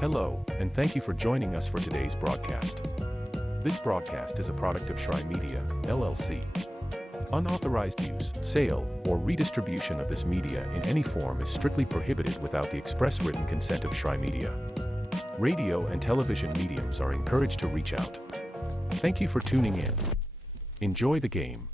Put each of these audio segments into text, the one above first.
Hello, and thank you for joining us for today's broadcast. This broadcast is a product of Shry Media, LLC. Unauthorized use, sale, or redistribution of this media in any form is strictly prohibited without the express written consent of Shry Media. Radio and television mediums are encouraged to reach out. Thank you for tuning in. Enjoy the game.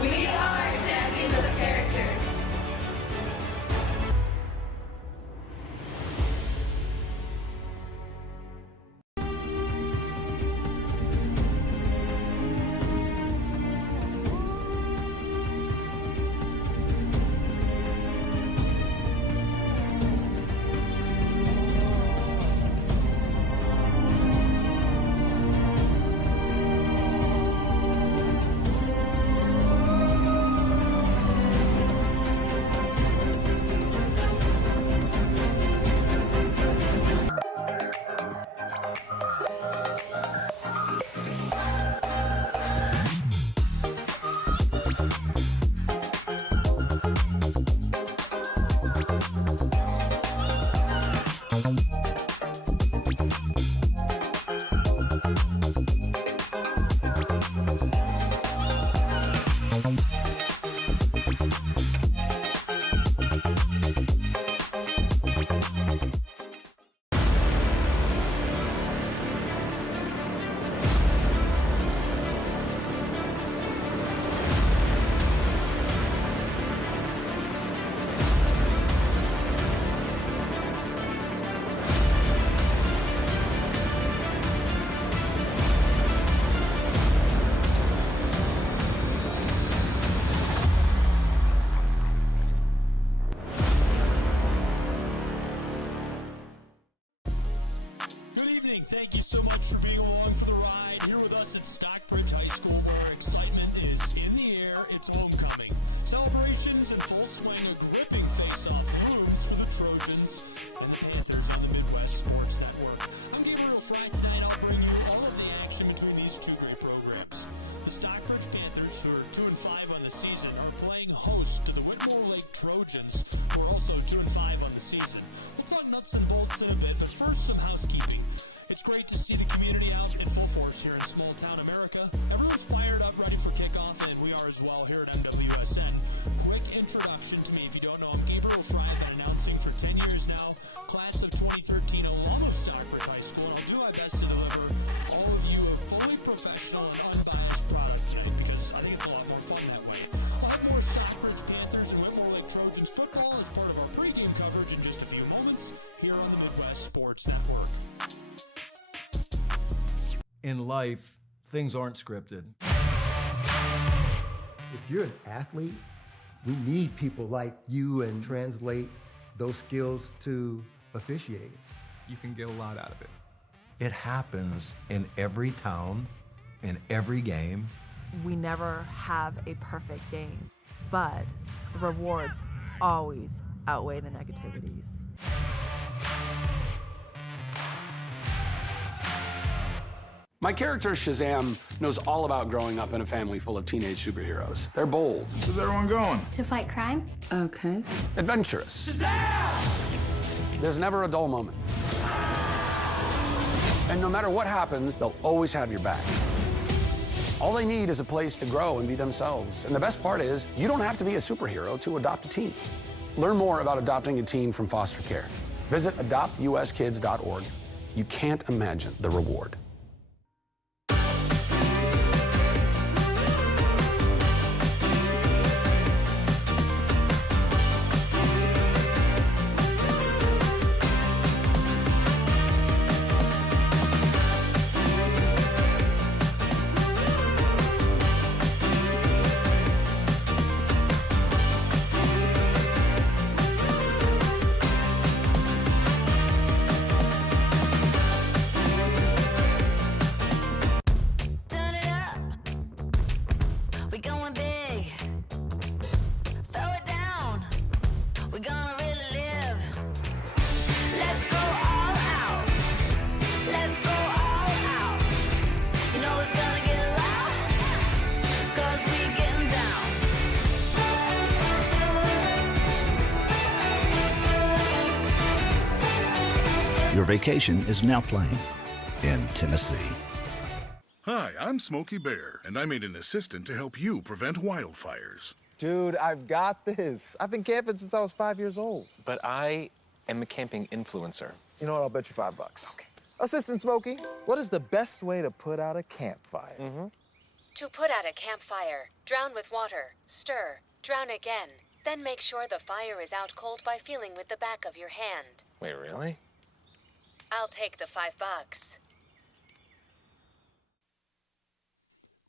We are champions of the character. Good evening. Thank you so much for being along for the ride here with us at Stockbridge High School, where excitement is in the air. It's homecoming. Celebrations in full swing. A gripping face-off looms for the Trojans and the Panthers on the Midwest Sports Network. I'm Gabriel Shry. Tonight I'll bring you all of the action between these two great programs. The Stockbridge Panthers, who are 2-5 on the season, are playing host to the Whitmore Lake Trojans, who are also 2-5 on the season. We'll talk nuts and bolts in a bit, but first some housekeeping. It's great to see the community out in full force here in small town America. Everyone's fired up, ready for kickoff, and we are as well here at MWSN. Quick introduction to me. If you don't know, I'm Gabriel Shry. I've been announcing for 10 years now, class of 2013, alum of Stockbridge High School, and I'll do my best to deliver all of you a fully professional and unbiased product tonight, because I think it's a lot more fun that way. I'll have more Stockbridge Panthers and Whitmore Lake Trojans football as part of our pregame coverage in just a few moments here on the Midwest Sports Network. In life, things aren't scripted. If you're an athlete, we need people like you and translate those skills to officiating. You can get a lot out of it. It happens in every town, in every game. We never have a perfect game, but the rewards always outweigh the negativities. My character, Shazam, knows all about growing up in a family full of teenage superheroes. They're bold. Where's everyone going? To fight crime? Okay. Adventurous. Shazam! There's never a dull moment. And no matter what happens, they'll always have your back. All they need is a place to grow and be themselves. And the best part is, you don't have to be a superhero to adopt a teen. Learn more about adopting a teen from foster care. Visit adoptuskids.org. You can't imagine the reward. Your vacation is now playing in Tennessee. Hi, I'm Smokey Bear, and I made an assistant to help you prevent wildfires. Dude, I've got this. I've been camping since I was 5 years old. But I am a camping influencer. You know what? I'll bet you $5. Okay. Assistant Smokey, what is the best way to put out a campfire? To put out a campfire, drown with water, stir, drown again. Then make sure the fire is out cold by feeling with the back of your hand. Wait, really? I'll take the $5.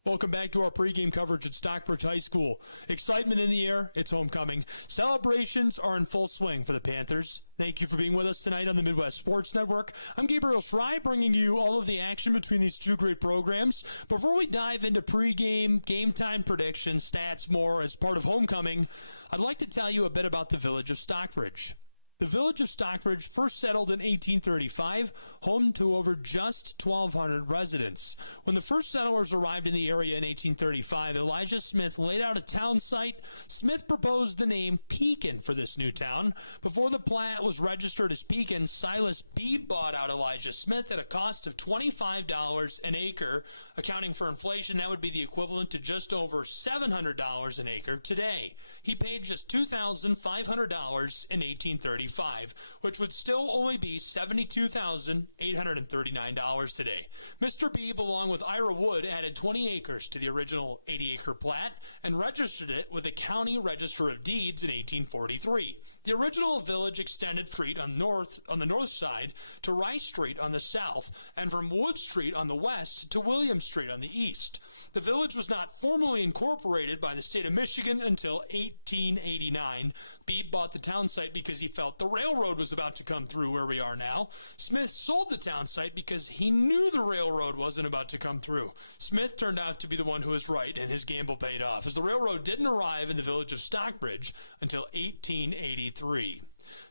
Welcome back to our pregame coverage at Stockbridge High School. Excitement in the air. It's homecoming. Celebrations are in full swing for the Panthers. Thank you for being with us tonight on the Midwest Sports Network. I'm Gabriel Schrei, bringing you all of the action between these two great programs. Before we dive into pregame, game time predictions, stats, more as part of homecoming, I'd like to tell you a bit about the village of Stockbridge. The village of Stockbridge first settled in 1835, home to over just 1,200 residents. When the first settlers arrived in the area in 1835, Elijah Smith laid out a town site. Smith proposed the name Pekin for this new town. Before the plat was registered as Pekin, Silas Beebe bought out Elijah Smith at a cost of $25 an acre. Accounting for inflation, that would be the equivalent to just over $700 an acre today. He paid just $2,500 in 1835. Which would still only be $72,839 today. Mr. Beebe, along with Ira Wood, added 20 acres to the original 80-acre plat and registered it with the County Register of Deeds in 1843. The original village extended street on the north side to Rice Street on the south, and from Wood Street on the west to William Street on the east. The village was not formally incorporated by the state of Michigan until 1889. Beebe bought the town site because he felt the railroad was about to come through where we are now. Smith sold the town site because he knew the railroad wasn't about to come through. Smith turned out to be the one who was right, and his gamble paid off, as the railroad didn't arrive in the village of Stockbridge until 1883.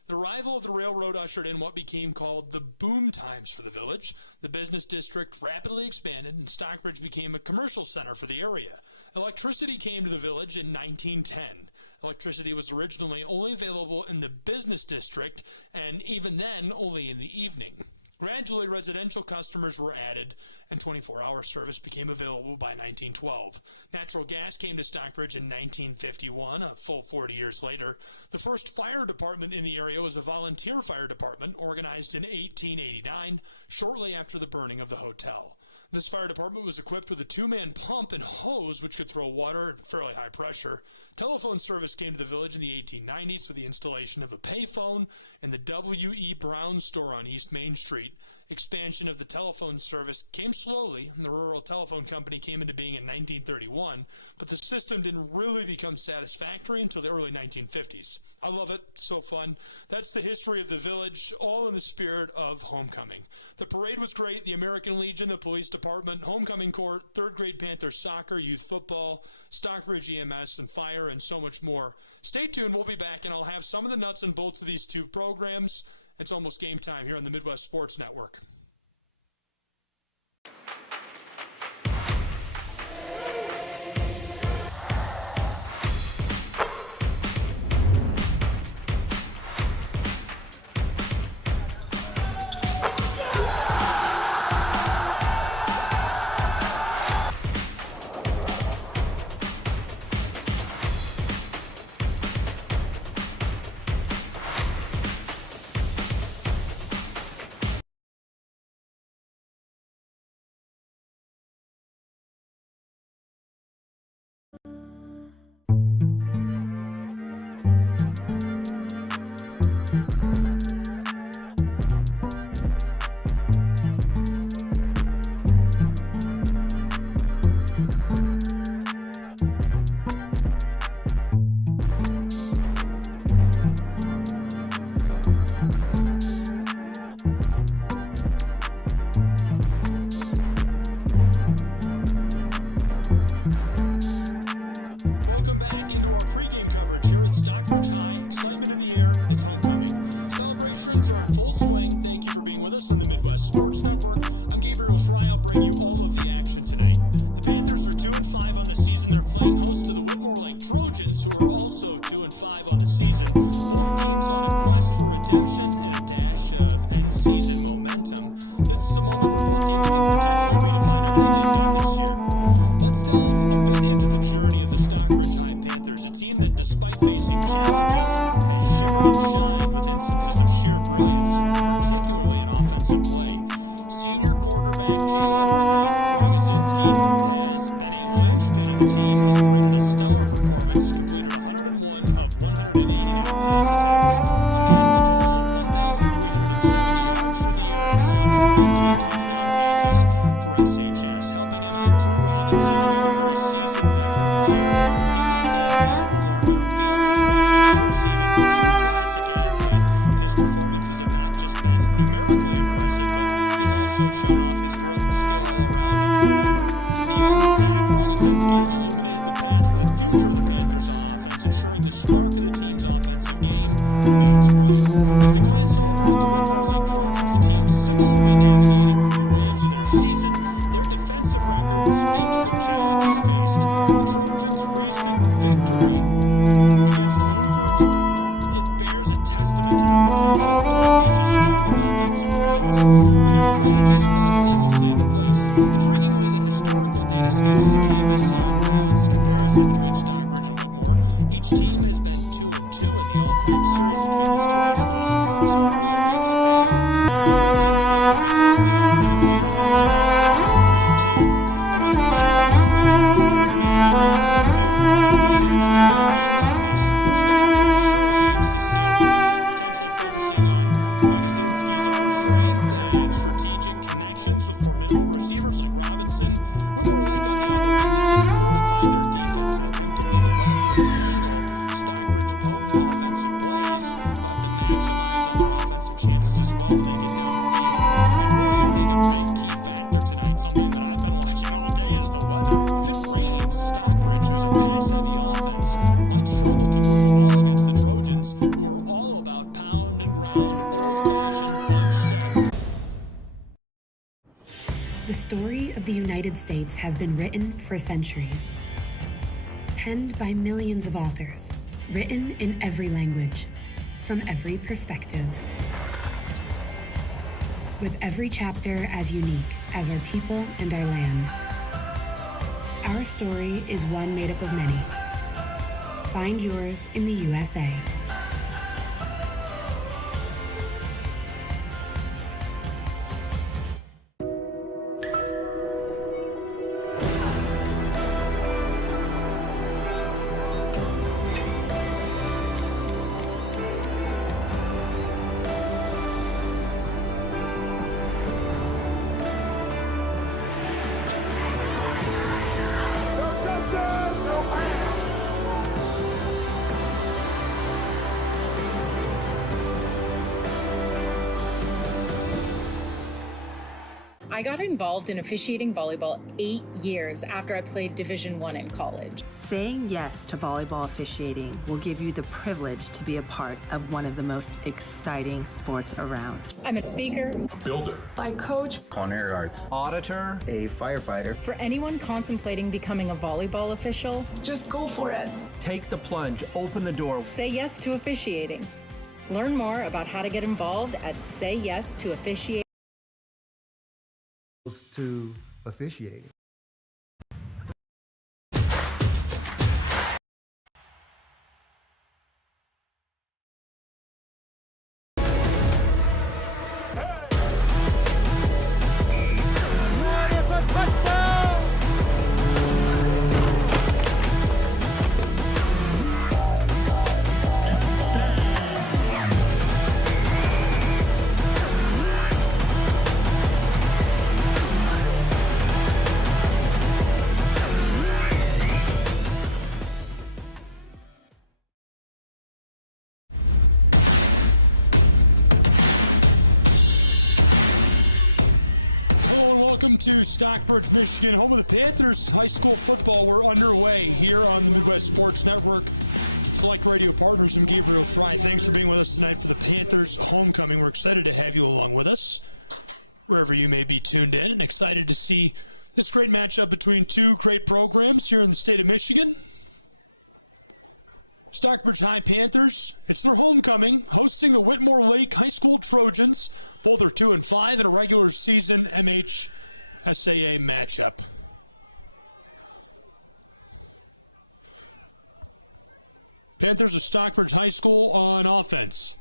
The arrival of the railroad ushered in what became called the boom times for the village. The business district rapidly expanded, and Stockbridge became a commercial center for the area. Electricity came to the village in 1910. Electricity was originally only available in the business district, and even then, only in the evening. Gradually, residential customers were added, and 24-hour service became available by 1912. Natural gas came to Stockbridge in 1951, a full 40 years later. The first fire department in the area was a volunteer fire department organized in 1889, shortly after the burning of the hotel. This fire department was equipped with a two-man pump and hose which could throw water at fairly high pressure. Telephone service came to the village in the 1890s with the installation of a payphone in the W.E. Brown store on East Main Street. Expansion of the telephone service came slowly, and the Rural Telephone Company came into being in 1931, but the system didn't really become satisfactory until the early 1950s. I love it. So fun. That's the history of the village, all in the spirit of homecoming. The parade was great. The American Legion, the police department, homecoming court, third grade Panthers soccer, youth football, Stockbridge EMS, and fire, and so much more. Stay tuned. We'll be back, and I'll have some of the nuts and bolts of these two programs. It's almost game time here on the Midwest Sports Network. back into our pregame coverage here at Stockbridge High. Excitement in the air. It's homecoming. Celebrations are in full swing. Thank you for being with us on the Midwest Sports Network. I'm Gabriel Schrei. I'll bring you all of the action tonight. The Panthers are 2-5 on the season. They're playing host to the Whitmore Lake Trojans, who are also 2-5 on the season. Both teams on a quest for redemption and a dash of end-season momentum. This is a moment where both teams can potentially redefine everything they've done this year. Let's delve a bit into the journey of the Stockbridge High Panthers, a team that, despite facing challenges, has shimmered and shined with instances of sheer brilliance, particularly in offensive play. Senior quarterback Jalen Rogozinski has been a linchpin of the team. He's created a stellar performance, completed 101 of 189 pass attempts, amassed a total of 1,370 yards through the air, and launched 15 touchdown passes for SHS. Helping him out, Drew Robinson, another very seasoned veteran player. He's left an indelible mark on the field with his rushing and receiving, a true classic athlete, and his performances have not just been numerically impressive, but he's also shown off his grit and skill all around on the gridiron. The young Zach Rogozinski has illuminated the path for the future of the Panthers on offense, ensuring the spark of the team's offensive game remains bright. As we glance over at the Whitmore Lake Trojans, a team similarly navigating through the waves of their season, their defensive record speaks of challenges faced. The Trojans' recent victory against Lutherans, it bears a testament to their potential to unleash a storm of offensive prowess when their strategies fall seamlessly into place. Intriguingly, the historical data sketches a canvas of balanced comparison between Stockbridge and Whitmore. Each team has been 2-2 in the all-time series between these two high schools, so it really weaves a tale of whoever wins this will become the all-time leader in this series with a record of 3-2. Amidst the cheer of homecoming, you can imagine your home field advantage during a game like this. Stockbridge surely aims to sail through the night, potentially focusing on Rogozinski's arm strength and strategic connections with formidable receivers like Robinson. Whitmore Lake, on the other end, is going to fortify their defense and attempt to weave a web to entangle Stockbridge's potent offensive plays. They'll have to maximize on their offensive chances as well when they get down the field. And really, I think a big key factor tonight, something that I've been watching all day, is the weather. If it rains, Stockbridge, who's a pass-heavy offense, might struggle to move the ball against the Trojans, who are all about pound and ground, old-fashioned bunch set. The story of the United States has been written for centuries. Penned by millions of authors, written in every language, from every perspective. With every chapter as unique as our people and our land. Our story is one made up of many. Find yours in the USA. I got involved in officiating volleyball 8 years after I played Division I in college. Saying yes to volleyball officiating will give you the privilege to be a part of one of the most exciting sports around. I'm a speaker, A builder. I coach. Culinary arts. Auditor. A firefighter. For anyone contemplating becoming a volleyball official, just go for it. Take the plunge. Open the door. Say yes to officiating. Learn more about how to get involved at Say Yes to Officiate. To officiating. Welcome to Stockbridge, Michigan, home of the Panthers. High school football, we're underway here on the Midwest Sports Network. Select radio partners, I'm Gabriel Schrei. Thanks for being with us tonight for the Panthers homecoming. We're excited to have you along with us, wherever you may be tuned in, and excited to see this great matchup between two great programs here in the state of Michigan. Stockbridge High Panthers, it's their homecoming, hosting the Whitmore Lake High School Trojans. Both are 2-5 in a regular season MHSAA matchup. Panthers of Stockbridge High School on offense.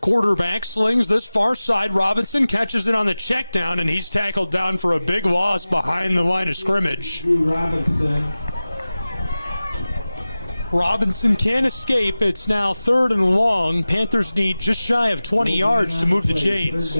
Quarterback slings this far side. Robinson catches it on the check down, and he's tackled down for a big loss behind the line of scrimmage. Robinson can't escape. It's now 3rd and long. Panthers need just shy of 20 yards to move the chains.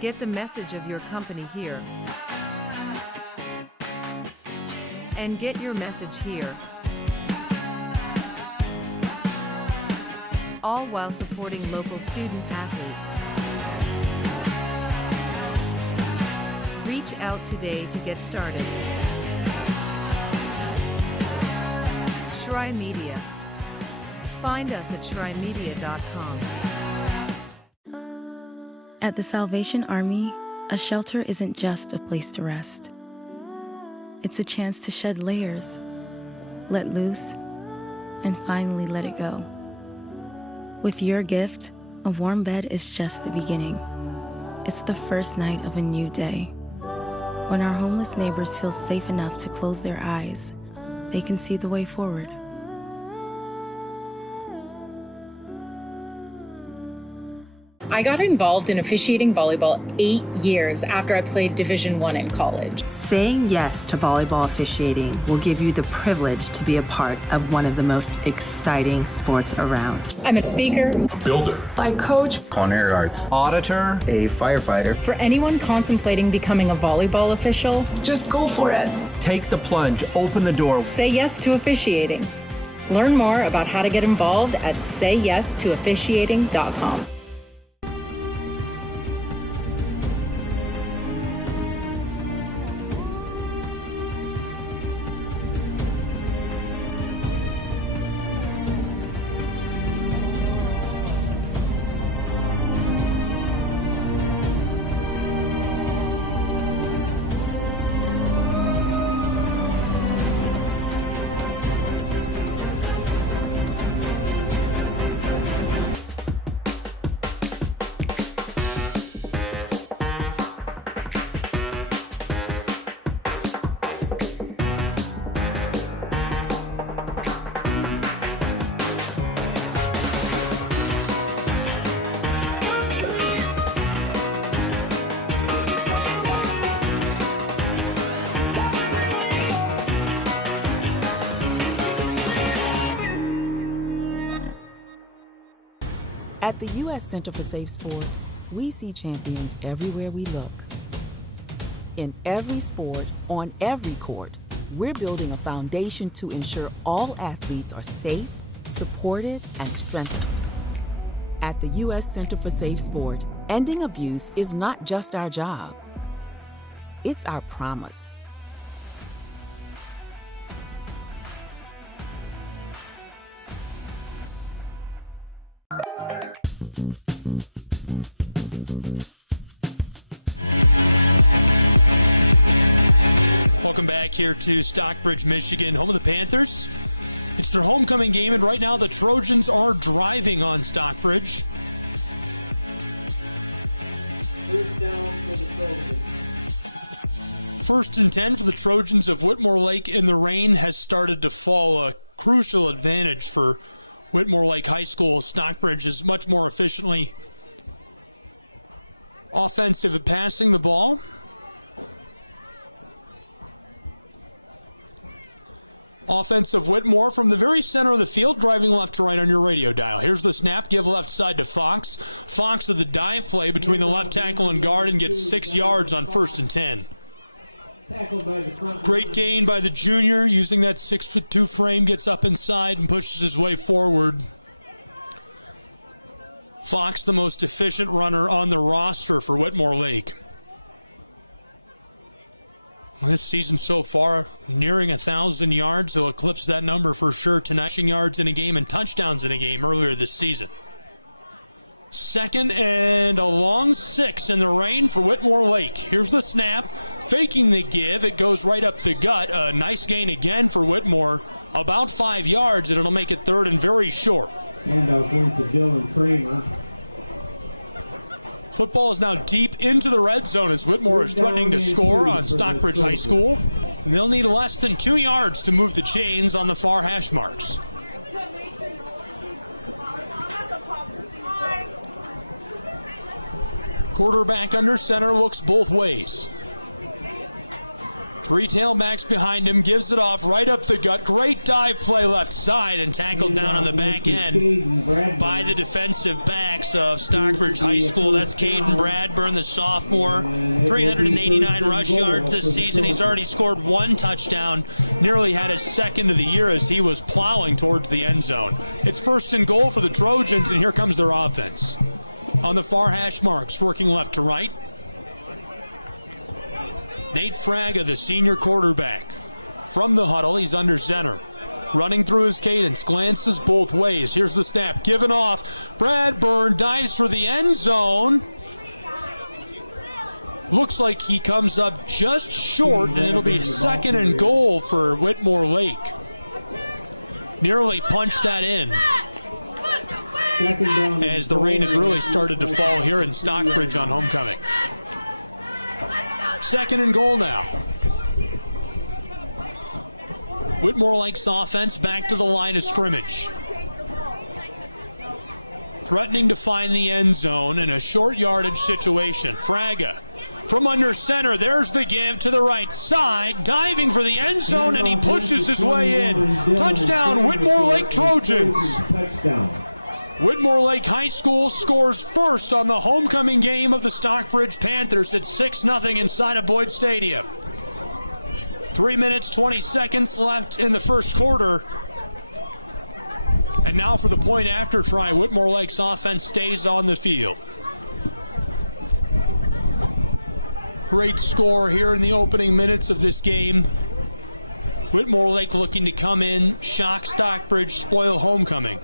Get the message of your company here. And get your message here. All while supporting local student athletes. Reach out today to get started. Schrei Media. Find us at schreimedia.com. At the Salvation Army, a shelter isn't just a place to rest. It's a chance to shed layers, let loose, and finally let it go. With your gift, a warm bed is just the beginning. It's the first night of a new day. When our homeless neighbors feel safe enough to close their eyes, they can see the way forward. I got involved in officiating volleyball 8 years after I played Division I in college. Saying yes to volleyball officiating will give you the privilege to be a part of one of the most exciting sports around. I'm a speaker, Builder. I coach, Culinary arts. Auditor. A firefighter. For anyone contemplating becoming a volleyball official, just go for it. Take the plunge, open the door. say yes to officiating. Learn more about how to get involved at sayyes2officiating.com. At the U.S. Center for Safe Sport, we see champions everywhere we look. In every sport, on every court, we're building a foundation to ensure all athletes are safe, supported, and strengthened. At the U.S. Center for Safe Sport, ending abuse is not just our job. It's our promise. Welcome back here to Stockbridge, Michigan, home of the Panthers. It's their homecoming game, and right now the Trojans are driving on Stockbridge. First down for the Trojans. 1st and 10 for the Trojans of Whitmore Lake, and the rain has started to fall. A crucial advantage for Whitmore Lake High School. Stockbridge is much more efficiently offensive at passing the ball. Offense of Whitmore from the very center of the field, driving left to right on your radio dial. Here's the snap, give left side to Fox. Fox with the dive play between the left tackle and guard and gets 6 yards on 1st and 10. Great gain by the junior, using that 6'2" frame, gets up inside and pushes his way forward. Fox, the most efficient runner on the roster for Whitmore Lake. This season so far, nearing 1,000 yards, so eclipse that number for sure tonight. Yards in a game and touchdowns in a game earlier this season. 2nd and a long 6 in the rain for Whitmore Lake. Here's the snap, faking the give. It goes right up the gut. A nice gain again for Whitmore, about 5 yards, and it'll make it 3rd and very short. Handoff went to Dylan Kramer. Football is now deep into the red zone as Whitmore is threatening to score on Stockbridge High School. And they'll need less than 2 yards to move the chains on the far hash marks. Quarterback under center, looks both ways. 3 tailbacks behind him, gives it off right up the gut. Great dive play left side and tackled down on the back end by the defensive backs of Stockbridge High School. That's Caden Bradburn, the sophomore. 389 rush yards this season. He's already scored 1 touchdown, nearly had his 2nd of the year as he was plowing towards the end zone. It's 1st and goal for the Trojans, and here comes their offense. On the far hash marks, working left to right. Nate Fraga, the senior quarterback. From the huddle, he's under center. Running through his cadence, glances both ways. Here's the snap, given off. Bradburn dives for the end zone. Looks like he comes up just short, and it'll be 2nd and goal for Whitmore Lake. Nearly punched that in as the rain has really started to fall here in Stockbridge on homecoming. 2nd and goal now. Whitmore Lake's offense back to the line of scrimmage. Threatening to find the end zone in a short yardage situation. Fraga from under center. There's the give to the right side. Diving for the end zone, and he pushes his way in. Touchdown, Whitmore Lake Trojans. Whitmore Lake High School scores first on the homecoming game of the Stockbridge Panthers at 6-0 inside of Boyd Stadium. 3 minutes, 20 seconds left in the first quarter. And now for the point after try, Whitmore Lake's offense stays on the field. Great score here in the opening minutes of this game. Whitmore Lake looking to come in, shock Stockbridge, spoil homecoming.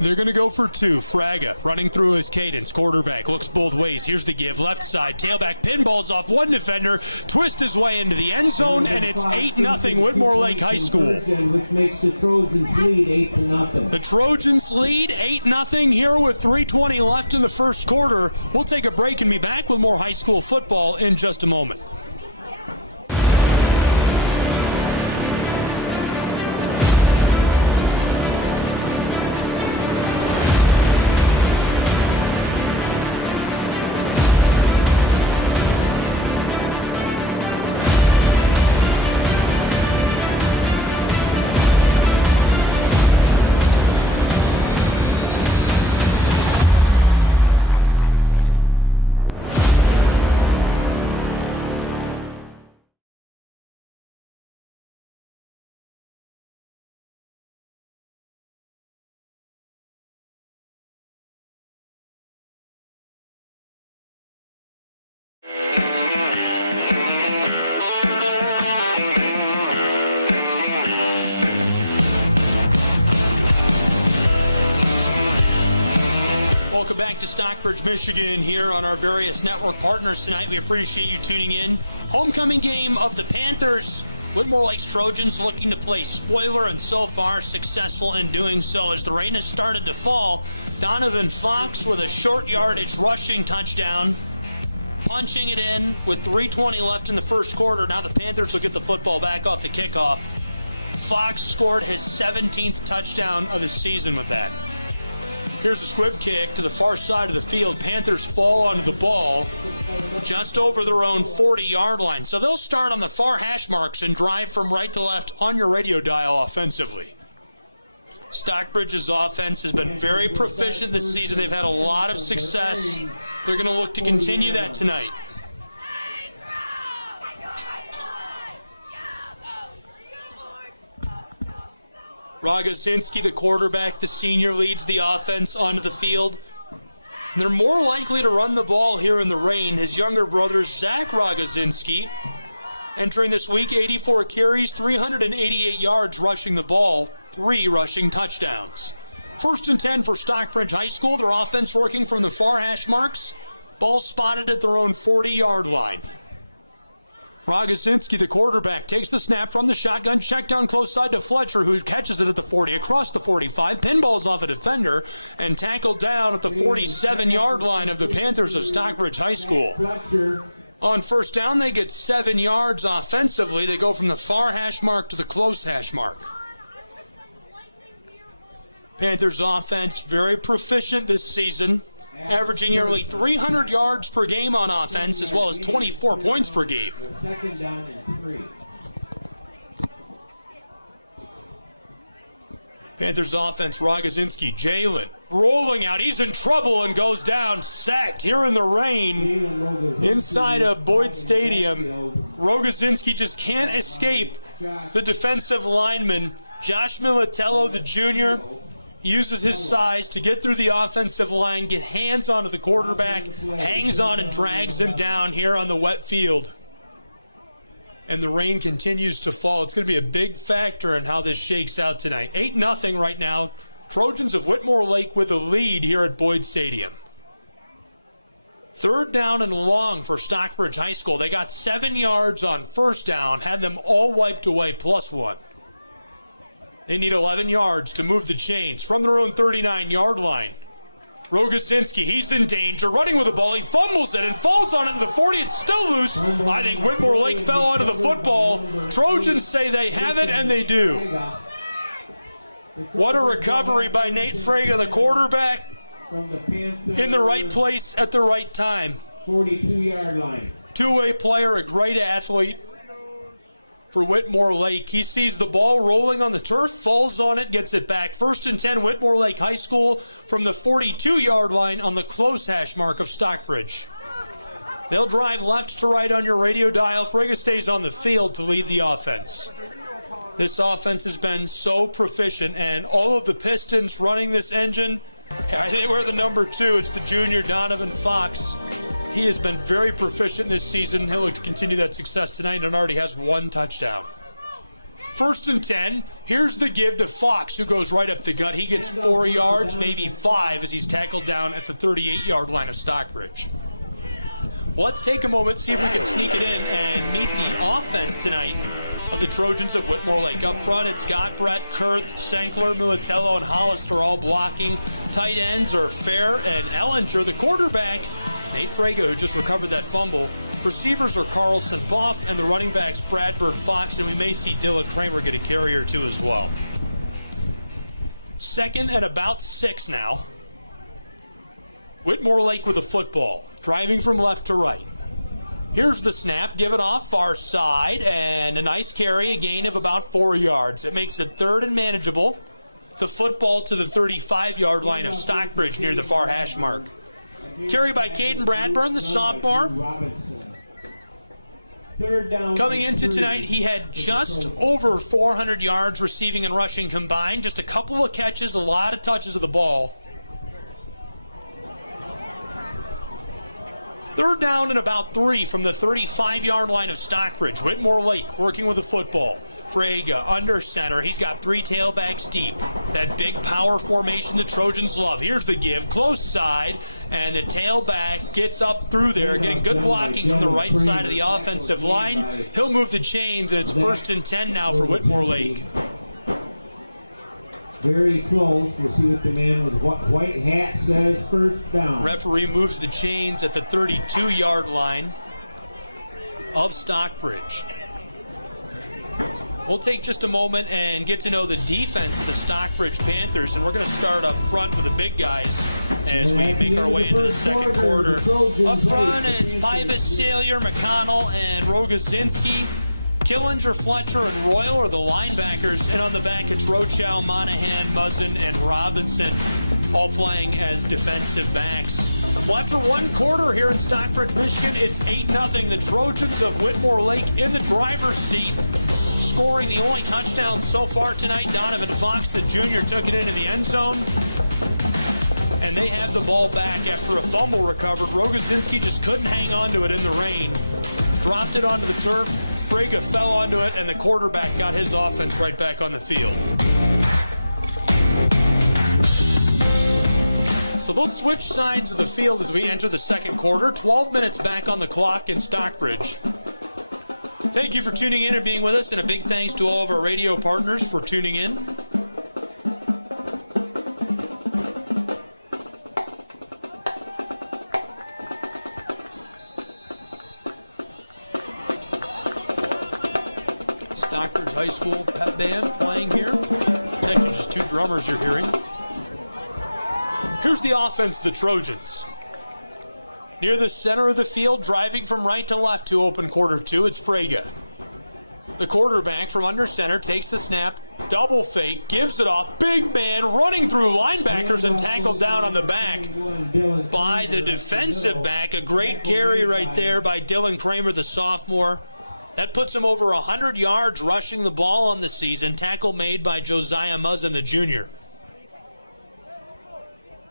They're going to go for 2. Fraga running through his cadence. Quarterback looks both ways. Here's the give. Left side. Tailback pinballs off one defender. Twist his way into the end zone, and it's 8-0 Whitmore Lake High School. Which makes the Trojans lead 8-0. The Trojans lead 8-0 here with 3:20 left in the first quarter. We'll take a break and be back with more high school football in just a moment. Welcome back to Stockbridge, Michigan here on our various network partners tonight. We appreciate you tuning in. Homecoming game of the Panthers. Whitmore Lake's Trojans looking to play spoiler, and so far successful in doing so as the rain has started to fall. Donovan Fox with a short yardage rushing touchdown. Punching it in with 3:20 left in the first quarter. Now the Panthers will get the football back off the kickoff. Fox scored his 17th touchdown of the season with that. Here's a squib kick to the far side of the field. Panthers fall onto the ball just over their own 40-yard line. So they'll start on the far hash marks and drive from right to left on your radio dial offensively. Stockbridge's offense has been very proficient this season. They've had a lot of success. They're going to look to continue that tonight. Rogozinski, the quarterback, the senior, leads the offense onto the field. And they're more likely to run the ball here in the rain. His younger brother, Zach Rogozinski, entering this week, 84 carries, 388 yards rushing the ball, 3 rushing touchdowns. 1st and 10 for Stockbridge High School. Their offense working from the far hash marks. Ball spotted at their own 40-yard line. Rogozinski, the quarterback, takes the snap from the shotgun, check down close side to Fletcher, who catches it at the 40, across the 45, pinballs off a defender, and tackled down at the 47-yard line of the Panthers of Stockbridge High School. On first down, they get 7 yards offensively. They go from the far hash mark to the close hash mark. Panthers offense very proficient this season, averaging nearly 300 yards per game on offense, as well as 24 points per game. 2nd down and 3. Panthers offense, Rogozinski, Jalen rolling out. He's in trouble and goes down, sacked here in the rain inside of Boyd Stadium. Rogozinski just can't escape the defensive lineman. Josh Militello, the junior, uses his size to get through the offensive line, get hands onto the quarterback, hangs on and drags him down here on the wet field. And the rain continues to fall. It's going to be a big factor in how this shakes out tonight. 8-0 right now. Trojans of Whitmore Lake with a lead here at Boyd Stadium. 3rd down and long for Stockbridge High School. They got 7 yards on first down, had them all wiped away +1. They need 11 yards to move the chains from their own 39-yard line. Rogozinski, he's in danger, running with the ball. He fumbles it and falls on it to the 40. It's still loose. I think Whitmore Lake fell onto the football. Trojans say they have it, and they do. What a recovery by Nate Fraga, the quarterback, in the right place at the right time. 42-yard line. Two-way player, a great athlete for Whitmore Lake. He sees the ball rolling on the turf, falls on it, gets it back. 1st and 10, Whitmore Lake High School from the 42-yard line on the close hash mark of Stockbridge. They'll drive left to right on your radio dial. Fraga stays on the field to lead the offense. This offense has been so proficient, and all of the Pistons running this engine, they wear the number 2. It's the junior Donovan Fox. He has been very proficient this season. He'll look to continue that success tonight and already has 1 touchdown. 1st and 10. Here's the give to Fox, who goes right up the gut. He gets 4 yards, maybe 5, as he's tackled down at the 38-yard line of Stockbridge. Let's take a moment, see if we can sneak it in and meet the offense tonight of the Trojans of Whitmore Lake. Up front, it's Scott, Brett, Kurth, Senkler, Militello, and Hollister all blocking. Tight ends are Fair and Ellinger. The quarterback, Nate Fraga, who just recovered that fumble. Receivers are Carlson, Boff, and the running backs, Bradford, Fox, and we may see Dylan Kramer get a carry or 2 as well. 2nd and about 6 now. Whitmore Lake with the football, driving from left to right. Here's the snap, give it off far side, and a nice carry, a gain of about 4 yards. It makes it 3rd and manageable. The football to the 35-yard line of Stockbridge near the far hash mark. Carry by Caden Bradburn, the sophomore. Coming into tonight, he had just over 400 yards receiving and rushing combined. Just a couple of catches, a lot of touches of the ball. 3rd down and about 3 from the 35-yard line of Stockbridge. Whitmore Lake working with the football. Fraga under center. He's got 3 tailbacks deep. That big power formation the Trojans love. Here's the give. Close side. And the tailback gets up through there, getting good blocking from the right side of the offensive line. He'll move the chains, and it's 1st and 10 now for Whitmore Lake. Very close. We'll see what the man with white hat says. 1st down. Referee moves the chains at the 32-yard line of Stockbridge. We'll take just a moment and get to know the defense of the Stockbridge Panthers, and we're going to start up front with the big guys as we make our way into the 2nd quarter. Up front, it's Pybus, Salier, McConnell, and Rogozinski. Killinger, Fletcher, and Royal are the linebackers, and on the back it's Rochow, Monahan, Muzzin, and Robinson, all playing as defensive backs. Well, after 1 quarter here in Stockbridge, Michigan, it's 8-0. The Trojans of Whitmore Lake in the driver's seat, scoring the only touchdown so far tonight. Donovan Fox, the junior, took it into the end zone, and they have the ball back after a fumble recovered. Rogozinski just couldn't hang on to it in the rain. Dropped it onto the turf. Fraga fell onto it, and the quarterback got his offense right back on the field. So they'll switch sides of the field as we enter the 2nd quarter. 12 minutes back on the clock in Stockbridge. Thank you for tuning in and being with us, and a big thanks to all of our radio partners for tuning in. Stockbridge High School pep band playing here. It's actually just 2 drummers you're hearing. Here's the offense of the Trojans. Near the center of the field, driving from right to left to open quarter 2, it's Fraga. The quarterback from under center takes the snap, double fake, gives it off. Big man running through linebackers and tackled down on the back by the defensive back. A great carry right there by Dylan Kramer, the sophomore. That puts him over 100 yards rushing the ball on the season. Tackle made by Josiah Muzzin, the junior.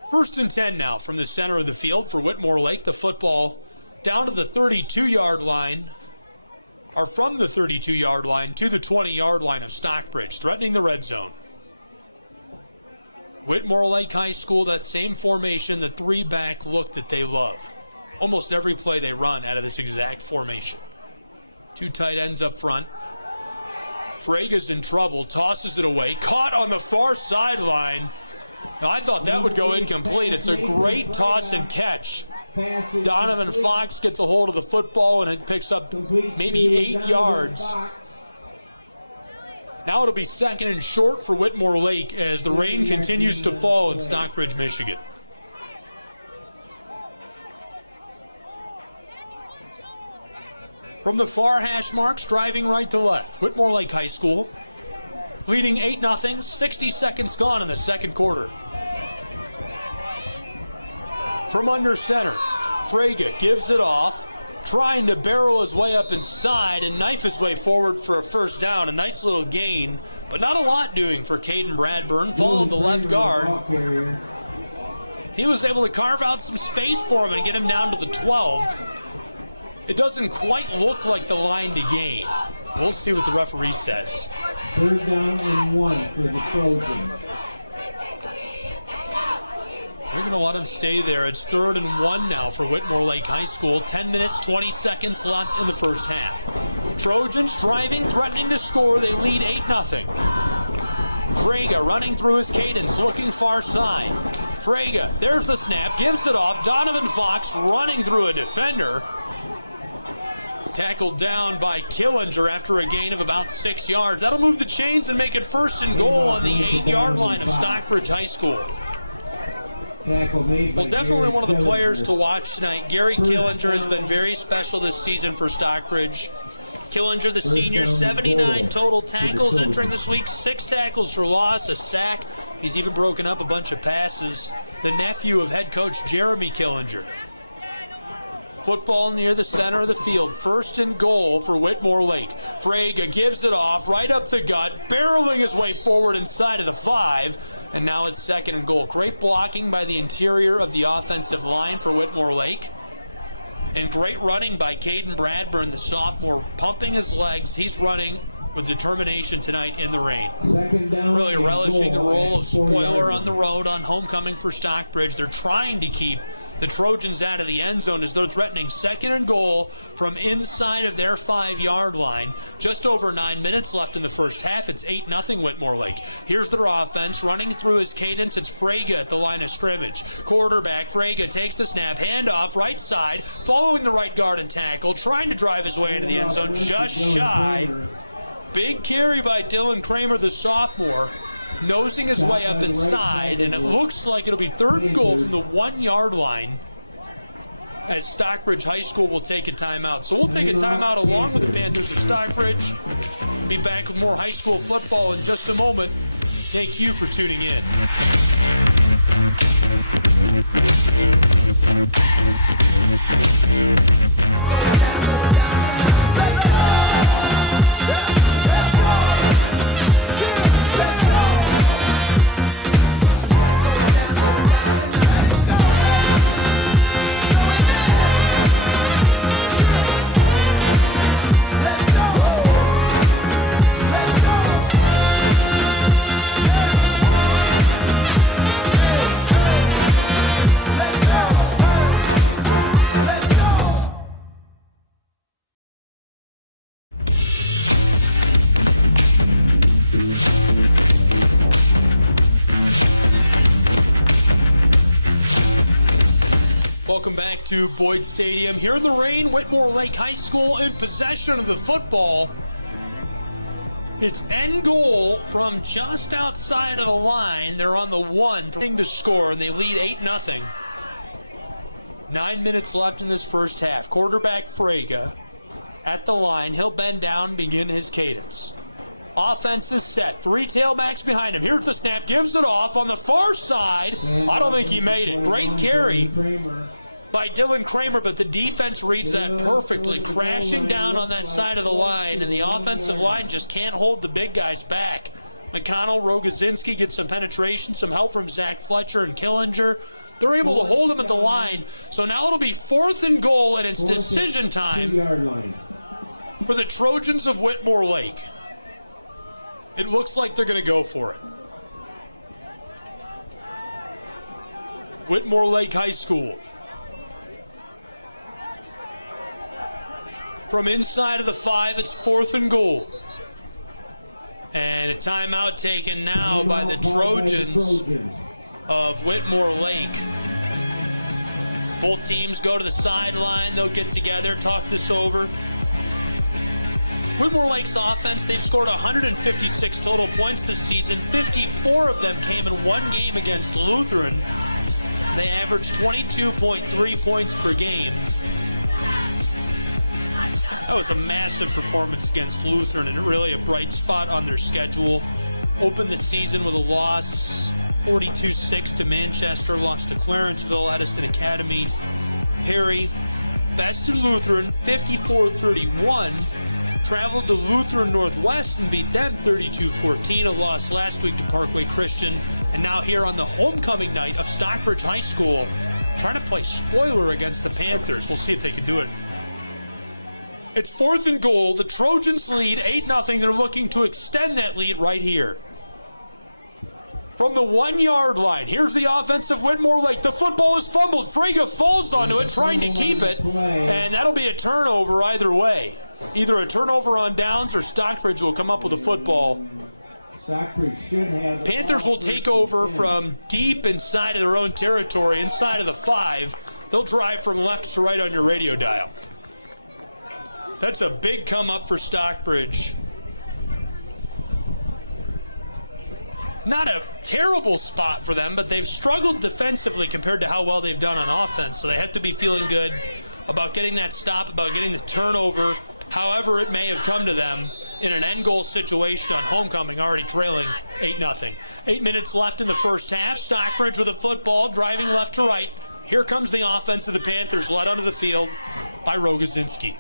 1st and 10 now from the center of the field for Whitmore Lake. The football down to the 32-yard line, or from the 32-yard line to the 20-yard line of Stockbridge, threatening the red zone. Whitmore Lake High School, that same formation, the 3-back look that they love. almost every play they run out of this exact formation. 2 tight ends up front. Frega's in trouble, tosses it away, caught on the far sideline. Now, I thought that would go incomplete. It's a great toss and catch. Donovan Fox gets a hold of the football, and it picks up maybe 8 yards. Now it'll be 2nd and short for Whitmore Lake as the rain continues to fall in Stockbridge, Michigan. From the far hash marks, driving right to left, Whitmore Lake High School, leading 8-0, 60 seconds gone in the second quarter. From under center, Frega gives it off, trying to barrel his way up inside and knife his way forward for a first down. A nice little gain, but not a lot doing for Caden Bradburn. Followed the left guard. He was able to carve out some space for him and get him down to the 12. It doesn't quite look like the line to gain. We'll see what the referee says. 3rd down and 1 for the Trojans. They're going to let him stay there. It's 3rd and 1 now for Whitmore Lake High School. 10 minutes, 20 seconds left in the first half. Trojans driving, threatening to score. They lead 8-0. Frega running through his cadence, looking far side. Frega, there's the snap, gives it off. Donovan Fox running through a defender. Tackled down by Killinger after a gain of about 6 yards. That'll move the chains and make it 1st and goal on the 8-yard line of Stockbridge High School. Well, definitely one of the players to watch tonight. Gary Killinger has been very special this season for Stockbridge. Killinger, the senior, 79 total tackles entering this week, 6 tackles for loss, a sack. He's even broken up a bunch of passes. The nephew of head coach Jeremy Killinger. Football near the center of the field. 1st and goal for Whitmore Lake. Frega gives it off right up the gut, barreling his way forward inside of the 5. And now it's 2nd and goal. Great blocking by the interior of the offensive line for Whitmore Lake. And great running by Caden Bradburn, the sophomore, pumping his legs. He's running with determination tonight in the rain. Really relishing the role of spoiler on the road on homecoming for Stockbridge. They're trying to keep the Trojans out of the end zone as they're threatening 2nd and goal from inside of their 5-yard line. Just over 9 minutes left in the first half. It's 8-0 Whitmore Lake. Here's their offense running through his cadence. It's Frega at the line of scrimmage. Quarterback Frega takes the snap, handoff right side, following the right guard and tackle, trying to drive his way into the end zone, just shy. Big carry by Dylan Kramer, the sophomore, nosing his way up inside, and it looks like it'll be 3rd and goal from the 1-yard line as Stockbridge High School will take a timeout. So we'll take a timeout along with the Panthers of Stockbridge. Be back with more high school football in just a moment. Thank you for tuning in. Welcome back to Boyd Stadium. Here in the rain, Whitmore Lake High School in possession of the football. It's end goal from just outside of the line. They're on the 1 to score, and they lead 8-0. 9 minutes left in this first half. Quarterback Frega at the line. He'll bend down, begin his cadence. Offense is set. 3 tailbacks behind him. Here's the snap. Gives it off on the far side. I don't think he made it. Great carry by Dylan Kramer, but the defense reads that perfectly, crashing down on that side of the line, and the offensive line just can't hold the big guys back. McConnell, Rogozinski get some penetration, some help from Zach Fletcher and Killinger. They're able to hold him at the line. So now it'll be 4th and goal, and it's decision time for the Trojans of Whitmore Lake. It looks like they're going to go for it. Whitmore Lake High School from inside of the 5. It's 4th and goal. And a timeout taken now by the Trojans of Whitmore Lake. Both teams go to the sideline. They'll get together, talk this over. Whitmore Lake's offense, they've scored 156 total points this season. 54 of them came in one game against Lutheran. They averaged 22.3 points per game. That was a massive performance against Lutheran and really a bright spot on their schedule. Opened the season with a loss, 42-6 to Manchester, lost to Clarenceville, Edison Academy, Perry. Bested Lutheran, 54-31. Traveled to Lutheran Northwest and beat them 32-14. A loss last week to Parkway Christian. And now here on the homecoming night of Stockbridge High School, trying to play spoiler against the Panthers. We'll see if they can do it. It's 4th and goal. The Trojans lead 8-0. They're looking to extend that lead right here. From the 1-yard line, here's the offense of Whitmore Lake. The football is fumbled. Frege falls onto it, trying to keep it. And that'll be a turnover either way. Either a turnover on downs or Stockbridge will come up with a football. Panthers will take over from deep inside of their own territory, inside of the 5. They'll drive from left to right on your radio dial. That's a big come up for Stockbridge. Not a terrible spot for them, but they've struggled defensively compared to how well they've done on offense. So they have to be feeling good about getting that stop, about getting the turnover, however it may have come to them in an end goal situation on homecoming, already trailing 8-0. 8 minutes left in the first half. Stockbridge with a football, driving left to right. Here comes the offense of the Panthers, led onto the field by Rogozinski.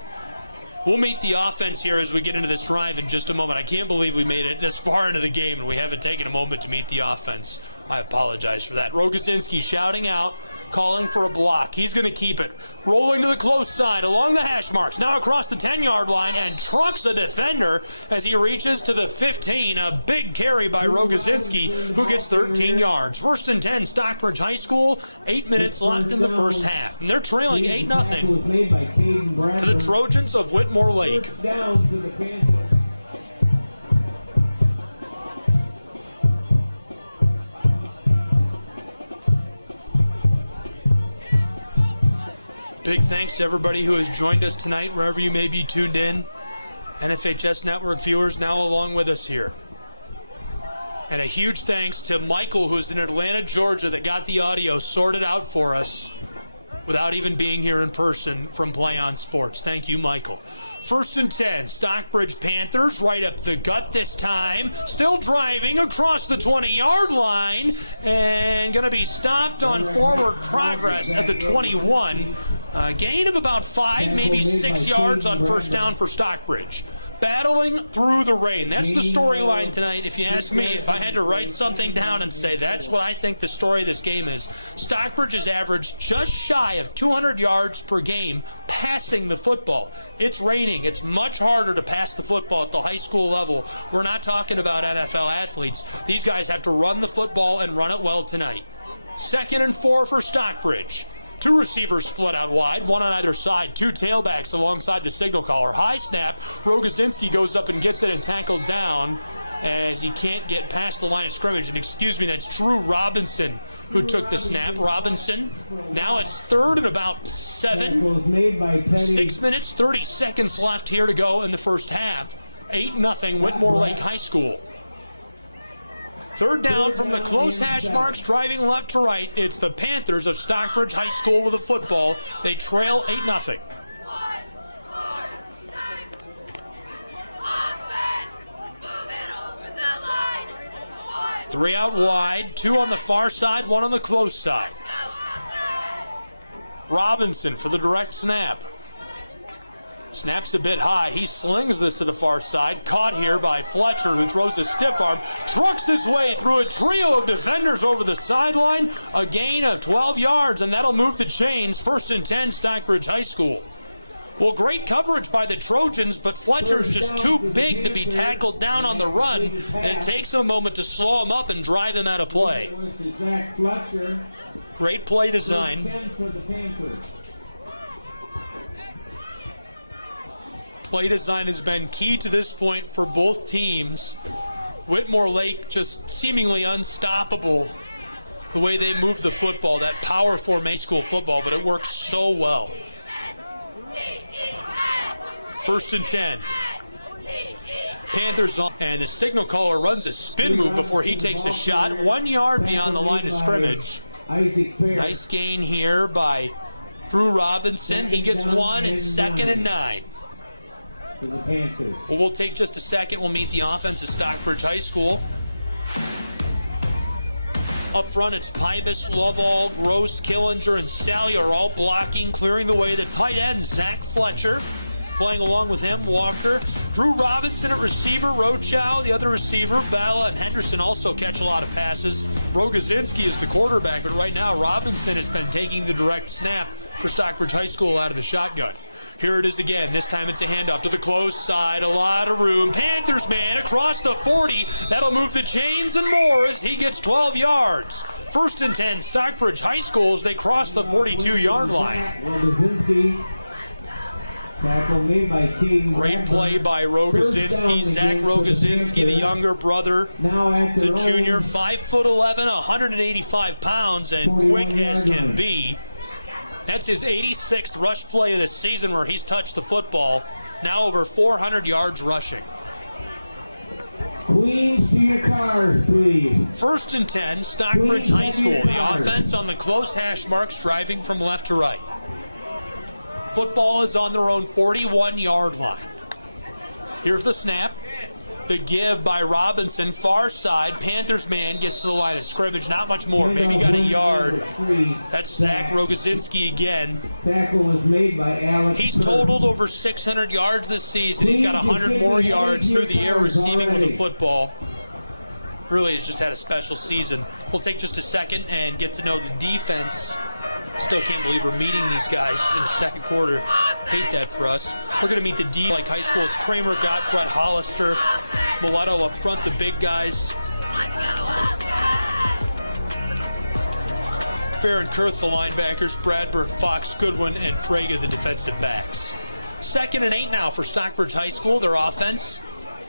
We'll meet the offense here as we get into this drive in just a moment. I can't believe we made it this far into the game and we haven't taken a moment to meet the offense. I apologize for that. Rogozinski shouting out, calling for a block. He's going to keep it. Rolling to the close side along the hash marks. Now across the 10-yard line and trucks a defender as he reaches to the 15. A big carry by Rogozinski, who gets 13 yards. 1st and 10, Stockbridge High School. 8 minutes left in the first half. And they're trailing 8-0 to the Trojans of Whitmore Lake. Big thanks to everybody who has joined us tonight, wherever you may be tuned in. NFHS Network viewers now along with us here. And a huge thanks to Michael, who's in Atlanta, Georgia, that got the audio sorted out for us without even being here in person from Play On Sports. Thank you, Michael. 1st and 10, Stockbridge Panthers right up the gut this time. Still driving across the 20-yard line and going to be stopped on forward progress at the 21. Gain of about 5, maybe 6 yards on first down for Stockbridge. Battling through the rain. That's the storyline tonight. If you ask me, if I had to write something down and say that's what I think the story of this game is, Stockbridge has averaged just shy of 200 yards per game passing the football. It's raining. It's much harder to pass the football at the high school level. We're not talking about NFL athletes. These guys have to run the football and run it well tonight. 2nd and 4 for Stockbridge. 2 receivers split out wide, 1 on either side, 2 tailbacks alongside the signal caller. High snap, Rogozinski goes up and gets it and tackled down as he can't get past the line of scrimmage. And excuse me, that's Drew Robinson who took the snap. Robinson, now it's 3rd and about 7. 6 minutes, 30 seconds left here to go in the first half. 8-0 Whitmore Lake High School. 3rd down from the close hash marks, driving left to right. It's the Panthers of Stockbridge High School with a football. They trail 8-0. Three out wide, 2 on the far side, 1 on the close side. Robinson for the direct snap. Snaps a bit high. He slings this to the far side. Caught here by Fletcher, who throws a stiff arm. Trucks his way through a trio of defenders over the sideline. A gain of 12 yards, and that'll move the chains. 1st and 10, Stockbridge High School. Well, great coverage by the Trojans, but Fletcher's just too big to be tackled down on the run, and it takes a moment to slow him up and drive him out of play. Great play design. Play design has been key to this point for both teams. Whitmore Lake just seemingly unstoppable the way they move the football, that power formation school football, but it works so well. 1st and 10. Panthers on, and the signal caller runs a spin move before he takes a shot. 1 yard beyond the line of scrimmage. Nice gain here by Drew Robinson. He gets one. It's 2nd and 9. Well, we'll take just a second. We'll meet the offense of Stockbridge High School. Up front, it's Pybus, Lovall, Gross, Killinger, and Sally are all blocking, clearing the way. The tight end, Zach Fletcher, playing along with him, Walker. Drew Robinson at receiver, Rochow, the other receiver, Bella, and Henderson also catch a lot of passes. Rogozinski is the quarterback, but right now Robinson has been taking the direct snap for Stockbridge High School out of the shotgun. Here it is again. This time it's a handoff to the close side. A lot of room. Panthers man across the 40. That'll move the chains and more as he gets 12 yards. 1st and 10, Stockbridge High School as they cross the 42-yard line. Great play by Rogozinski. Zach Rogozinski, the younger brother, the junior, 5'11", 185 pounds, and quick as can be. That's his 86th rush play of the season where he's touched the football. Now over 400 yards rushing. Queens to your cars, please. 1st and 10, Stockbridge High School. The offense on the close hash marks, driving from left to right. Football is on their own 41-yard line. Here's the snap. The give by Robinson, far side. Panthers man gets to the line of scrimmage. Not much more. Maybe got a yard. That's Zach Rogozinski again. Tackle was made by Alex. He's totaled over 600 yards this season. He's got 100 more yards through the air receiving with the football. Really has just had a special season. We'll take just a second and get to know the defense. Still can't believe we're meeting these guys in the second quarter. Hate that for us. We're going to meet the D like high school. It's Kramer, Gott, Brett Hollister, Mulatto up front, the big guys. Fair and Kurth, the linebackers. Bradburn, Fox, Goodwin, and Fraga, the defensive backs. 2nd and 8 now for Stockbridge High School. Their offense.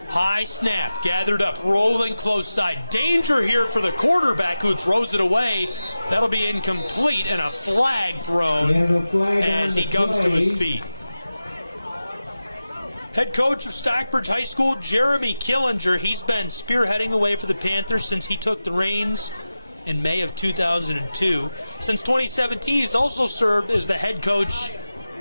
High snap, gathered up, rolling close side. Danger here for the quarterback who throws it away. That'll be incomplete and a flag thrown as he comes to his feet. Head coach of Stockbridge High School, Jeremy Killinger. He's been spearheading the way for the Panthers since he took the reins in May of 2002. Since 2017, he's also served as the head coach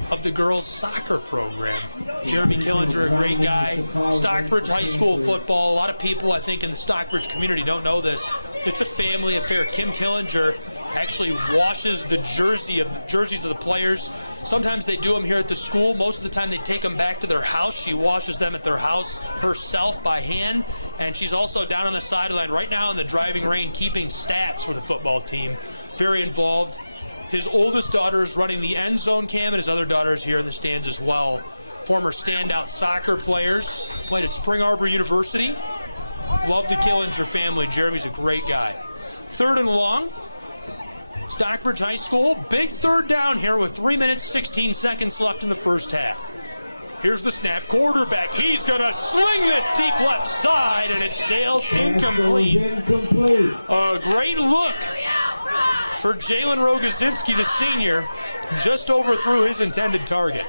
of the girls' soccer program. Jeremy Killinger, a great guy. Stockbridge High School football. A lot of people, I think, in the Stockbridge community don't know this. It's a family affair. Kim Killinger actually washes the jerseys of the players. Sometimes they do them here at the school. Most of the time they take them back to their house. She washes them at their house herself by hand. And she's also down on the sideline right now in the driving rain keeping stats for the football team. Very involved. His oldest daughter is running the end zone cam, and his other daughter is here in the stands as well. Former standout soccer players, played at Spring Arbor University. Love the Killinger family. Jeremy's a great guy. 3rd and long. Stockbridge High School, big 3rd down here with 3 minutes, 16 seconds left in the first half. Here's the snap. Quarterback, he's going to sling this deep left side, and it sails incomplete. A great look for Jalen Rogozinski, the senior, just overthrew his intended target.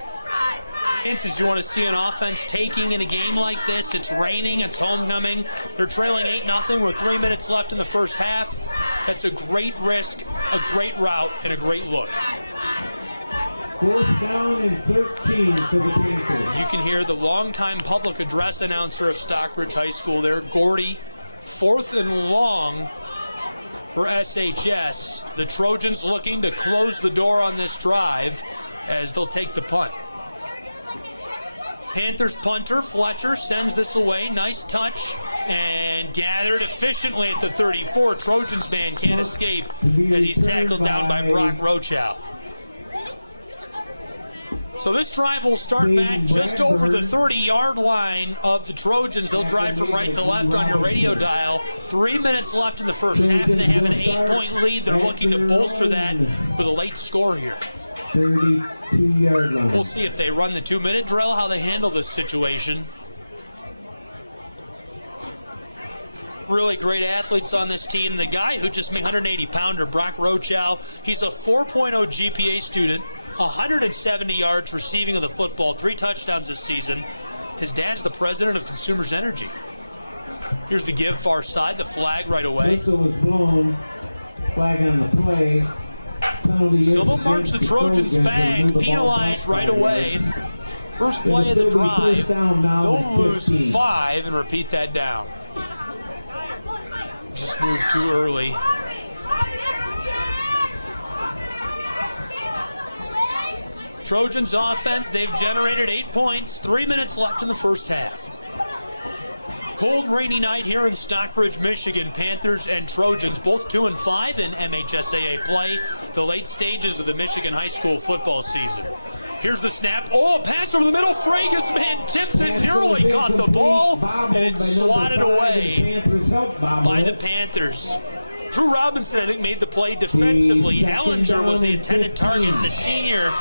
Chances you want to see an offense taking in a game like this. It's raining, it's homecoming. They're trailing 8-0 with 3 minutes left in the first half. That's a great risk, a great route, and a great look. 4th down and 13 for the Panthers. You can hear the longtime public address announcer of Stockbridge High School there, Gordy. 4th and long for SHS. The Trojans looking to close the door on this drive as they'll take the punt. Panthers punter Fletcher sends this away. Nice touch and gathered efficiently at the 34. Trojans man can't escape as he's tackled down by Brock Rochow. So this drive will start back just over the 30-yard line of the Trojans. They'll drive from right to left on your radio dial. 3 minutes left in the first half, and they have an 8-point lead. They're looking to bolster that with a late score here. 30 2-yard line. We'll see if they run the 2-minute drill, how they handle this situation. Really great athletes on this team. The guy who just made 180-pounder, Brock Rochow, he's a 4.0 GPA student, 170 yards receiving of the football, 3 touchdowns this season. His dad's the president of Consumers Energy. Here's the give far side, the flag right away. Whistle was blown. Flag on the play. Penalty So they'll march the Trojans back, penalized right away. First play of the drive, they'll lose 5 and repeat that down. Just moved too early. Trojans offense, they've generated 8 points, 3 minutes left in the first half. Cold, rainy night here in Stockbridge, Michigan. Panthers and Trojans, both 2-5 in MHSAA play, the late stages of the Michigan high school football season. Here's the snap. Oh, a pass over the middle. Fragus, man, tipped it, nearly caught the ball, and it's swatted away by the Panthers. Drew Robinson, I think, made the play defensively. Ellinger was the intended target, and the senior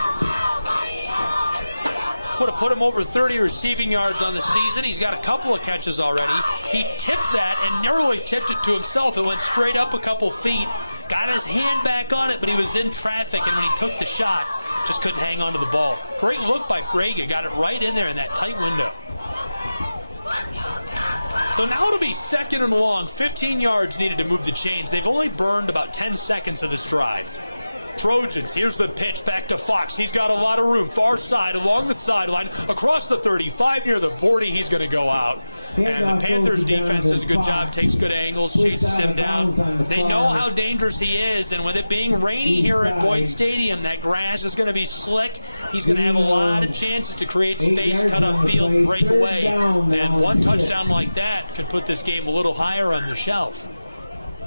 would have put him over 30 receiving yards on the season. He's got a couple of catches already. He tipped that and nearly tipped it to himself. It went straight up a couple feet, got his hand back on it, but he was in traffic, and when he took the shot, just couldn't hang on to the ball. Great look by Frege, got it right in there in that tight window. So now it'll be 2nd and long, 15 yards needed to move the chains. They've only burned about 10 seconds of this drive. Trojans, here's the pitch back to Fox. He's got a lot of room. Far side, along the sideline, across the 35, near the 40, he's going to go out. And the Panthers defense does a good job, takes good angles, chases him down. They know how dangerous he is, and with it being rainy here at Boyd Stadium, that grass is going to be slick. He's going to have a lot of chances to create space, cut up field, and break away. And one touchdown like that could put this game a little higher on the shelf.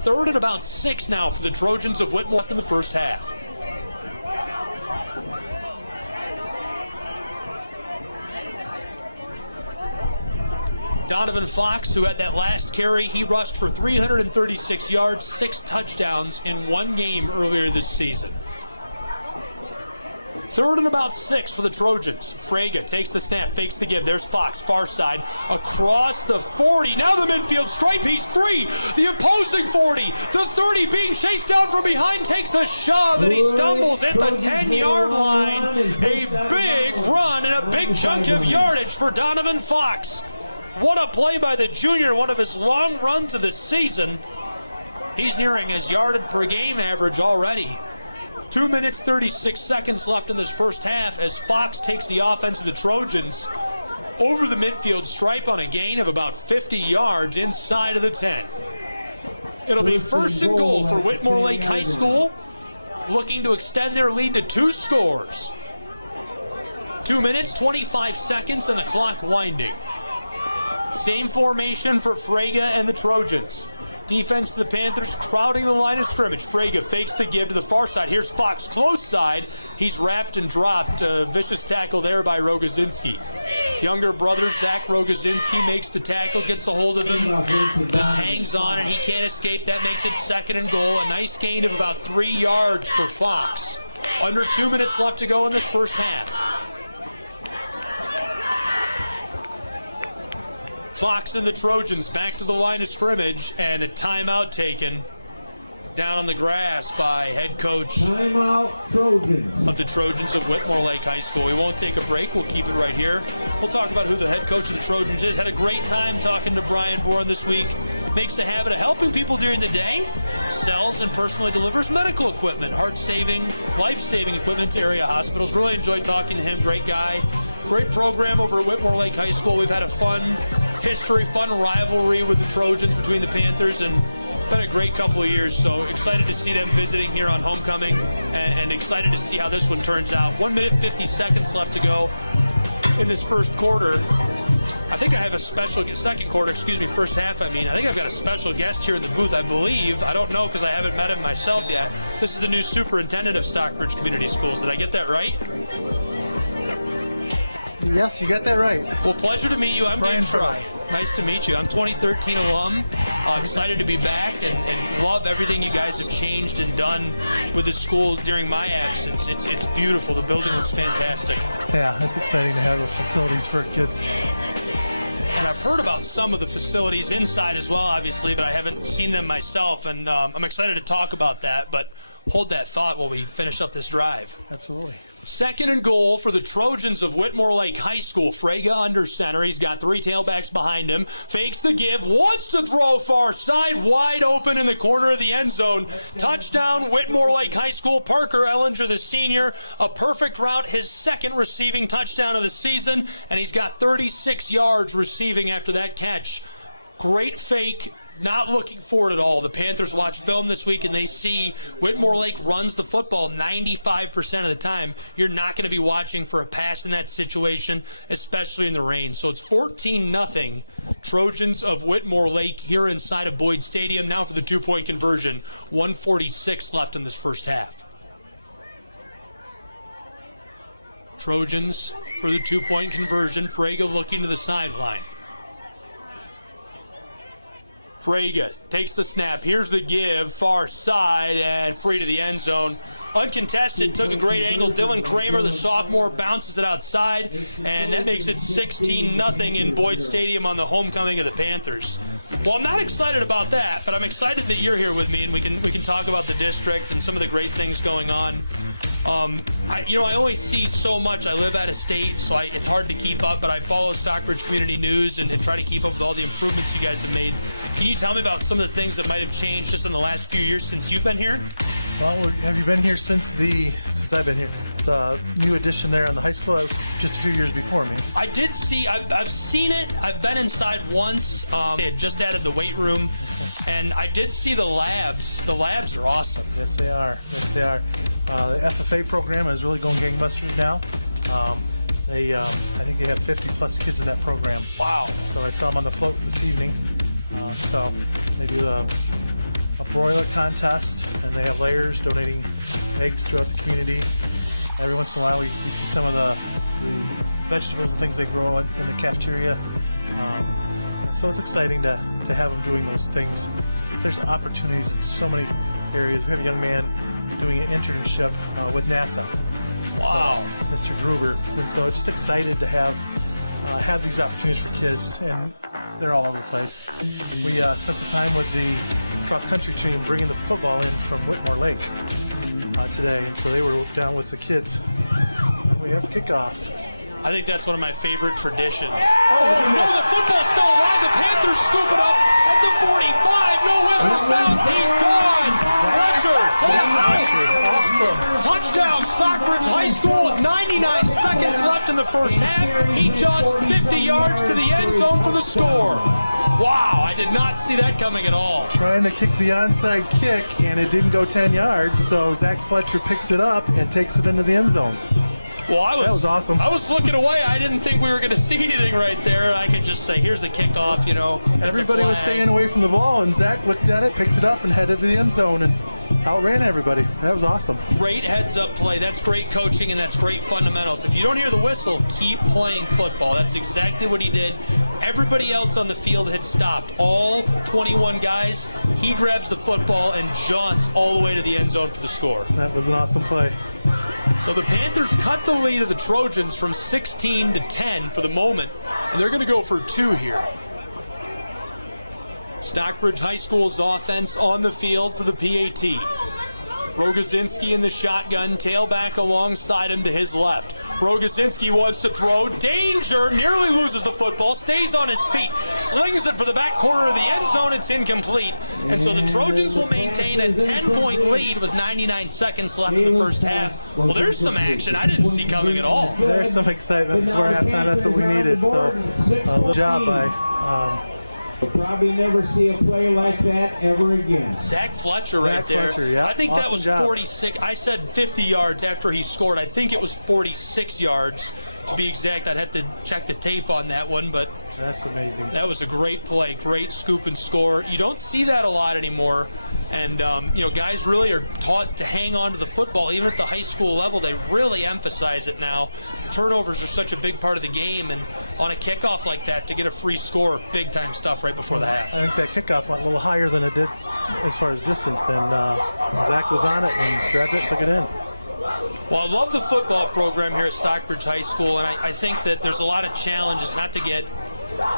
3rd and about 6 now for the Trojans of Whitmore in the first half. Donovan Fox, who had that last carry, he rushed for 336 yards, 6 touchdowns in 1 game earlier this season. 3rd and about 6 for the Trojans. Frege takes the snap, fakes the give. There's Fox, far side, across the 40. Now the midfield stripe, he's free. The opposing 40, the 30 being chased down from behind, takes a shove, and he stumbles at the 10-yard line. A big run and a big chunk of yardage for Donovan Fox. What a play by the junior, one of his long runs of the season. He's nearing his yardage per game average already. 2 minutes, 36 seconds left in this first half as Fox takes the offense of the Trojans over the midfield stripe on a gain of about 50 yards inside of the 10. It'll be 1st and goal for Whitmore Lake High School, looking to extend their lead to 2 scores. 2 minutes, 25 seconds, and the clock winding. Same formation for Frege and the Trojans. Defense to the Panthers crowding the line of scrimmage. Frege fakes the give to the far side. Here's Fox, close side. He's wrapped and dropped. A vicious tackle there by Rogozinski. Younger brother Zach Rogozinski makes the tackle, gets a hold of him, just hangs on, and he can't escape. That makes it 2nd and goal. A nice gain of about 3 yards for Fox. Under 2 minutes left to go in this first half. Fox and the Trojans back to the line of scrimmage, and a timeout taken down on the grass by head coach of the Trojans of Whitmore Lake High School. We won't take a break. We'll keep it right here. We'll talk about who the head coach of the Trojans is. Had a great time talking to Brian Bourne this week. Makes a habit of helping people during the day. Sells and personally delivers medical equipment, heart-saving, life-saving equipment to area hospitals. Really enjoyed talking to him. Great guy. Great program over at Whitmore Lake High School. We've had a fun history, fun rivalry with the Trojans between the Panthers, and been a great couple of years. So excited to see them visiting here on homecoming, and excited to see how this one turns out. 1 minute, 50 seconds left to go in this first quarter. I think I have a special, second quarter, excuse me, first half, I think I've got a special guest here in the booth, I believe. I don't know because I haven't met him myself yet. This is the new superintendent of Stockbridge Community Schools. Did I get that right? Yes, you got that right. Well, pleasure to meet you. I'm Brian Fry. Nice to meet you. I'm 2013 alum. Excited to be back and love everything you guys have changed and done with the school during my absence. It's beautiful. The building looks fantastic. Yeah, it's exciting to have those facilities for kids. And I've heard about some of the facilities inside as well, obviously, but I haven't seen them myself, and I'm excited to talk about that, but hold that thought while we finish up this drive. Absolutely. Second and goal for the Trojans of Whitmore Lake High School. Frege under center. He's got 3 tailbacks behind him. Fakes the give. Wants to throw far side. Wide open in the corner of the end zone. Touchdown, Whitmore Lake High School. Parker Ellinger, the senior. A perfect route. His second receiving touchdown of the season. And he's got 36 yards receiving after that catch. Great fake. Not looking for it at all. The Panthers watch film this week and they see Whitmore Lake runs the football 95% of the time. You're not going to be watching for a pass in that situation, especially in the rain. So it's 14-0 Trojans of Whitmore Lake here inside of Boyd Stadium. Now for the 2-point conversion. 1:46 left in this first half. Trojans for the 2-point conversion. Frege looking to the sideline. Frege takes the snap. Here's the give, far side, and free to the end zone. Uncontested, took a great angle. Dylan Kramer, the sophomore, bounces it outside, and that makes it 16-0 in Boyd Stadium on the homecoming of the Panthers. Well, I'm not excited about that, but I'm excited that you're here with me, and we can talk about the district and some of the great things going on. I only see so much. I live out of state, so it's hard to keep up, but I follow Stockbridge Community News and try to keep up with all the improvements you guys have made. Can you tell me about some of the things that might have changed just in the last few years since you've been here? Well, have you been here since I've been here? The new addition there on the high school, that was just a few years before me. I did see, I've seen it. I've been inside once. They had just added the weight room, and I did see the labs. The labs are awesome. Yes, they are. Yes, they are. The FFA program is really going gangbusters now. I think they have 50-plus kids in that program. Wow. So I saw them on the float this evening. So they do a broiler contest, and they have layers donating eggs throughout the community. Every once in a while we see some of the vegetables and things they grow in the cafeteria. So it's exciting to have them doing those things. There's opportunities in so many areas. We have a young man doing an internship with NASA. Wow. So, Mr. Gruber. And so it's just excited to have these opportunities for kids, and they're all over the place. We spent some time with the cross-country team bringing the football in from Whitmore Lake today, and so they were down with the kids. And we have kickoff. I think that's one of my favorite traditions. Oh no, the football's still alive. The Panthers scoop it up at the 45. No whistle sounds. He's gone. Fletcher to the house. Awesome. Touchdown, Stockbridge High School with 99 seconds left in the first half. He jogs 50 yards to the end zone for the score. Wow, I did not see that coming at all. Trying to kick the onside kick, and it didn't go 10 yards, so Zach Fletcher picks it up and takes it into the end zone. Well, that was awesome. I was looking away. I didn't think we were going to see anything right there. I could just say, here's the kickoff, Everybody was staying away from the ball, and Zach looked at it, picked it up, and headed to the end zone and outran everybody. That was awesome. Great heads-up play. That's great coaching, and that's great fundamentals. If you don't hear the whistle, keep playing football. That's exactly what he did. Everybody else on the field had stopped. All 21 guys, he grabs the football and jaunts all the way to the end zone for the score. That was an awesome play. So the Panthers cut the lead of the Trojans from 16 to 10 for the moment, and they're going to go for 2 here. Stockbridge High School's offense on the field for the PAT. Rogozinski in the shotgun, tailback alongside him to his left. Rogozinski wants to throw. Danger! Nearly loses the football. Stays on his feet. Slings it for the back corner of the end zone. It's incomplete. And so the Trojans will maintain a 10-point lead with 99 seconds left in the first half. Well, there's some action I didn't see coming at all. There's some excitement before halftime. That's what we needed. So a little job by... We'll probably never see a play like that ever again. Zach Fletcher right there. Fletcher, yeah. I think awesome that was 46. I said 50 yards after he scored. I think it was 46 yards. To be exact, I'd have to check the tape on that one, but that's amazing. That was a great play, great scoop and score. You don't see that a lot anymore, and guys really are taught to hang on to the football. Even at the high school level, they really emphasize it now. Turnovers are such a big part of the game, and on a kickoff like that, to get a free score, big time stuff right before the half. I think that kickoff went a little higher than it did as far as distance, and Zach was on it and grabbed it and took it in. Well, I love the football program here at Stockbridge High School, and I think that there's a lot of challenges, not to get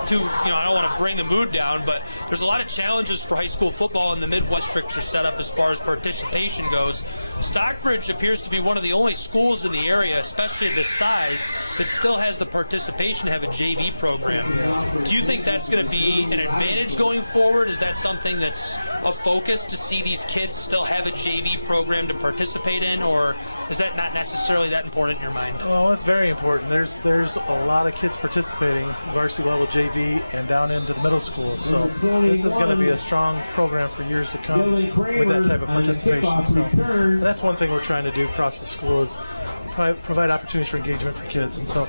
too, I don't want to bring the mood down, but there's a lot of challenges for high school football in the Midwest districts are set up as far as participation goes. Stockbridge appears to be one of the only schools in the area, especially this size, that still has the participation to have a JV program. Do you think that's going to be an advantage going forward? Is that something that's a focus to see these kids still have a JV program to participate in, or is that not necessarily that important in your mind? Well, it's very important. There's a lot of kids participating, varsity level JV and down into the middle school. So this is going to be a strong program for years to come with that type of participation. So that's one thing we're trying to do across the school is provide opportunities for engagement for kids. And so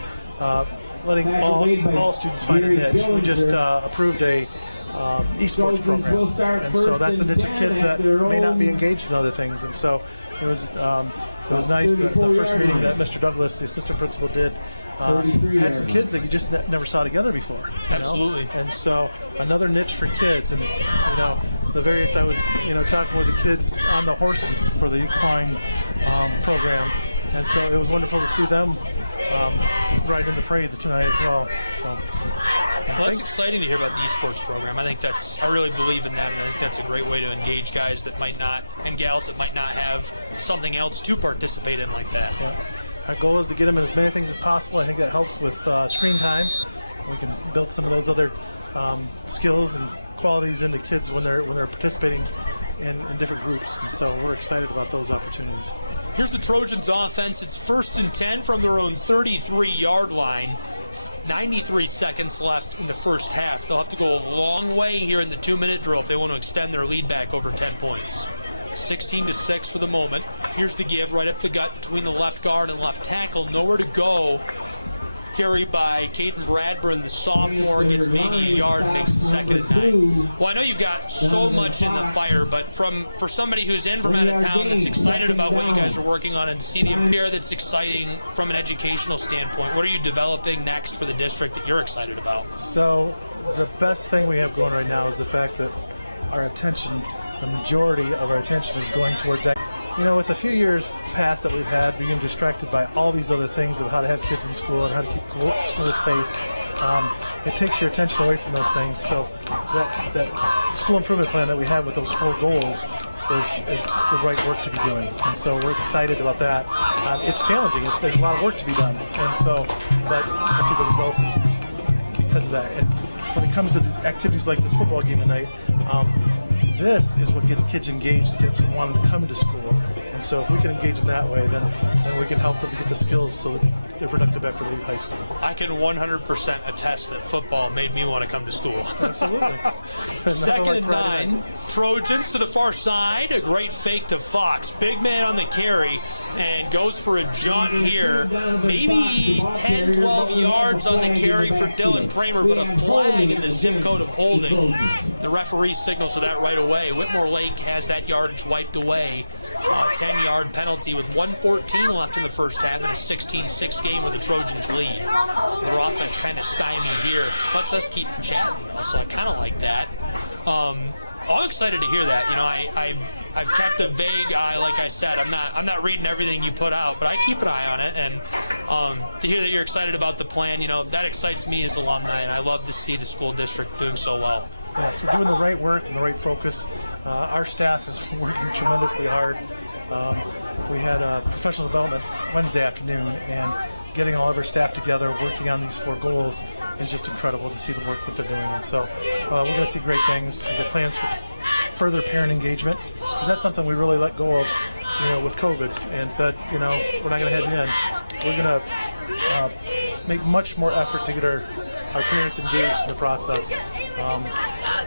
letting all students find a niche. We just approved a esports program, and so that's a niche of kids that may not be engaged in other things. And so it was nice. The first meeting that Mr. Douglas, the assistant principal, did had some kids that you just never saw together before. Absolutely. And so another niche for kids, and the various. I was talking with the kids on the horses for the equine program, and so it was wonderful to see them ride in the parade tonight as well. So. Well, that's exciting to hear about the esports program. I really believe in that, and I think that's a great way to engage guys that might not, and gals that might not have something else to participate in like that. Yeah. Our goal is to get them in as many things as possible. I think that helps with screen time. We can build some of those other skills and qualities into kids when they're participating in different groups, and so we're excited about those opportunities. Here's the Trojans offense. It's 1st and 10 from their own 33-yard line. 93 seconds left in the first half. They'll have to go a long way here in the 2-minute drill if they want to extend their lead back over 10 points. 16-6 for the moment. Here's the give right up the gut between the left guard and left tackle. Nowhere to go. Carried by Caden Bradburn, the sophomore, gets maybe a yard, makes it 2nd and 9. Well, I know you've got so much in the fire, but for somebody who's in from out of town that's excited about what you guys are working on and see the impair that's exciting from an educational standpoint, what are you developing next for the district that you're excited about? So the best thing we have going right now is the fact that our attention, the majority of our attention is going towards that. With a few years past that we've had, being distracted by all these other things of how to have kids in school and how to keep school safe, it takes your attention away from those things. So that school improvement plan that we have with those 4 goals is the right work to be doing. And so we're excited about that. It's challenging. There's a lot of work to be done. And so, but I see the results because of that. And when it comes to activities like this football game tonight, this is what gets kids engaged, gets them wanting to come to school. And so if we can engage them that way, then we can help them get the skills so that they're productive after they leave high school. I can 100% attest that football made me want to come to school. Absolutely. 2nd and 9. Trojans to the far side. A great fake to Fox. Big man on the carry and goes for a jaunt here. Maybe 10, 12 yards on the carry for Dylan Kramer, but a flag in the zip code of holding. The referee signals for that right away. Whitmore Lake has that yardage wiped away. 10-yard penalty with 1:14 left in the first half and a 16-6 game with the Trojans lead. Their offense kind of stymied here. Lets us keep chatting though, so I kind of like that. I'm excited to hear that. I've kept a vague eye, like I said. I'm not reading everything you put out, but I keep an eye on it. And to hear that you're excited about the plan, that excites me as alumni, and I love to see the school district doing so well. Yes, we're doing the right work and the right focus. Our staff is working tremendously hard. We had a professional development Wednesday afternoon, and getting all of our staff together, working on these 4 goals is just incredible to see the work that they're doing. And so we're going to see great things. We got plans for further parent engagement, because that's something we really let go of, with COVID, and said, we're not going to have you in. We're going to make much more effort to get our parents engaged in the process.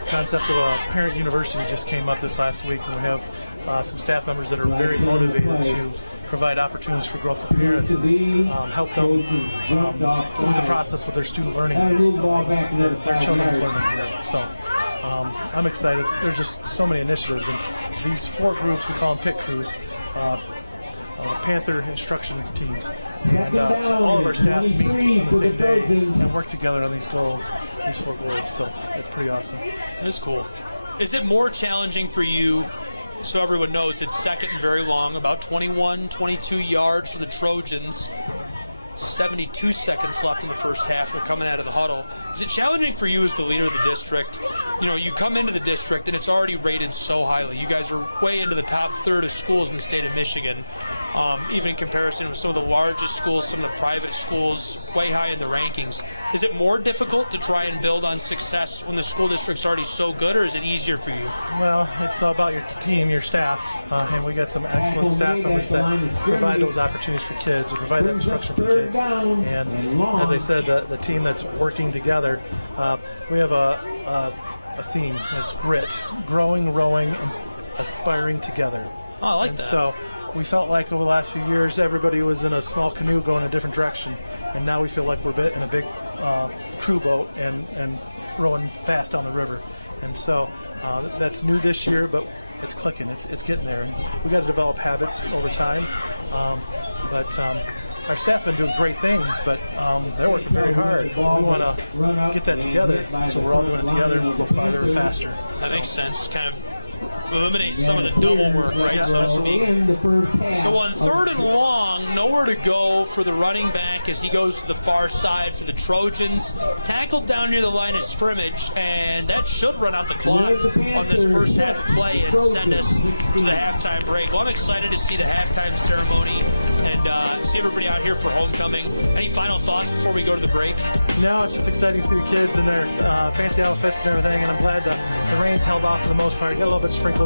Concept of a parent university just came up this last week, and we have some staff members that are very motivated to provide opportunities for growth for parents, and help them with the process with their student learning, their children's learning here. So I'm excited. There's just so many initiatives, and these 4 groups, we call them pit crews, Panther instruction teams, and so all of our staff meet on the same day and work together on these goals, these 4 goals. So it's pretty awesome. It is cool. Is it more challenging for you? So everyone knows it's second and very long, about 21, 22 yards for the Trojans. 72 seconds left in the first half. They're coming out of the huddle. Is it challenging for you as the leader of the district? You know, you come into the district and it's already rated so highly. You guys are way into the top third of schools in the state of Michigan, even in comparison with some of the largest schools, some of the private schools, way high in the rankings. Is it more difficult to try and build on success when the school district's already so good, or is it easier for you? Well, it's all about your team, your staff, and we got some excellent staff members that provide those opportunities for kids, or provide that instruction for kids. And as I said, the team that's working together, we have a theme. It's grit, growing, rowing, and aspiring together. Oh, I like that. So we felt like over the last few years, everybody was in a small canoe going a different direction, and now we feel like we're in a big crew boat and rowing fast down the river. And so that's new this year, but it's clicking. It's getting there, and we got to develop habits over time. But our staff's been doing great things, but they're working very hard. We want to get that together, so we're all doing it together, and we'll go farther and faster. That makes sense. Kind of eliminate some of the double work, right, so to speak. So on 3rd and long, nowhere to go for the running back as he goes to the far side for the Trojans. Tackled down near the line of scrimmage, and that should run out the clock on this first half of play and send us to the halftime break. Well, I'm excited to see the halftime ceremony and see everybody out here for homecoming. Any final thoughts before we go to the break? No, it's just exciting to see the kids in their fancy outfits and everything, and I'm glad the rain's held off for the most part. Got a little bit of sprinkles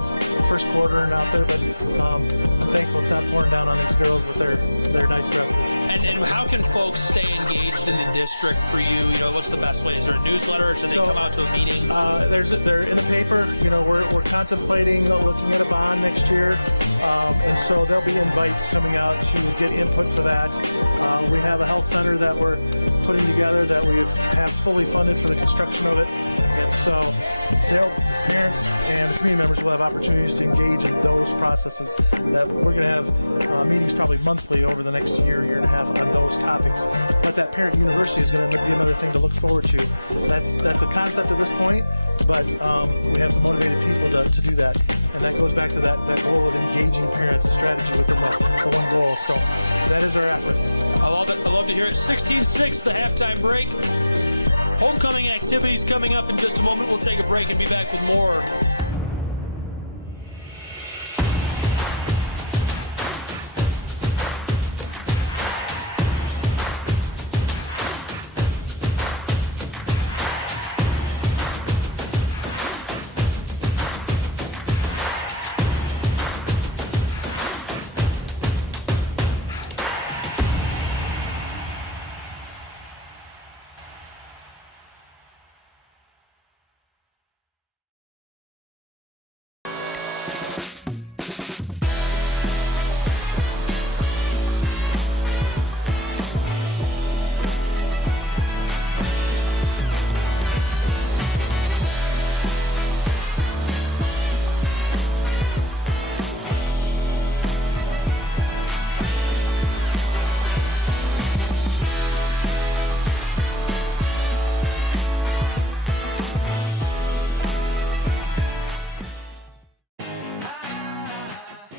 first quarter and out there, but I'm thankful it's not pouring down on these girls with their nice dresses. And how can folks stay engaged in the district for you? You know, what's the best way? Is there a newsletter, or should they come out to a meeting? They're in the paper. You know, we're contemplating looking at a bond next year, and so there'll be invites coming out to get input for that. We have a health center that we're putting together that we have fully funded for the construction of it, and so parents and the community members will have opportunities to engage in those processes. That we're going to have meetings probably monthly over the next year and a half on those topics. But that parent university is going to be another thing to look forward to. That's a concept at this point, but we have some motivated people to do that, and that goes back to that goal of engaging parents, a strategy within the one goal. So that is our effort. I love it. I love to hear it. 16-6, the halftime break. Homecoming activities coming up in just a moment. We'll take a break and be back with more.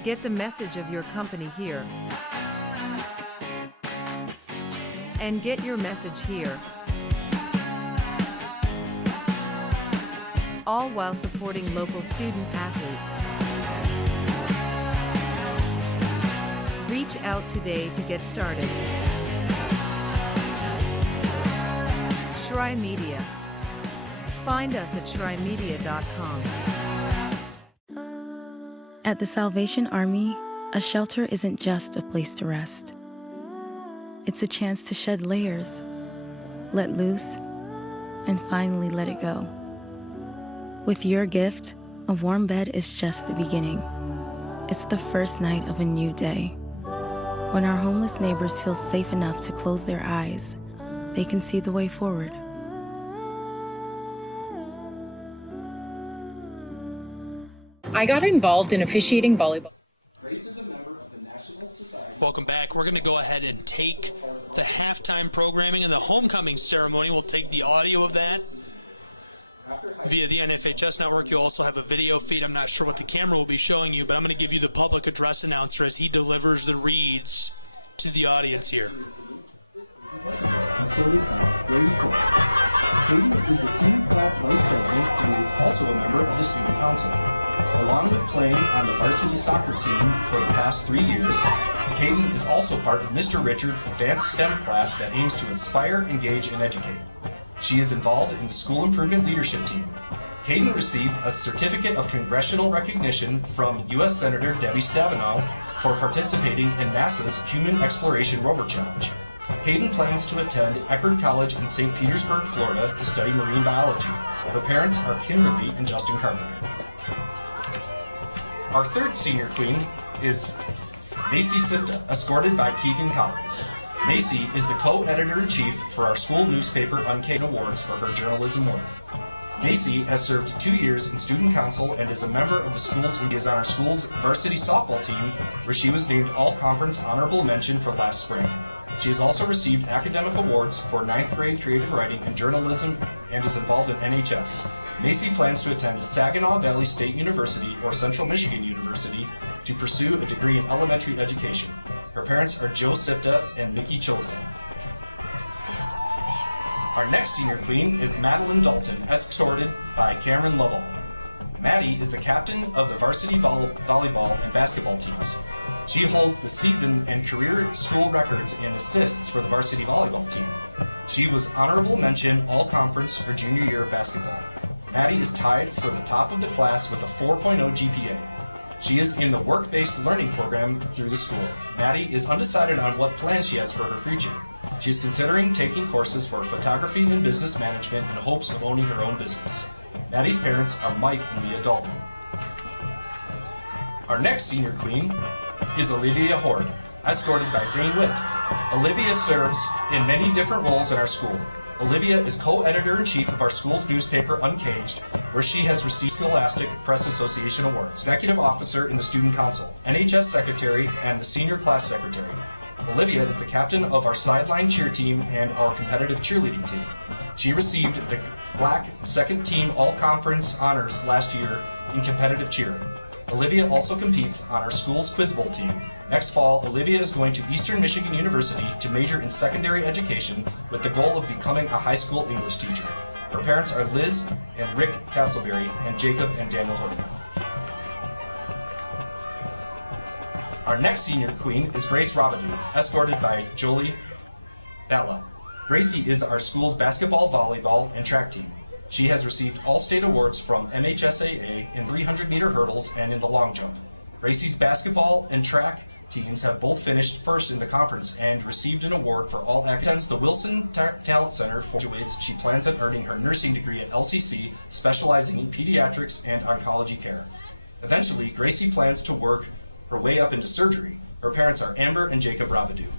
Get the message of your company here. And get your message here. All while supporting local student athletes. Reach out today to get started. Shry Media. Find us at shrymedia.com. At the Salvation Army, a shelter isn't just a place to rest. It's a chance to shed layers, let loose, and finally let it go. With your gift, a warm bed is just the beginning. It's the first night of a new day. When our homeless neighbors feel safe enough to close their eyes, they can see the way forward. I got involved in officiating volleyball. Grace is a member of the National Society. Welcome back. We're going to go ahead and take the halftime programming and the homecoming ceremony. We'll take the audio of that via the NFHS network. You also have a video feed. I'm not sure what the camera will be showing you, but I'm going to give you the public address announcer as he delivers the reads to the audience here. Hayden is the senior class vice president and is also a member of the student council. Along with playing on the varsity soccer team for the past 3 years, Hayden is also part of Mr. Richards' advanced STEM class that aims to inspire, engage, and educate. She is involved in the school improvement leadership team. Hayden received a certificate of congressional recognition from U.S. Senator Debbie Stabenow for participating in NASA's Human Exploration Rover Challenge. Hayden plans to attend Eckerd College in St. Petersburg, Florida to study marine biology. Her parents are Kimberly and Justin Carpenter. Our third senior queen is Macy Sipta, escorted by Keegan Collins. Macy is the co-editor-in-chief for our school newspaper Uncaged Awards for her journalism work. Macy has served 2 years in student council and is a member of the school's and is on our school's varsity softball team, where she was named all-conference honorable mention for last spring. She has also received academic awards for 9th grade creative writing and journalism and is involved in NHS. Macy plans to attend Saginaw Valley State University or Central Michigan University to pursue a degree in elementary education. Her parents are Joe Sipta and Mickey Chilison. Our next senior queen is Madeline Dalton, escorted by Cameron Lovell. Maddie is the captain of the varsity volleyball and basketball teams. She holds the season and career school records and assists for the varsity volleyball team. She was honorable mention all-conference her junior year of basketball. Maddie is tied for the top of the class with a 4.0 GPA. She is in the work-based learning program through the school. Maddie is undecided on what plans she has for her future. She is considering taking courses for photography and business management in hopes of owning her own business. Maddie's parents are Mike and Leah Dalton. Our next senior queen is Olivia Horde, escorted by Zane Witt. Olivia serves in many different roles in our school. Olivia is co-editor-in-chief of our school's newspaper, Uncaged, where she has received Scholastic Press Association Award, executive officer in the student council, NHS secretary, and the senior class secretary. Olivia is the captain of our sideline cheer team and our competitive cheerleading team. She received the Black second team all-conference honors last year in competitive cheer. Olivia also competes on our school's Quiz Bowl team. Next fall, Olivia is going to Eastern Michigan University to major in secondary education with the goal of becoming a high school English teacher. Her parents are Liz and Rick Castleberry and Jacob and Daniel Horton. Our next senior queen is Grace Robidoux, escorted by Jolie Bella. Gracie is our school's basketball, volleyball, and track team. She has received all-state awards from MHSAA in 300-meter hurdles and in the long jump. Gracie's basketball and track teams have both finished first in the conference and received an award for all attends the Wilson Talent Center for graduates. She plans on earning her nursing degree at LCC, specializing in pediatrics and oncology care. Eventually, Gracie plans to work her way up into surgery. Her parents are Amber and Jacob Robidoux.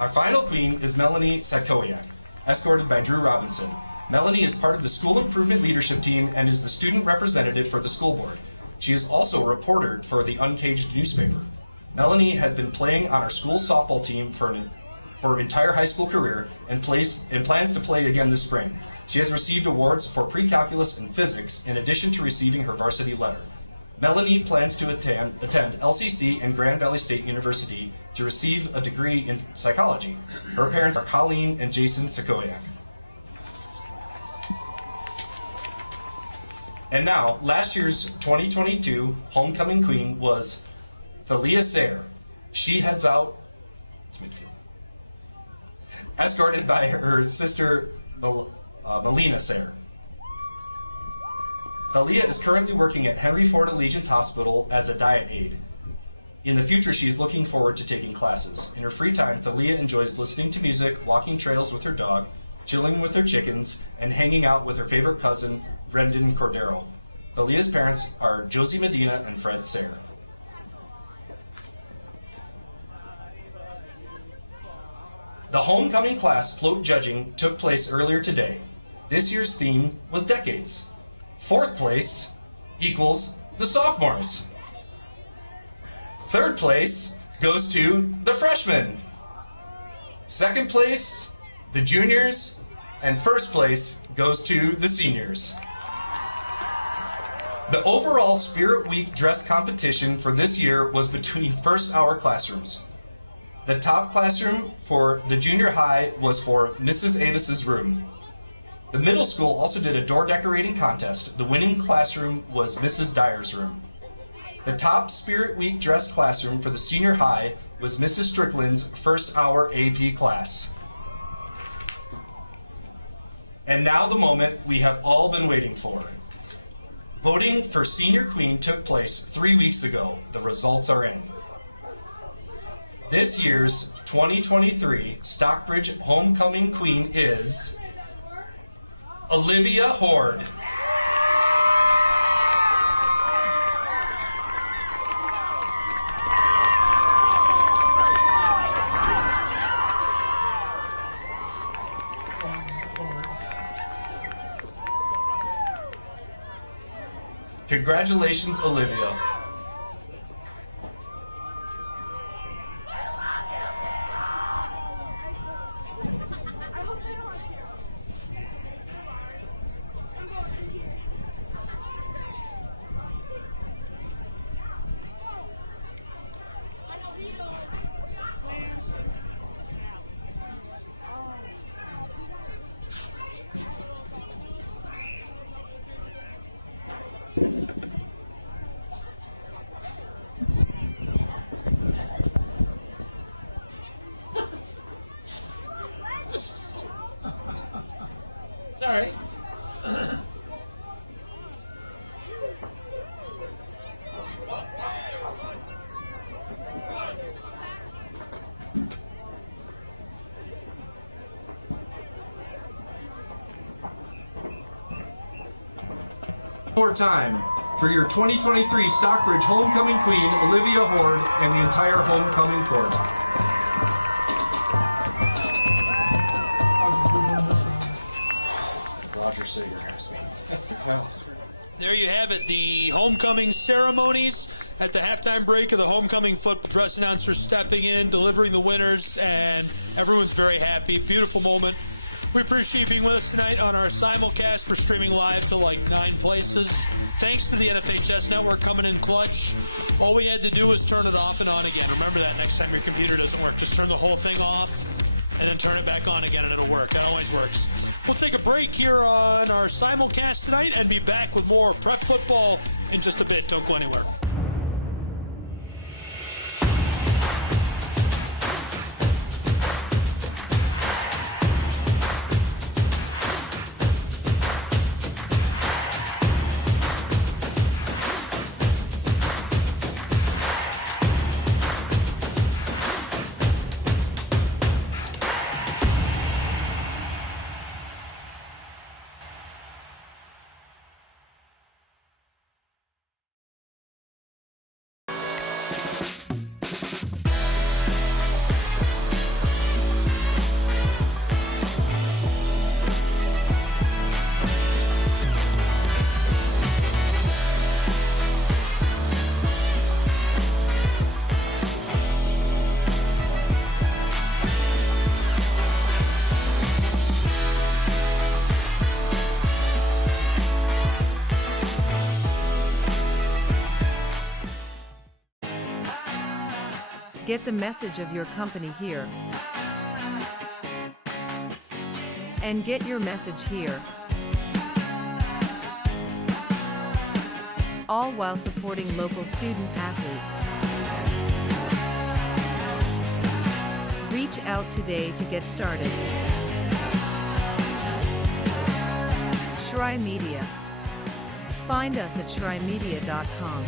Our final queen is Melanie Sadkowiak, escorted by Drew Robinson. Melanie is part of the school improvement leadership team and is the student representative for the school board. She is also a reporter for the Uncaged newspaper. Melanie has been playing on our school softball team for her entire high school career and plans to play again this spring. She has received awards for pre-calculus and physics in addition to receiving her varsity letter. Melanie plans to attend LCC and Grand Valley State University to receive a degree in psychology. Her parents are Colleen and Jason Sakoyak. And now, last year's 2022 homecoming queen was Thalia Sayre. She heads out to midfield, escorted by her sister Melina Sayre. Thalia is currently working at Henry Ford Allegiance Hospital as a diet aide. In the future, she is looking forward to taking classes. In her free time, Thalia enjoys listening to music, walking trails with her dog, chilling with her chickens, and hanging out with her favorite cousin, Brendan Cordero. Thalia's parents are Josie Medina and Fred Sayre. The homecoming class float judging took place earlier today. This year's theme was decades. Fourth place equals the sophomores. Third place goes to the freshmen. Second place, the juniors, and first place goes to the seniors. The overall Spirit Week dress competition for this year was between first hour classrooms. The top classroom for the junior high was for Mrs. Avis's room. The middle school also did a door decorating contest. The winning classroom was Mrs. Dyer's room. The top Spirit Week dress classroom for the senior high was Mrs. Strickland's first hour AP class. And now the moment we have all been waiting for. Voting for Senior Queen took place 3 weeks ago. The results are in. This year's 2023 Stockbridge Homecoming Queen is Olivia Horde. Congratulations, Olivia. Sorry. More time for your 2023 Stockbridge Homecoming Queen, Olivia Horde, and the entire homecoming court. Roger Sager asked me. Well, there you have it, the homecoming ceremonies at the halftime break of the homecoming football. Dress announcer stepping in, delivering the winners, and everyone's very happy. Beautiful moment. We appreciate you being with us tonight on our simulcast. We're streaming live to like 9 places. Thanks to the NFHS network coming in clutch. All we had to do was turn it off and on again. Remember that next time your computer doesn't work. Just turn the whole thing off and then turn it back on again and it'll work. That always works. We'll take a break here on our simulcast tonight and be back with more prep football in just a bit. Don't go anywhere. Get the message of your company here. And get your message here. All while supporting local student athletes. Reach out today to get started. Shry Media. Find us at shrymedia.com.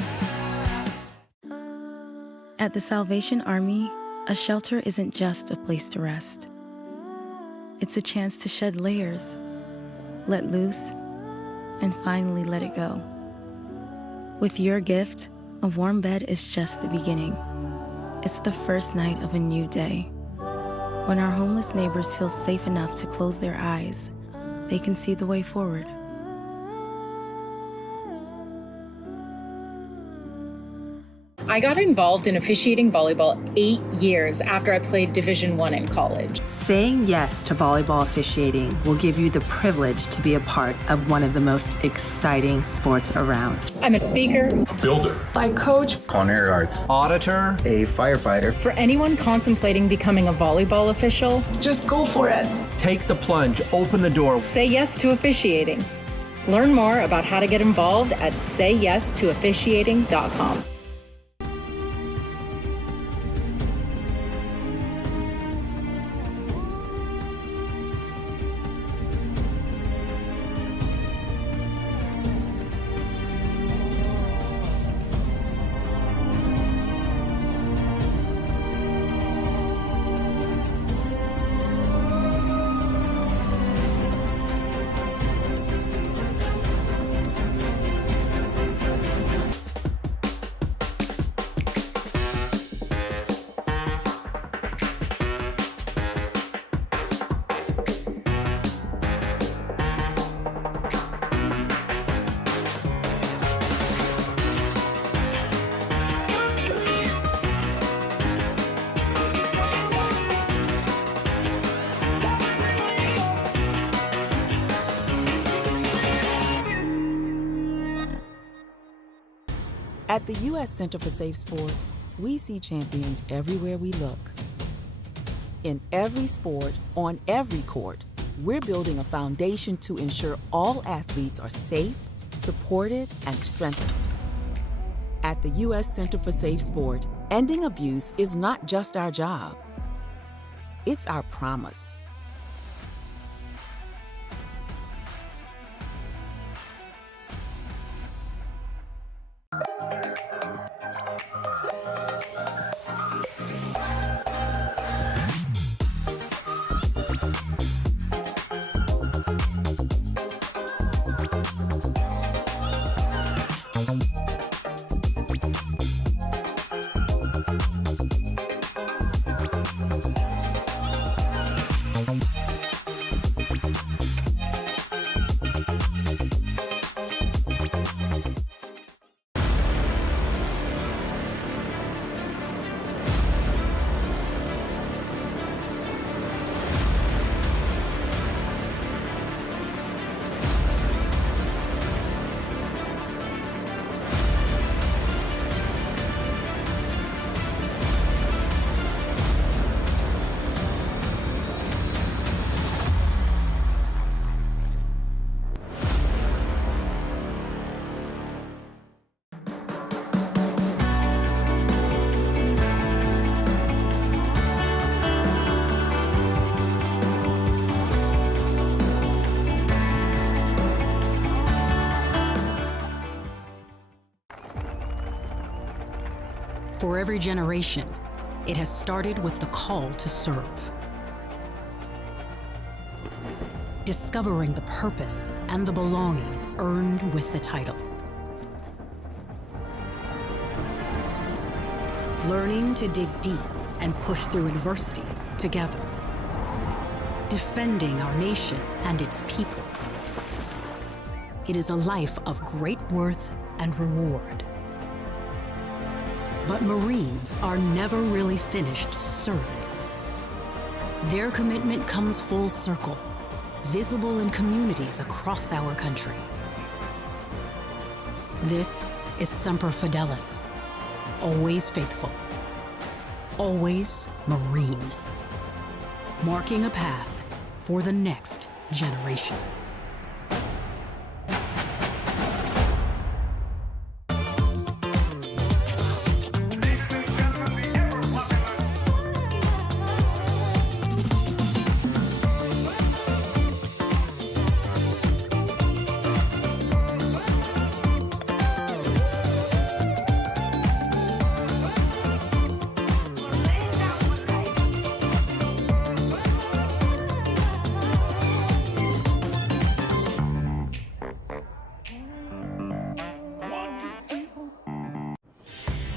At the Salvation Army, a shelter isn't just a place to rest. It's a chance to shed layers, let loose, and finally let it go. With your gift, a warm bed is just the beginning. It's the first night of a new day. When our homeless neighbors feel safe enough to close their eyes, they can see the way forward. I got involved in officiating volleyball 8 years after I played Division I in college. Saying yes to volleyball officiating will give you the privilege to be a part of one of the most exciting sports around. I'm a speaker, Builder. I coach. Culinary arts. Auditor. A firefighter. For anyone contemplating becoming a volleyball official, just go for it. Take the plunge. Open the door. Say yes to officiating. Learn more about how to get involved at sayyes2officiating.com. At the U.S. Center for Safe Sport, we see champions everywhere we look. In every sport, on every court, we're building a foundation to ensure all athletes are safe, supported, and strengthened. At the U.S. Center for Safe Sport, ending abuse is not just our job, it's our promise. For every generation, it has started with the call to serve. Discovering the purpose and the belonging earned with the title. Learning to dig deep and push through adversity together. Defending our nation and its people. It is a life of great worth and reward. But Marines are never really finished serving. Their commitment comes full circle, visible in communities across our country. This is Semper Fidelis, always faithful, always Marine, marking a path for the next generation.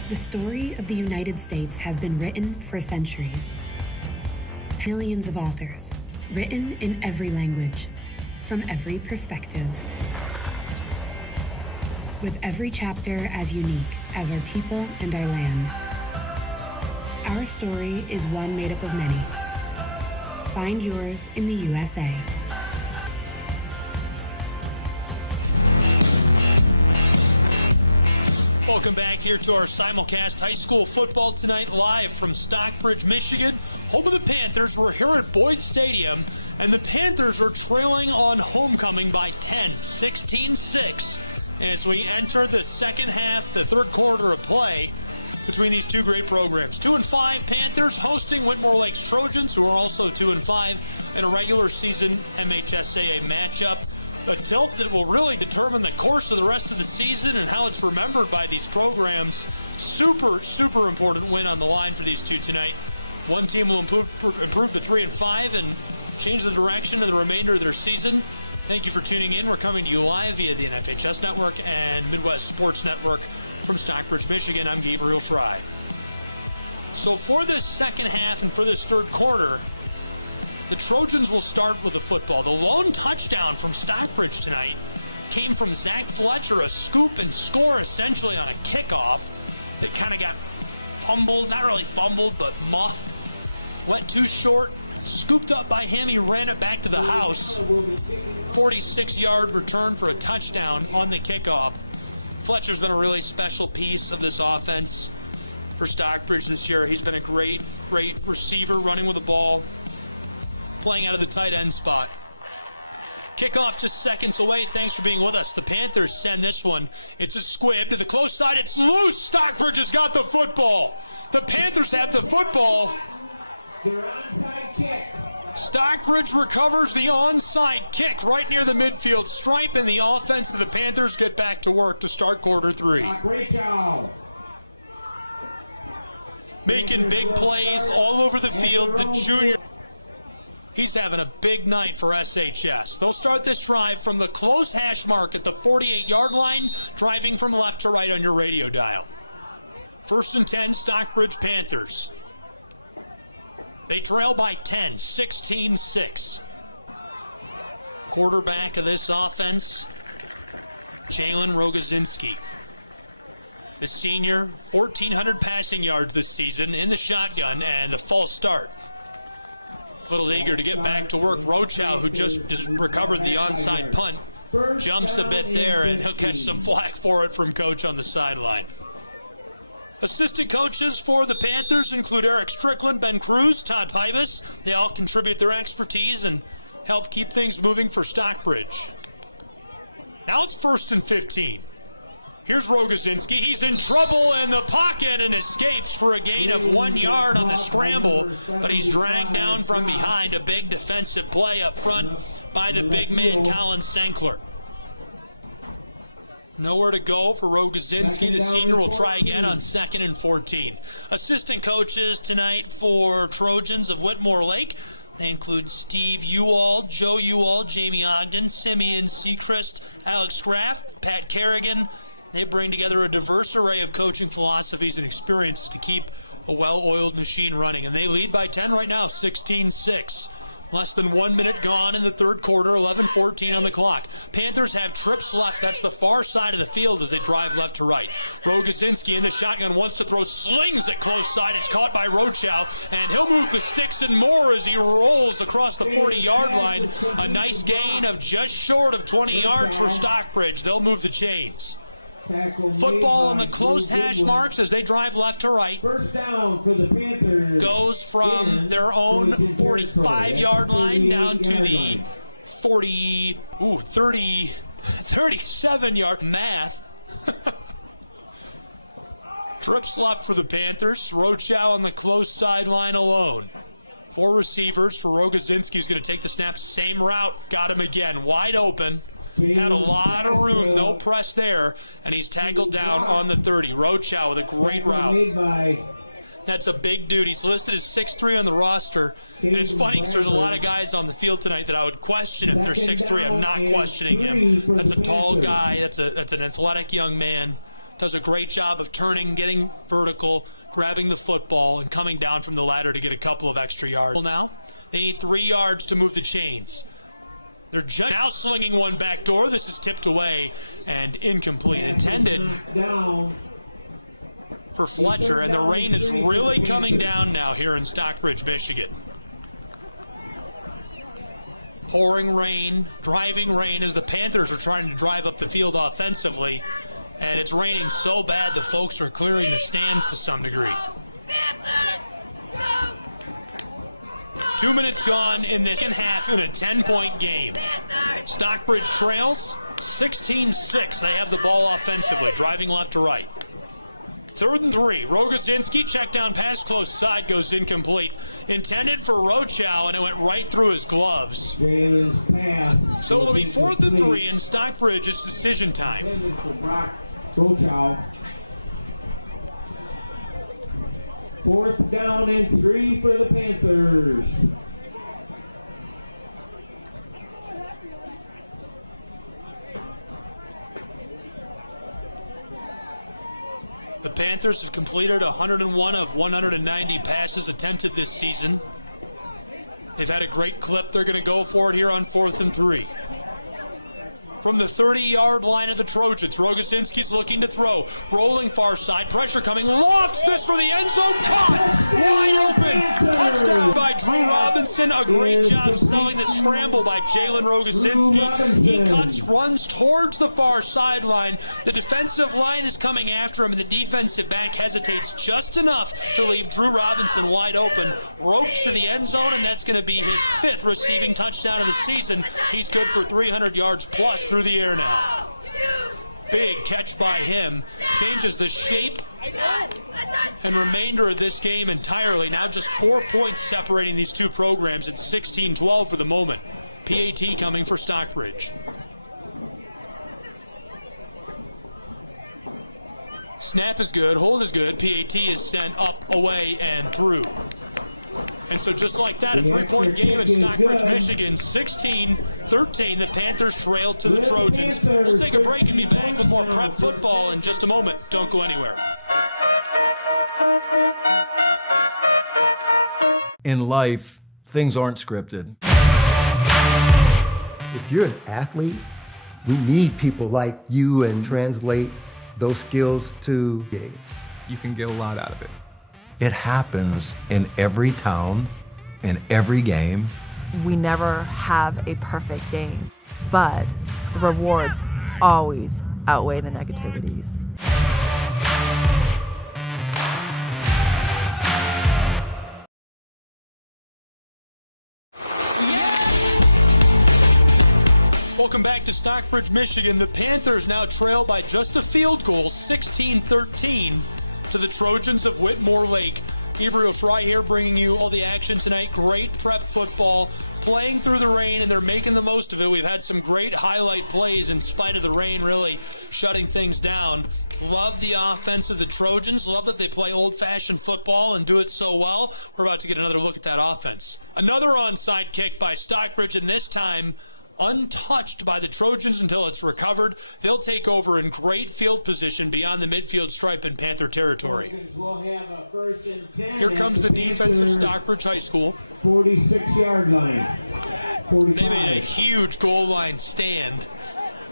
The story of the United States has been written for centuries, Millions of authors, written in every language, from every perspective. With every chapter as unique as our people and our land. Our story is one made up of many. Find yours in the USA. Welcome back here to our simulcast high school football tonight, live from Stockbridge, Michigan, home of the Panthers. We're here at Boyd Stadium, and the Panthers are trailing on homecoming by 10, 16-6, as we enter the second half, the third quarter of play between these two great programs. 2-5 Panthers hosting Whitmore Lakes Trojans, who are also 2-5 in a regular season MHSAA matchup. A tilt that will really determine the course of the rest of the season and how it's remembered by these programs. Super, super important win on the line for these two tonight. One team will improve to 3-5 and change the direction of the remainder of their season. Thank you for tuning in. We're coming to you live via the NFHS Network and Midwest Sports Network from Stockbridge, Michigan. I'm Gabriel Schrei. So for this second half and for this third quarter, the Trojans will start with the football. The lone touchdown from Stockbridge tonight came from Zach Fletcher, a scoop and score essentially on a kickoff that kind of got fumbled, not really fumbled, but muffed. Went too short, scooped up by him, he ran it back to the house. 46-yard return for a touchdown on the kickoff. Fletcher's been a really special piece of this offense for Stockbridge this year. He's been a great, great receiver running with the ball, playing out of the tight end spot. Kickoff just seconds away. Thanks for being with us. The Panthers send this one. It's a squib to the close side. It's loose. Stockbridge has got the football. The Panthers have the football. Their onside kick. Stockbridge recovers the onside kick right near the midfield stripe, and the offense of the Panthers get back to work to start quarter three. Great job. Making big plays all over the field. The junior, he's having a big night for SHS. They'll start this drive from the close hash mark at the 48-yard line, driving from left to right on your radio dial. 1st and 10, Stockbridge Panthers. They trail by 10, 16-6. Quarterback of this offense, Jalen Rogozinski. The senior, 1,400 passing yards this season in the shotgun and a false start. Little eager to get back to work. Rochow, who just recovered the onside punt, jumps a bit there, and he'll catch some flack for it from coach on the sideline. Assistant coaches for the Panthers include Eric Strickland, Ben Cruz, Todd Pybus. They all contribute their expertise and help keep things moving for Stockbridge. Now it's 1st and 15. Here's Rogozinski. He's in trouble in the pocket and escapes for a gain of 1 yard on the scramble, but he's dragged down from behind. A big defensive play up front by the big man, Colin Senkler. Nowhere to go for Rogozinski. The senior will try again on 2nd and 14. Assistant coaches tonight for Trojans of Whitmore Lake. They include Steve Ewald, Joe Ewald, Jamie Ogden, Simeon Seacrest, Alex Graff, Pat Kerrigan. They bring together a diverse array of coaching philosophies and experiences to keep a well-oiled machine running. And they lead by 10 right now, 16-6. Less than 1 minute gone in the third quarter, 11:14 on the clock. Panthers have trips left. That's the far side of the field as they drive left to right. Rogozinski in the shotgun wants to throw, slings it close side. It's caught by Rochow, and he'll move the sticks and more as he rolls across the 40-yard line. A nice gain of just short of 20 yards for Stockbridge. They'll move the chains. Football on the close hash marks as they drive left to right. First down for the Panthers. Goes from their own 45-yard line down to the 37-yard math. Trips left for the Panthers. Rochow on the close sideline alone. 4 receivers for Rogozinski, who's going to take the snap. Same route. Got him again. Wide open. Had a lot of room, no press there, and he's tackled down on the 30. Rochow with a great route. That's a big dude. He's listed as 6'3" on the roster, and it's funny because there's a lot of guys on the field tonight that I would question if they're 6'3". I'm not questioning him. That's a tall guy. That's an athletic young man. Does a great job of turning, getting vertical, grabbing the football and coming down from the ladder to get a couple of extra yards. Now, they need 3 yards to move the chains. They're just now slinging one back door. This is tipped away and incomplete. Intended for Fletcher, and the rain is really coming down now here in Stockbridge, Michigan. Pouring rain, driving rain as the Panthers are trying to drive up the field offensively, and it's raining so bad the folks are clearing the stands to some degree. 2 minutes gone in this second half in a 10-point game. Stockbridge trails 16-6. They have the ball offensively, driving left to right. 3rd and 3. Rogozinski, check down pass, close side, goes incomplete. Intended for Rochow, and it went right through his gloves. So it'll be 4th and 3 in Stockbridge. It's decision time. Rochow. 4th down and 3 for the Panthers. The Panthers have completed 101 of 190 passes attempted this season. They've had a great clip. They're going to go for it here on 4th and 3. From the 30-yard line of the Trojans, Rogozinski's looking to throw. Rolling far side, pressure coming, lofts this for the end zone, caught! Wide open! Touchdown by Drew Robinson. A great job selling the scramble by Jalen Rogozinski. He cuts, runs towards the far sideline. The defensive line is coming after him, and the defensive back hesitates just enough to leave Drew Robinson wide open. Ropes to the end zone, and that's going to be his 5th receiving touchdown of the season. He's good for 300 yards plus through the air now. Big catch by him. Changes the shape and remainder of this game entirely. Now just 4 points separating these two programs. It's 16-12 for the moment. PAT coming for Stockbridge. Snap is good. Hold is good. PAT is sent up, away, and through. And so just like that, a 3-point game in Stockbridge, Michigan, 16-13. The Panthers trail to the Trojans. We'll take a break and be back with more prep football in just a moment. Don't go anywhere. In life, things aren't scripted. If you're an athlete, we need people like you and translate those skills to game. You can get a lot out of it. It happens in every town, in every game. We never have a perfect game, but the rewards always outweigh the negativities. Welcome back to Stockbridge, Michigan. The Panthers now trail by just a field goal, 16-13. To the Trojans of Whitmore Lake. Gabriel Schrei here bringing you all the action tonight. Great prep football, playing through the rain, and they're making the most of it. We've had some great highlight plays in spite of the rain really shutting things down. Love the offense of the Trojans. Love that they play old-fashioned football and do it so well. We're about to get another look at that offense. Another onside kick by Stockbridge, and this time untouched by the Trojans until it's recovered. They'll take over in great field position beyond the midfield stripe in Panther territory. Here comes the defense of Stockbridge High School. 46-yard line. 45. They made a huge goal line stand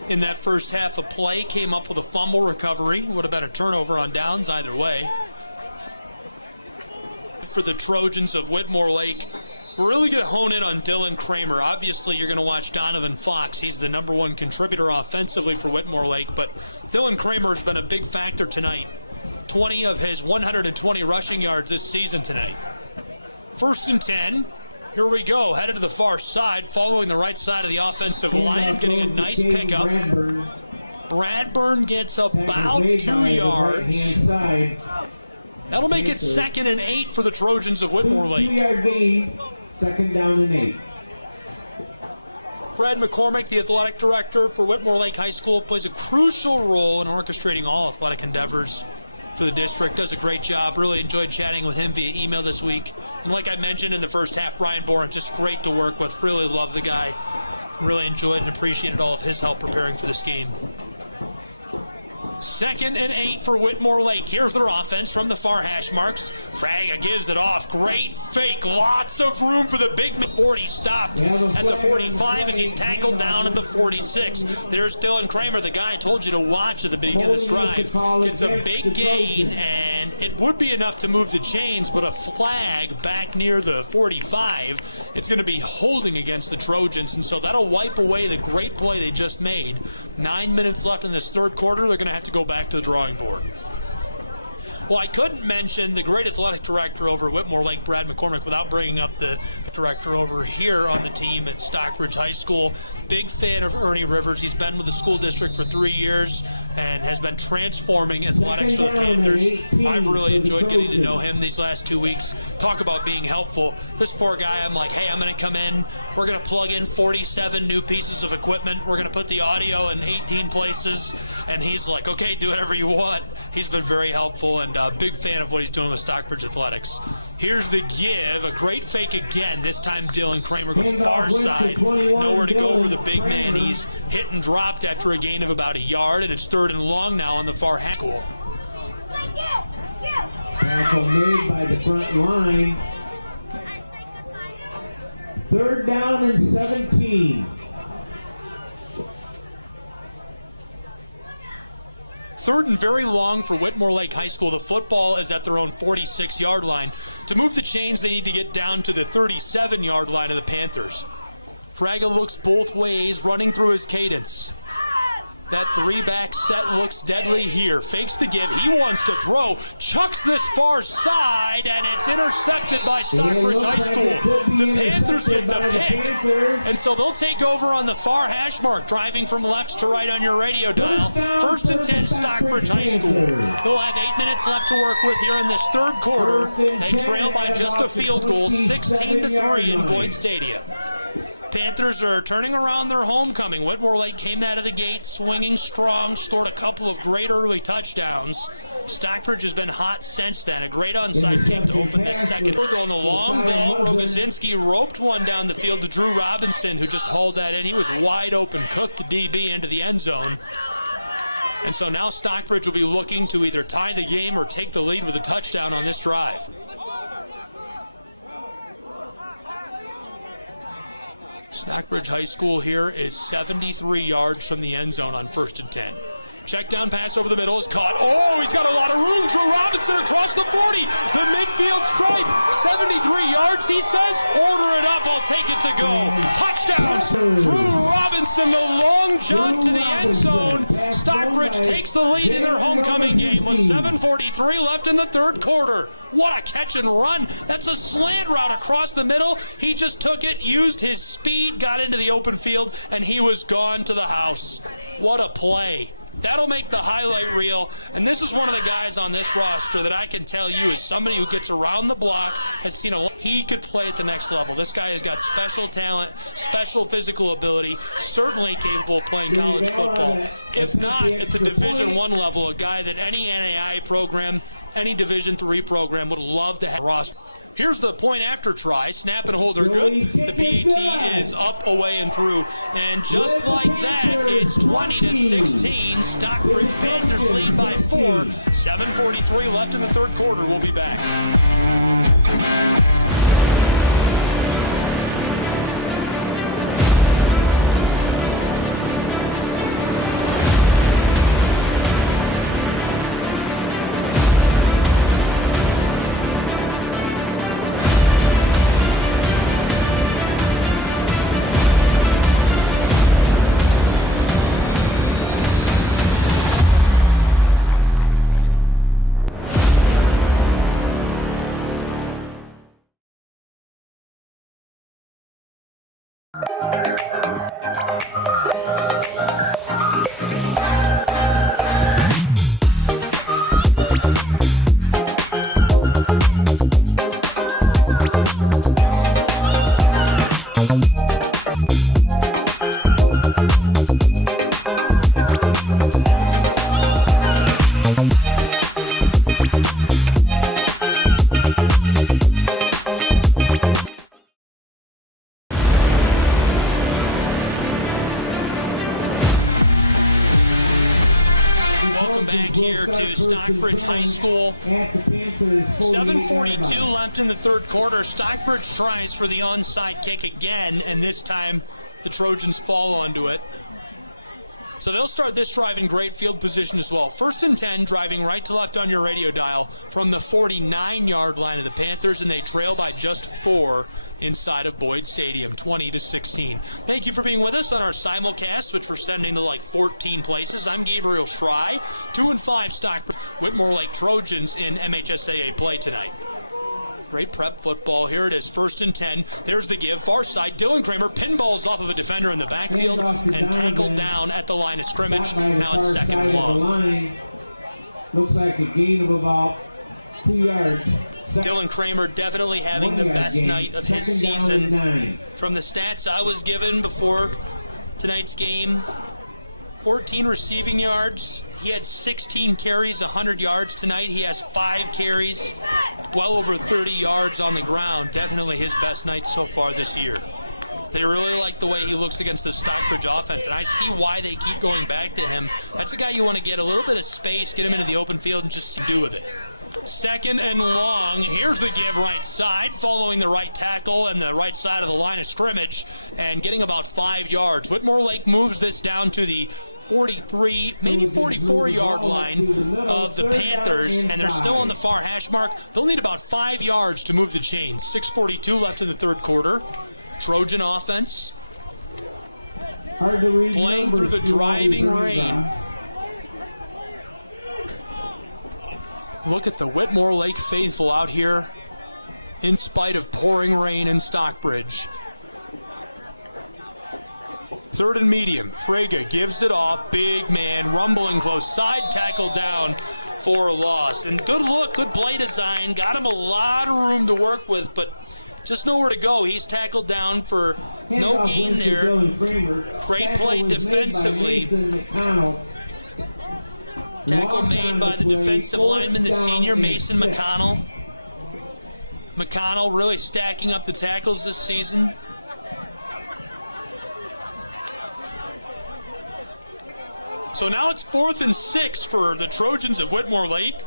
in that first half of play. Came up with a fumble recovery. Would have been a turnover on downs either way. For the Trojans of Whitmore Lake, we're really going to hone in on Dylan Kramer. Obviously, you're going to watch Donovan Fox. He's the #1 contributor offensively for Whitmore Lake, but Dylan Kramer has been a big factor tonight. 20 of his 120 rushing yards this season tonight. 1st and 10. Here we go. Headed to the far side, following the right side of the offensive line and getting a nice pickup. Bradburn gets about 2 yards. That'll make it 2nd and 8 for the Trojans of Whitmore Lake. 2-yard gain. 2nd down and 8. Brad McCormick, the athletic director for Whitmore Lake High School, plays a crucial role in orchestrating all athletic endeavors for the district. Does a great job. Really enjoyed chatting with him via email this week. And like I mentioned in the first half, Brian Boren, just great to work with. Really love the guy. Really enjoyed and appreciated all of his help preparing for this game. 2nd and 8 for Whitmore Lake. Here's their offense from the far hash marks. Fraga gives it off. Great fake. Lots of room for the big 40. Stopped at the 45 as he's tackled down at the 46. There's Dylan Kramer, the guy I told you to watch at the beginning of this drive. Gets a big gain, and it would be enough to move the chains, but a flag back near the 45. It's going to be holding against the Trojans, and so that'll wipe away the great play they just made. 9 minutes left in this third quarter. They're going to have to go back to the drawing board. Well, I couldn't mention the great athletic director over at Whitmore Lake, Brad McCormick, without bringing up the director over here on the team at Stockbridge High School. Big fan of Ernie Rivers. He's been with the school district for 3 years and has been transforming athletics for the Panthers. I've really enjoyed getting to know him these last 2 weeks. Talk about being helpful. This poor guy, I'm like, hey, I'm going to come in. We're going to plug in 47 new pieces of equipment. We're going to put the audio in 18 places. And he's like, okay, do whatever you want. He's been very helpful, and big fan of what he's doing with Stockbridge Athletics. Here's the give. A great fake again. This time Dylan Kramer goes far side. Nowhere to go for the big man. He's hit and dropped after a gain of about a yard, and it's 3rd and long now on the far half. Tackle made by the front line. 3rd down and 17. 3rd and very long for Whitmore Lake High School. The football is at their own 46-yard line. To move the chains, they need to get down to the 37-yard line of the Panthers. Fraga looks both ways, running through his cadence. That 3-back set looks deadly here. Fakes the give. He wants to throw. Chucks this far side, and it's intercepted by Stockbridge High School. The Panthers get the pick, and so they'll take over on the far hash mark, driving from left to right on your radio dial. 1st and 10, Stockbridge High School. They'll have 8 minutes left to work with here in this third quarter. They trail by just a field goal, 16-3 in Boyd Stadium. Panthers are turning around their homecoming. Whitmore Lake came out of the gate swinging strong, scored a couple of great early touchdowns. Stockbridge has been hot since then. A great onside kick to open this second. On the long ball, Rogozinski roped one down the field to Drew Robinson, who just hauled that in. He was wide open, cooked the DB into the end zone. And so now Stockbridge will be looking to either tie the game or take the lead with a touchdown on this drive. Stockbridge High School here is 73 yards from the end zone on 1st and 10. Check down pass over the middle is caught. Oh, he's got a lot of room. Drew Robinson across the 40. The midfield stripe. 73 yards, he says. Order it up. I'll take it to go. Touchdowns. Drew Robinson, the long jump to the end zone. Stockbridge takes the lead in their homecoming game with 7:43 left in the third quarter. What a catch and run. That's a slant route across the middle. He just took it, used his speed, got into the open field, and he was gone to the house. What a play. That'll make the highlight reel, and this is one of the guys on this roster that I can tell you is somebody who gets around the block, has seen a lot. He could play at the next level. This guy has got special talent, special physical ability, certainly capable of playing college football. If not at the Division I level, a guy that any NAIA program, any Division III program would love to have roster. Here's the point after try. Snap and hold are good. The PAT is up, away, and through. And just like that, it's 20-16. Stockbridge Panthers lead by 4. 7:43 left in the third quarter. We'll be back. back here to Stockbridge High School. 7:42 left in the third quarter. Stockbridge tries for the onside kick again, and this time the Trojans fall onto it. So they'll start this drive in great field position as well. 1st and 10, driving right to left on your radio dial from the 49-yard line of the Panthers, and they trail by just 4 inside of Boyd Stadium, 20-16. Thank you for being with us on our simulcast, which we're sending to like 14 places. I'm Gabriel Schrei. 2-5 Stockbridge Whitmore Lake Trojans in MHSAA play tonight. Great prep football. Here it is, 1st and 10. There's the give. Far side, Dylan Kramer pinballs off of a defender in the backfield and tackled down at the line of scrimmage. Now it's 2nd and long. Looks like a gain of about 2 yards. Dylan Kramer definitely having the best night of his season. From the stats I was given before tonight's game, 14 receiving yards. He had 16 carries, 100 yards tonight. He has 5 carries, well over 30 yards on the ground. Definitely his best night so far this year. They really like the way he looks against the Stockbridge offense, and I see why they keep going back to him. That's a guy you want to get a little bit of space, get him into the open field, and just do with it. 2nd and long. Here's the give right side, following the right tackle and the right side of the line of scrimmage and getting about 5 yards. Whitmore Lake moves this down to the 43, maybe 44-yard line of the Panthers, and they're still on the far hash mark. They'll need about 5 yards to move the chains. 6:42 left in the third quarter. Trojan offense playing through the driving rain. Look at the Whitmore Lake faithful out here in spite of pouring rain in Stockbridge. 3rd and medium. Frege gives it off. Big man, rumbling close. Side tackle down for a loss. And good look, good play design. Got him a lot of room to work with, but just nowhere to go. He's tackled down for no gain there. Great play defensively. Tackle made by the defensive lineman, the senior, Mason McConnell. McConnell really stacking up the tackles this season. So now it's 4th and 6 for the Trojans of Whitmore Lake.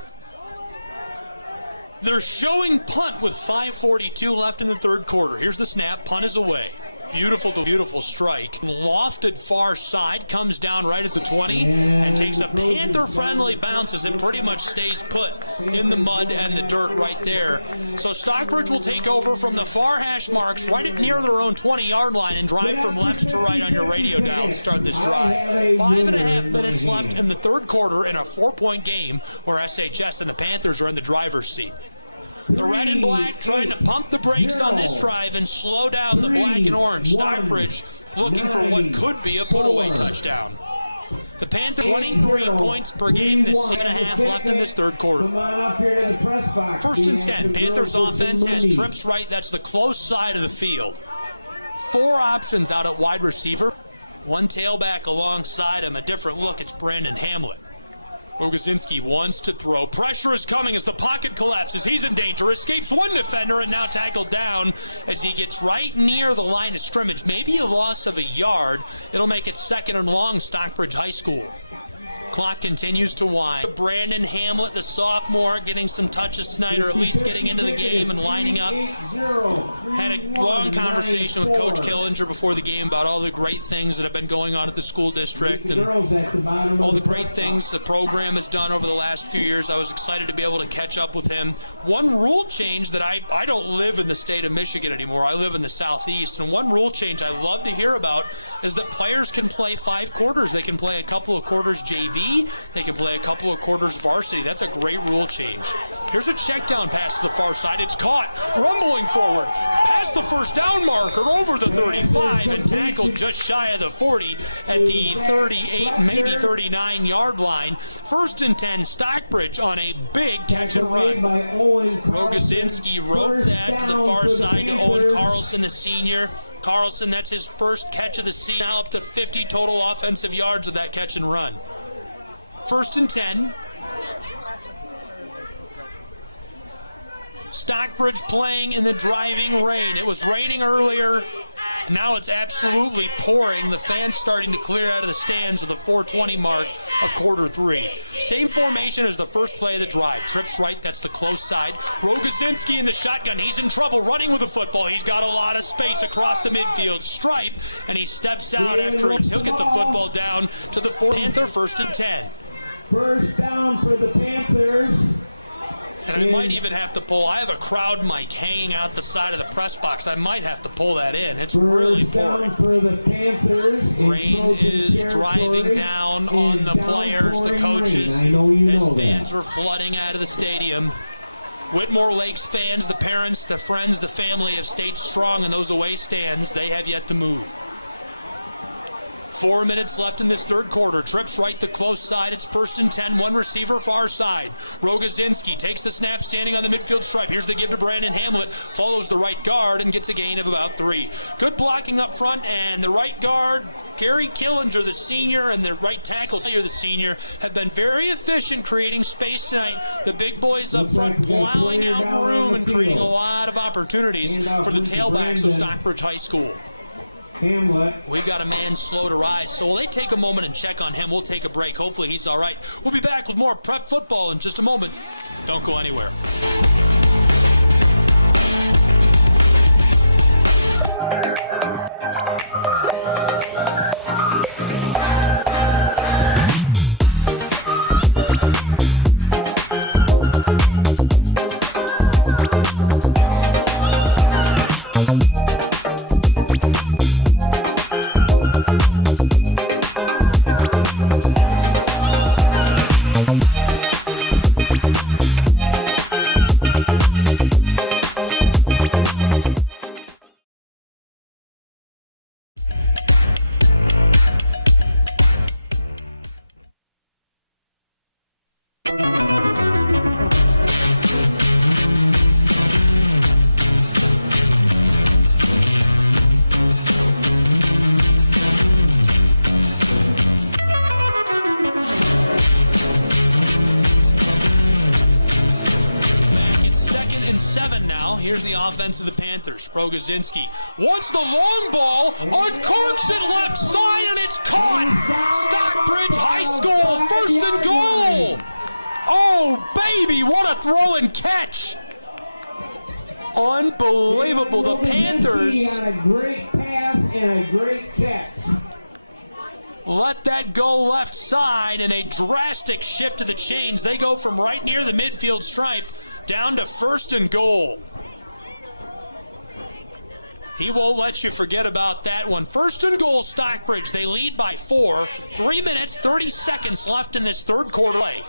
They're showing punt with 5:42 left in the third quarter. Here's the snap. Punt is away. Beautiful strike. Lofted far side, comes down right at the 20 and takes a Panther-friendly bounce as it pretty much stays put in the mud and the dirt right there. So Stockbridge will take over from the far hash marks right at near their own 20-yard line and drive from left to right on your radio dial to start this drive. 5.5 minutes left in the third quarter in a 4-point game where SHS and the Panthers are in the driver's seat. The red and black trying to pump the brakes on this drive and slow down the black and orange. Stockbridge looking for what could be a put-away touchdown. The Panthers 23 points per game, this 6.5 left in this third quarter. 1st and 10, Panthers offense has trips right. That's the close side of the field. 4 options out at wide receiver. 1 tailback alongside him, a different look. It's Brandon Hamlet. Rogozinski wants to throw. Pressure is coming as the pocket collapses. He's in danger. Escapes 1 defender and now tackled down as he gets right near the line of scrimmage. Maybe a loss of a yard. It'll make it 2nd and long, Stockbridge High School. Clock continues to wind. Brandon Hamlet, the sophomore, getting some touches tonight, or at least getting into the game and lining up. Had a long conversation with Coach Killinger before the game about all the great things that have been going on at the school district and all the great things the program has done over the last few years. I was excited to be able to catch up with him. One rule change that I don't live in the state of Michigan anymore. I live in the Southeast, and one rule change I love to hear about is that players can play 5 quarters. They can play a couple of quarters JV. They can play a couple of quarters varsity. That's a great rule change. Here's a check down pass to the far side. It's caught, rumbling forward, past the first down marker, over the 35, and tackled just shy of the 40 at the 38, maybe 39-yard line. 1st and 10, Stockbridge on a big catch and run. Rogozinski wrote that to the far side to Owen Carlson, the senior. Carlson, that's his first catch of the season, now up to 50 total offensive yards of that catch and run. 1st and 10. Stockbridge playing in the driving rain. It was raining earlier, and Now it's absolutely pouring. The fans starting to clear out of the stands with the 4:20 mark of quarter 3. Same formation as the first play of the drive. Trips right, that's the close side. Rogozinski in the shotgun. He's in trouble running with the football. He's got a lot of space across the midfield stripe, and he steps out after he'll get the football down to the Panther 1st and 10. First down for the Panthers. And I might even have to pull. I have a crowd mic hanging out the side of the press box. I might have to pull that in. It's really pouring. For the Panthers. Rain is driving down on the players, the coaches, as fans are flooding out of the stadium. Whitmore Lakes fans, the parents, the friends, the family have stayed strong in those away stands. They have yet to move. 4 minutes left in this third quarter. Trips right, the close side. It's 1st and 10. One receiver far side. Rogozinski takes the snap standing on the midfield stripe. Here's the give to Brandon Hamlet. Follows the right guard and gets a gain of about 3. Good blocking up front, and the right guard, Gary Killinger, the senior, and the right tackle, the senior, have been very efficient creating space tonight. The big boys up front plowing out room and creating a lot of opportunities for the tailbacks of Stockbridge High School. Hamlet. We've got a man slow to rise, so will they take a moment and check on him? We'll take a break. Hopefully he's all right. We'll be back with more prep football in just a moment. Don't go anywhere. Here's the offense of the Panthers. Rogozinski wants the long ball, uncorks it left side, and it's caught. Stockbridge High School, 1st and goal. Oh, baby, what a throw and catch. Unbelievable. The Panthers got a great pass and a great catch. Let that go left side, and a drastic shift to the chains. They go from right near the midfield stripe down to 1st and goal. He won't let you forget about that one. 1st and goal, Stockbridge. They lead by 4. 3 minutes, 30 seconds left in this third quarter play.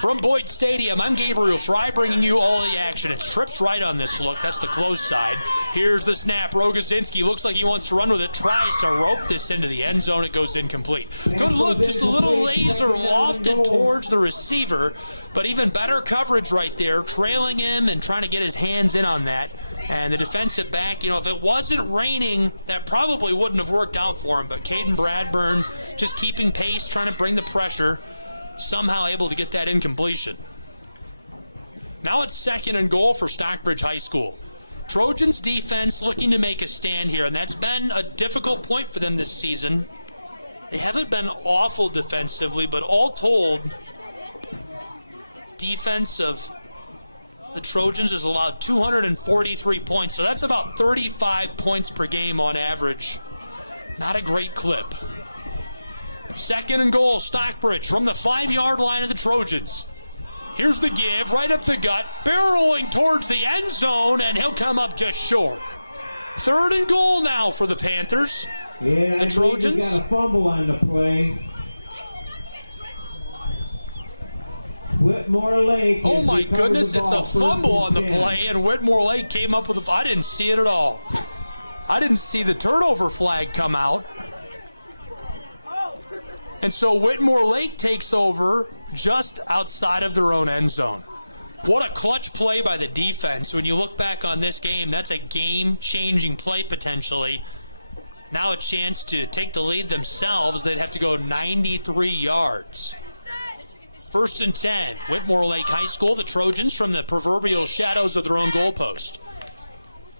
From Boyd Stadium, I'm Gabriel Schrei bringing you all the action. It's trips right on this look. That's the close side. Here's the snap. Rogozinski looks like he wants to run with it. Tries to rope this into the end zone. It goes incomplete. Good look. Just a little laser lofted towards the receiver. But even better coverage right there. Trailing him and trying to get his hands in on that. And the defensive back, if it wasn't raining, that probably wouldn't have worked out for him. But Caden Bradburn just keeping pace, trying to bring the pressure. Somehow able to get that incompletion. Now it's 2nd and goal for Stockbridge High School. Trojans defense looking to make a stand here, and that's been a difficult point for them this season. They haven't been awful defensively, but all told, defense of the Trojans has allowed 243 points, so that's about 35 points per game on average. Not a great clip. 2nd and goal, Stockbridge from the 5-yard line of the Trojans. Here's the give, right up the gut, barreling towards the end zone, and he'll come up just short. 3rd and goal now for the Panthers. Yeah, the Trojans got a fumble on the play. Whitmore Lake. Oh my goodness, it's a fumble on the play, and Whitmore Lake came up with I didn't see it at all. I didn't see the turnover flag come out. And so Whitmore Lake takes over just outside of their own end zone. What a clutch play by the defense. When you look back on this game, that's a game-changing play potentially. Now a chance to take the lead themselves. They'd have to go 93 yards. 1st and 10, Whitmore Lake High School, the Trojans from the proverbial shadows of their own goalpost.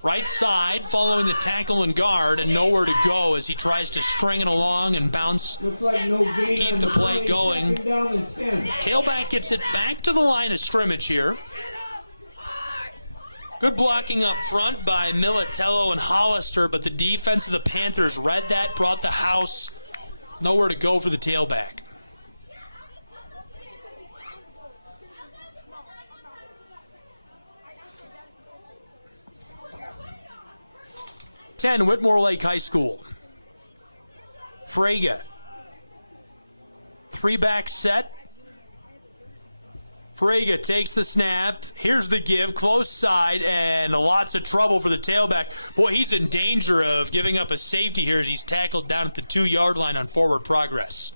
Right side, following the tackle and guard, and nowhere to go as he tries to string it along and bounce, keep the play going. Tailback gets it back to the line of scrimmage here. Good blocking up front by Militello and Hollister, but the defense of the Panthers read that, brought the house. Nowhere to go for the tailback. Whitmore Lake High School. Frege. 3-back set. Frege takes the snap. Here's the give, close side, and lots of trouble for the tailback. Boy, he's in danger of giving up a safety here as he's tackled down at the 2-yard line on forward progress.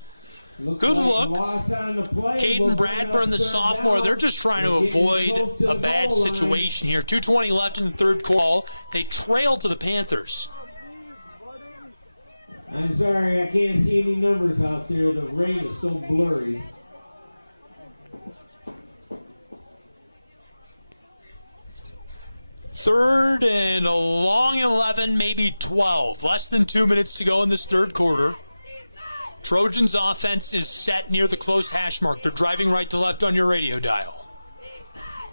Good look. Caden Bradburn, the sophomore, they're just trying to avoid a bad situation here. 2:20 left in the third quarter. They trail to the Panthers. I'm sorry, I can't see any numbers out there. The rain is so blurry. Third and a long 11, maybe 12. Less than 2 minutes to go in this third quarter. Trojans offense is set near the close hash mark. They're driving right to left on your radio dial.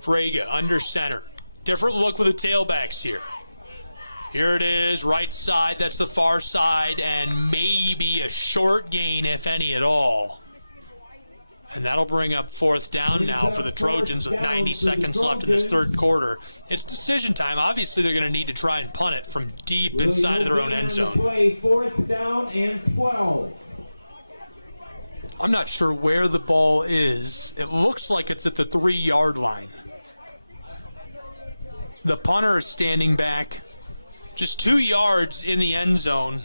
Frege under center. Different look with the tailbacks here. Here it is, right side. That's the far side, and maybe a short gain, if any at all. And that'll bring up fourth down now for the Trojans with 90 seconds left in this third quarter. It's decision time. Obviously, they're going to need to try and punt it from deep inside of their own end zone. Fourth down and 12. I'm not sure where the ball is. It looks like it's at the 3-yard line. The punter is standing back just 2 yards in the end zone.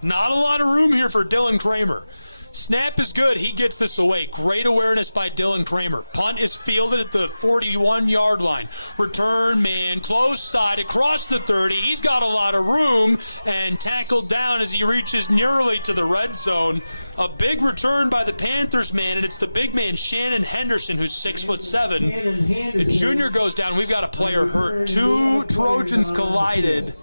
Not a lot of room here for Dylan Kramer. Snap is good. He gets this away. Great awareness by Dylan Kramer. Punt is fielded at the 41-yard line. Return man, close side, across the 30. He's got a lot of room and tackled down as he reaches nearly to the red zone. A big return by the Panthers man, and it's the big man, Shannon Henderson, who's 6'7". The junior goes down. We've got a player hurt. 2 Trojans collided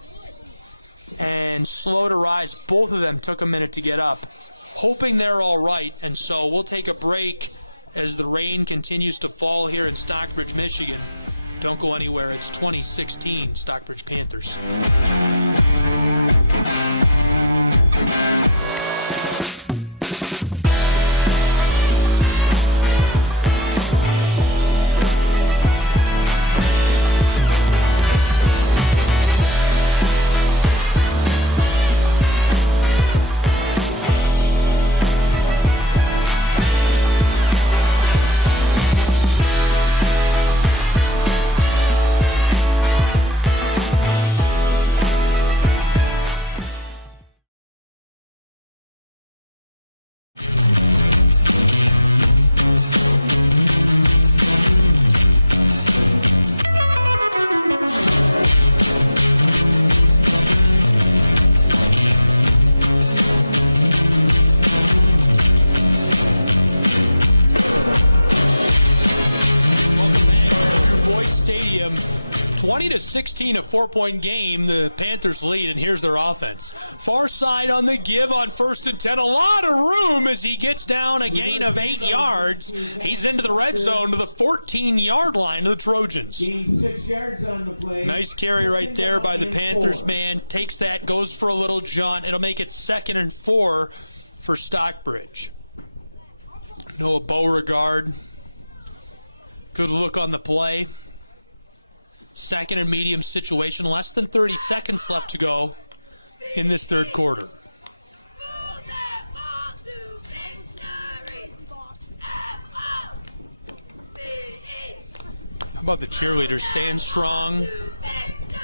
and slow to rise. Both of them took a minute to get up. Hoping they're all right, and so we'll take a break as the rain continues to fall here in Stockbridge, Michigan. Don't go anywhere. It's 2016 Stockbridge Panthers. Stadium. 20-16, a 4-point game. The Panthers lead, and here's their offense. Far side on the give on 1st and 10. A lot of room as he gets down a gain of 8 yards. He's into the red zone to the 14-yard line of the Trojans. 6 yards on the play. Nice carry right there by the Panthers man. Takes that, goes for a little jaunt. It'll make it 2nd and 4 for Stockbridge. Noah Beauregard. Good look on the play. 2nd and medium situation. Less than 30 seconds left to go in this third quarter. How about the cheerleaders staying strong,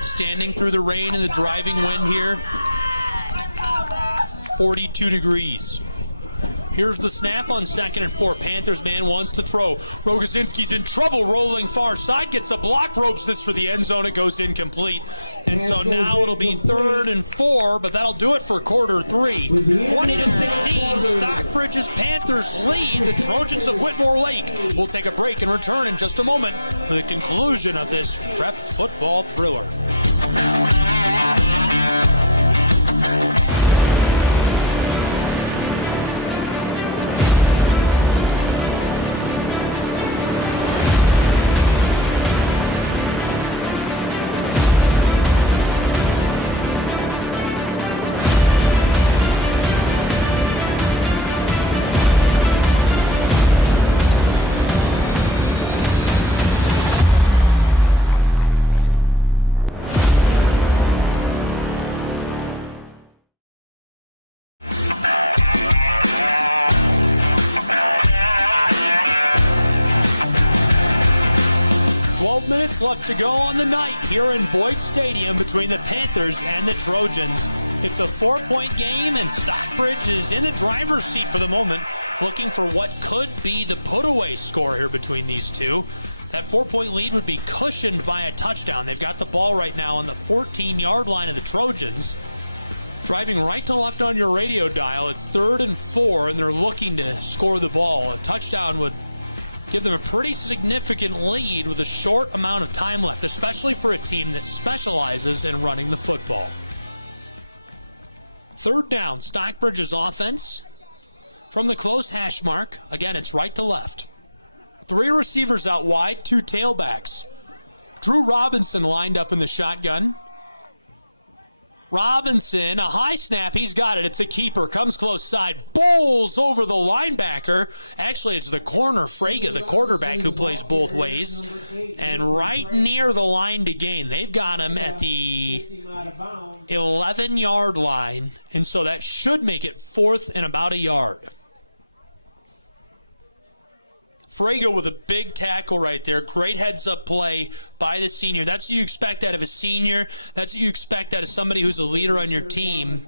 standing through the rain and the driving wind here? 42 degrees. Here's the snap on 2nd and 4. Panthers man wants to throw. Rogozinski's in trouble, rolling far side, gets a block, ropes this for the end zone. It goes incomplete. And so now it'll be 3rd and 4, but that'll do it for quarter 3. 20-16, Stockbridge's Panthers lead the Trojans of Whitmore Lake. We'll take a break and return in just a moment for the conclusion of this prep football thriller. minutes left to go on the night here in Boyd Stadium between the Panthers and the Trojans. It's a 4-point game, and Stockbridge is in the driver's seat for the moment, looking for what could be the put-away score here between these two. That 4-point lead would be cushioned by a touchdown. They've got the ball right now on the 14-yard line of the Trojans. Driving right to left on your radio dial, it's 3rd and 4, and they're looking to score the ball. A touchdown would give them a pretty significant lead with a short amount of time left, especially for a team that specializes in running the football. 3rd down, Stockbridge's offense. From the close hash mark, again, it's right to left. 3 receivers out wide, 2 tailbacks. Drew Robinson lined up in the shotgun. Robinson, a high snap, he's got it. It's a keeper, comes close side, bowls over the linebacker. Actually, it's the corner, Frege, the quarterback, who plays both ways. And right near the line to gain. They've got him at the 11-yard line, and so that should make it 4th and about a yard. Frege with a big tackle right there. Great heads-up play by the senior. That's what you expect out of a senior. That's what you expect out of somebody who's a leader on your team.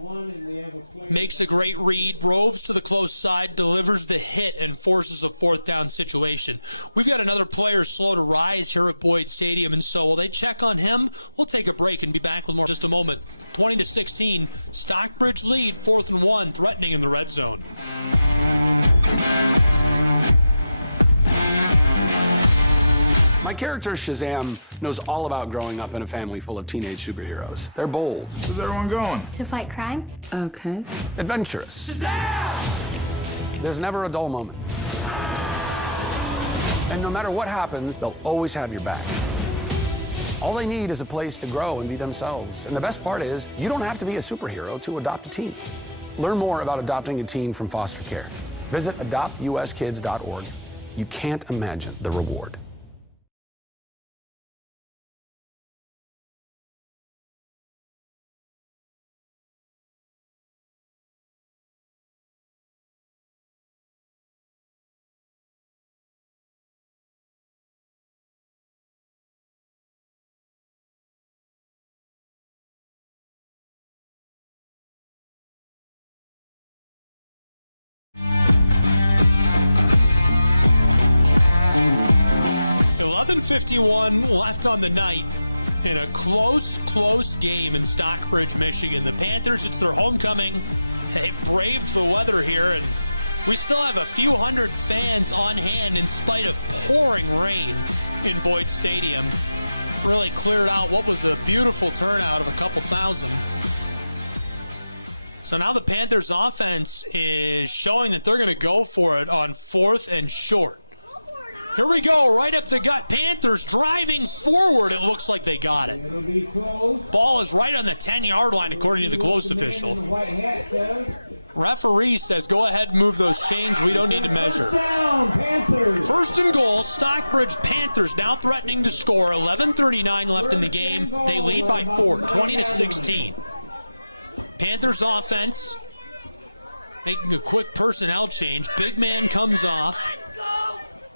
Makes a great read, roves to the close side, delivers the hit, and forces a 4th down situation. We've got another player slow to rise here at Boyd Stadium, and so will they check on him? We'll take a break and be back with more in just a moment. 20-16, Stockbridge lead, 4th and 1, threatening in the red zone. My character, Shazam, knows all about growing up in a family full of teenage superheroes. They're bold. Where's everyone going? To fight crime? Okay. Adventurous. Shazam! There's never a dull moment. And no matter what happens, they'll always have your back. All they need is a place to grow and be themselves. And the best part is, you don't have to be a superhero to adopt a teen. Learn more about adopting a teen from foster care. Visit adoptuskids.org. You can't imagine the reward. .51 left on the night in a close game in Stockbridge, Michigan. The Panthers, it's their homecoming. They braved the weather here, and we still have a few hundred fans on hand in spite of pouring rain in Boyd Stadium. Really cleared out what was a beautiful turnout of a couple thousand. So now the Panthers offense is showing that they're going to go for it on 4th and short. Here we go, right up the gut. Panthers driving forward. It looks like they got it. Ball is right on the 10-yard line, according to the close official. Referee says, go ahead and move those chains. We don't need to measure. 1st and goal, Stockbridge Panthers now threatening to score. 11:39 left in the game. They lead by 4, 20-16. Panthers offense making a quick personnel change. Big man comes off.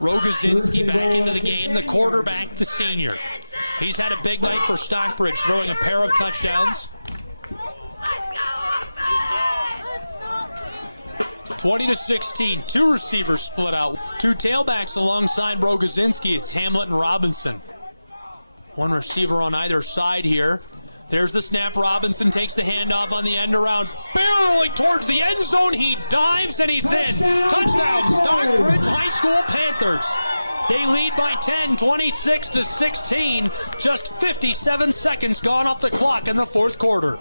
Rogozinski back into the game, the quarterback, the senior. He's had a big night for Stockbridge, throwing a pair of touchdowns. 20-16, 2 receivers split out. 2 tailbacks alongside Rogozinski. It's Hamlet and Robinson. 1 receiver on either side here. There's the snap. Robinson takes the handoff on the end around. Barreling towards the end zone. He dives and he's in. Touchdown, Stockbridge High School Panthers. They lead by 10, 26-16. Just 57 seconds gone off the clock in the 4th quarter.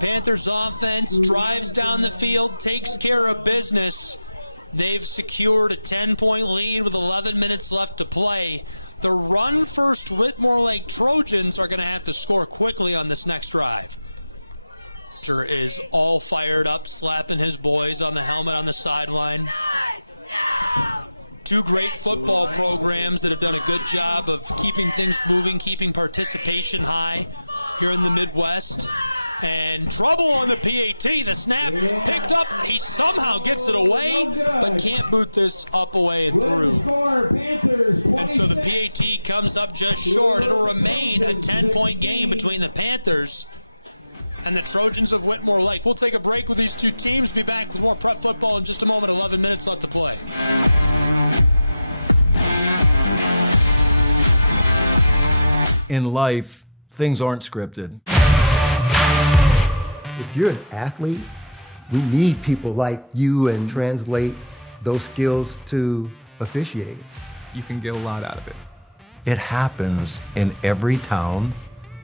Panthers offense drives down the field, takes care of business. They've secured a 10-point lead with 11 minutes left to play. The run-first Whitmore Lake Trojans are going to have to score quickly on this next drive. Is all fired up, slapping his boys on the helmet on the sideline. 2 great football programs that have done a good job of keeping things moving, keeping participation high here in the Midwest. And trouble on the PAT. The snap picked up. He somehow gets it away, but can't boot this up, away, and through. And so the PAT comes up just short. It'll remain a 10-point game between the Panthers and the Trojans of Whitmore Lake. We'll take a break with these two teams. Be back with more prep football in just a moment. 11 minutes left to play. In life, things aren't scripted. If you're an athlete, we need people like you and translate those skills to officiating. You can get a lot out of it. It happens in every town,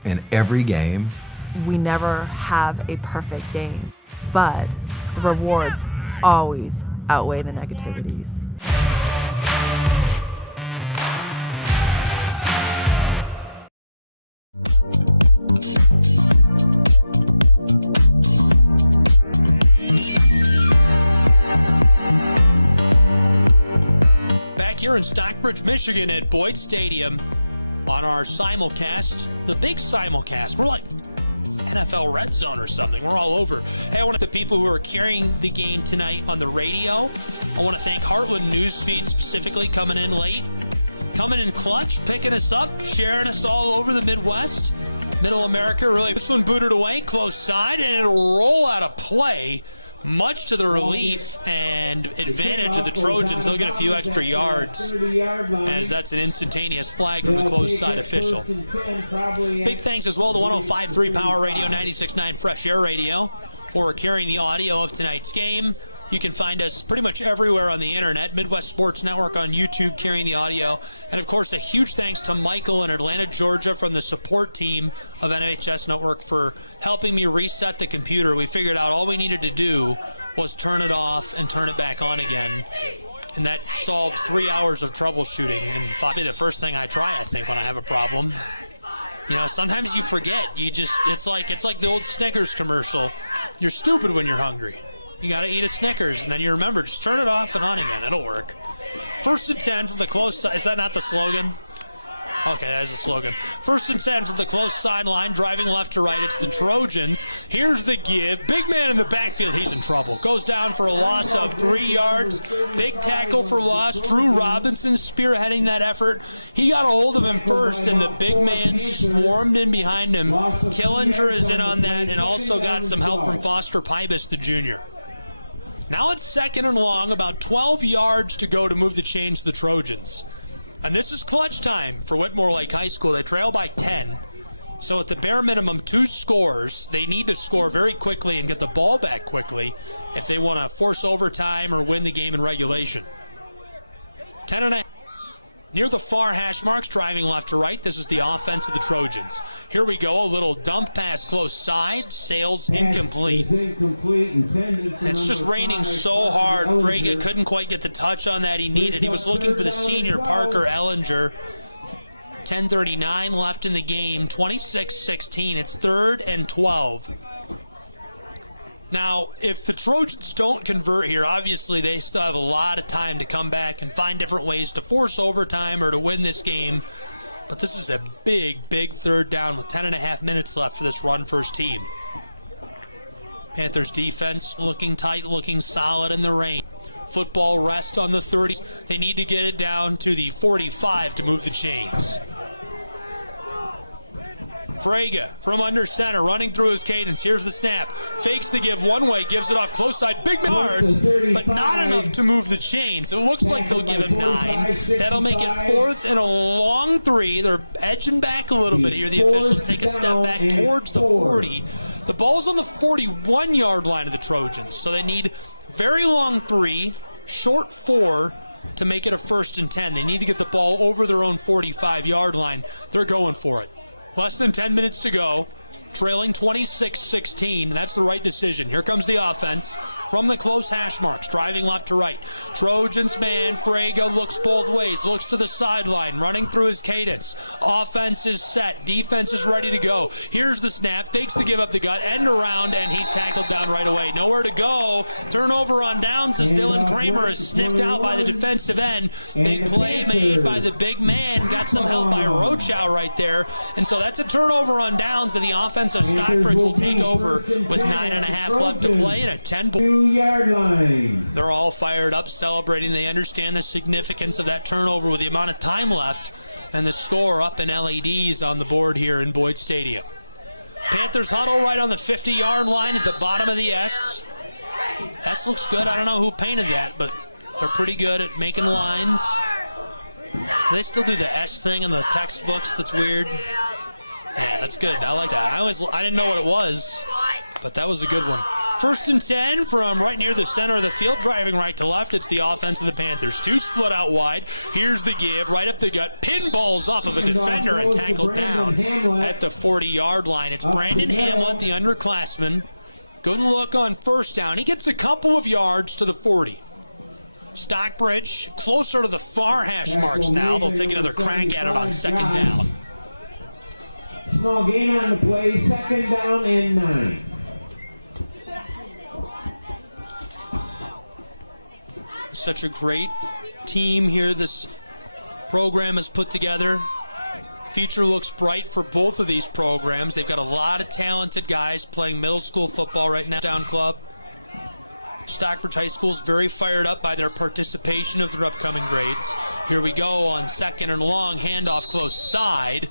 in every game. We never have a perfect game, but the rewards always outweigh the negativities. Here in Stockbridge, Michigan at Boyd Stadium on our simulcast, the big simulcast. We're like NFL Red Zone or something. We're all over. Hey, I want to thank the people who are carrying the game tonight on the radio. I want to thank Heartland Newsfeed specifically, coming in late, coming in clutch, picking us up, sharing us all over the Midwest, Middle America. Really, this one booted away, close side, and it'll roll out of play. Much to the relief and advantage of the Trojans. They'll get a few extra yards, as that's an instantaneous flag from the close side official. Big thanks as well to 105.3 Power Radio, 96.9 Fresh Air Radio for carrying the audio of tonight's game. You can find us pretty much everywhere on the internet. Midwest Sports Network on YouTube carrying the audio. And of course, a huge thanks to Michael in Atlanta, Georgia from the support team of NHS Network for helping me reset the computer. We figured out all we needed to do was turn it off and turn it back on again. And that solved 3 hours of troubleshooting. And probably the first thing I try, I think, when I have a problem. You know, sometimes you forget. It's like the old Snickers commercial. You're stupid when you're hungry. You got to eat a Snickers, and then you remember, just turn it off and on again. It'll work. 1st and 10 from the close side. Is that not the slogan? Okay, that is the slogan. 1st and 10 from the close sideline, driving left to right. It's the Trojans. Here's the give. Big man in the backfield. He's in trouble. Goes down for a loss of 3 yards. Big tackle for loss. Drew Robinson spearheading that effort. He got a hold of him first, and the big man swarmed in behind him. Killinger is in on that, and also got some help from Foster Pybus, the junior. Now it's 2nd and long, about 12 yards to go to move the chains to the Trojans. And this is clutch time for Whitmore Lake High School. They trail by 10. So at the bare minimum, 2 scores. They need to score very quickly and get the ball back quickly if they want to force overtime or win the game in regulation. 10.5. Near the far hash marks, driving left to right. This is the offense of the Trojans. Here we go, a little dump pass close side. Sails incomplete. It's just raining so hard. Frege couldn't quite get the touch on that he needed. He was looking for the senior, Parker Ellinger. 10:39 left in the game, 26-16. It's 3rd and 12. Now, if the Trojans don't convert here, obviously they still have a lot of time to come back and find different ways to force overtime or to win this game. But this is a big, big 3rd down with 10.5 minutes left for this run-first team. Panthers defense looking tight, looking solid in the rain. Football rest on the 30s. They need to get it down to the 45 to move the chains. Frege from under center, running through his cadence. Here's the snap. Fakes the give one way, gives it off close side. Big yards, but not enough to move the chains. It looks like they'll give him 9. That'll make it 4th and a long 3. They're edging back a little bit here. The officials take a step back towards the 40. The ball's on the 41-yard line of the Trojans, so they need very long 3, short 4 to make it a 1st and 10. They need to get the ball over their own 45-yard line. They're going for it. Less than 10 minutes to go. Trailing 26-16. That's the right decision. Here comes the offense from the close hash marks, driving left to right. Trojans man, Frege looks both ways, looks to the sideline, running through his cadence. Offense is set. Defense is ready to go. Here's the snap. Fakes to give up the gut. End around, and he's tackled down right away. Nowhere to go. Turnover on downs as Dylan Kramer is sniffed out by the defensive end. Big play made by the big man. Got some help by Rochow right there. And so that's a turnover on downs, and the offense offense of Stockbridge will take over with 9.5 left to play and a 2-yard line. They're all fired up, celebrating. They understand the significance of that turnover with the amount of time left and the score up in LEDs on the board here in Boyd Stadium. Panthers huddle right on the 50-yard line at the bottom of the S. S looks good. I don't know who painted that, but they're pretty good at making lines. Do they still do the S thing in the textbooks? That's weird. Yeah, that's good. I like that. I didn't know what it was, but that was a good one. 1st and 10 from right near the center of the field, driving right to left. It's the offense of the Panthers. 2 split out wide. Here's the give, right up the gut. Pinballs off of a defender and tackled down at the 40-yard line. It's Brandon Hamlet, the underclassman. Good look on 1st down. He gets a couple of yards to the 40. Stockbridge closer to the far hash marks now. They'll take another crack at it on 2nd down. Small gain on the play, 2nd down and 9. Such a great team here this program has put together. Future looks bright for both of these programs. They've got a lot of talented guys playing middle school football right now. Down club. Stockbridge High School is very fired up by their participation of their upcoming grades. Here we go on 2nd and long, handoff close side.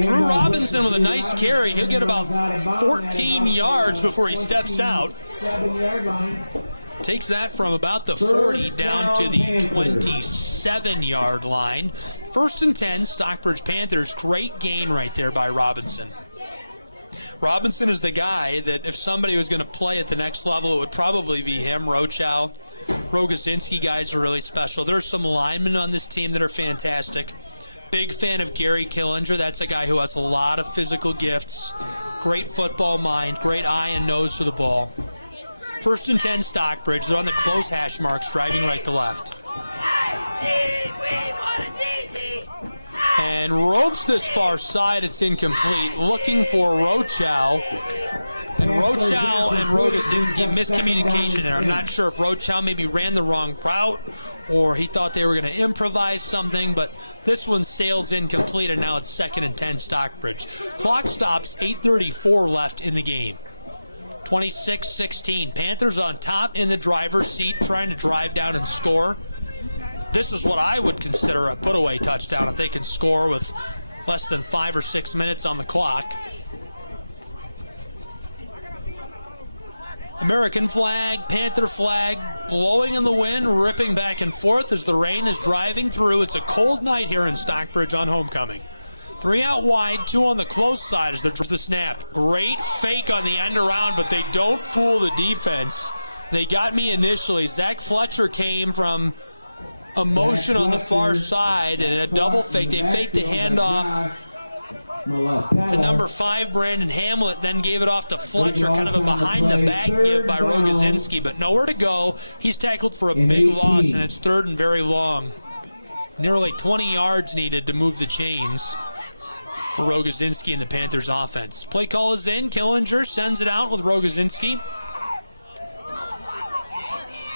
Drew Robinson with a nice carry. He'll get about 14 yards before he steps out. 7-yard line. Takes that from about the 40 down to the 27-yard line. 1st and 10, Stockbridge Panthers. Great gain right there by Robinson. Robinson is the guy that if somebody was going to play at the next level, it would probably be him. Rochow, Rogozinski guys are really special. There's some linemen on this team that are fantastic. Big fan of Gary Killinger. That's a guy who has a lot of physical gifts. Great football mind, great eye and nose for the ball. 1st and 10, Stockbridge. They're on the close hash marks, driving right to left. And ropes this far side, it's incomplete. Looking for Rochow. And Rochow and Rogozinski, miscommunication there. I'm not sure if Rochow maybe ran the wrong route or he thought they were going to improvise something, but this one sails incomplete, and now it's 2nd and 10, Stockbridge. Clock stops, 8:34 left in the game. 26-16. Panthers on top in the driver's seat, trying to drive down and score. This is what I would consider a put-away touchdown if they can score with less than 5 or 6 minutes on the clock. American flag, Panther flag, blowing in the wind, ripping back and forth as the rain is driving through. It's a cold night here in Stockbridge on homecoming. 3 out wide, 2 on the close side as they're the snap. Great fake on the end around, but they don't fool the defense. They got me initially. Zach Fletcher came from a motion on the far side and a double fake. They faked the handoff to number 5, Brandon Hamlet, then gave it off to Fletcher, kind of a behind-the-back give by Rogozinski, but nowhere to go. He's tackled for a big loss, and it's 3rd and very long. Nearly 20 yards needed to move the chains for Rogozinski and the Panthers offense. Play call is in. Killinger sends it out with Rogozinski.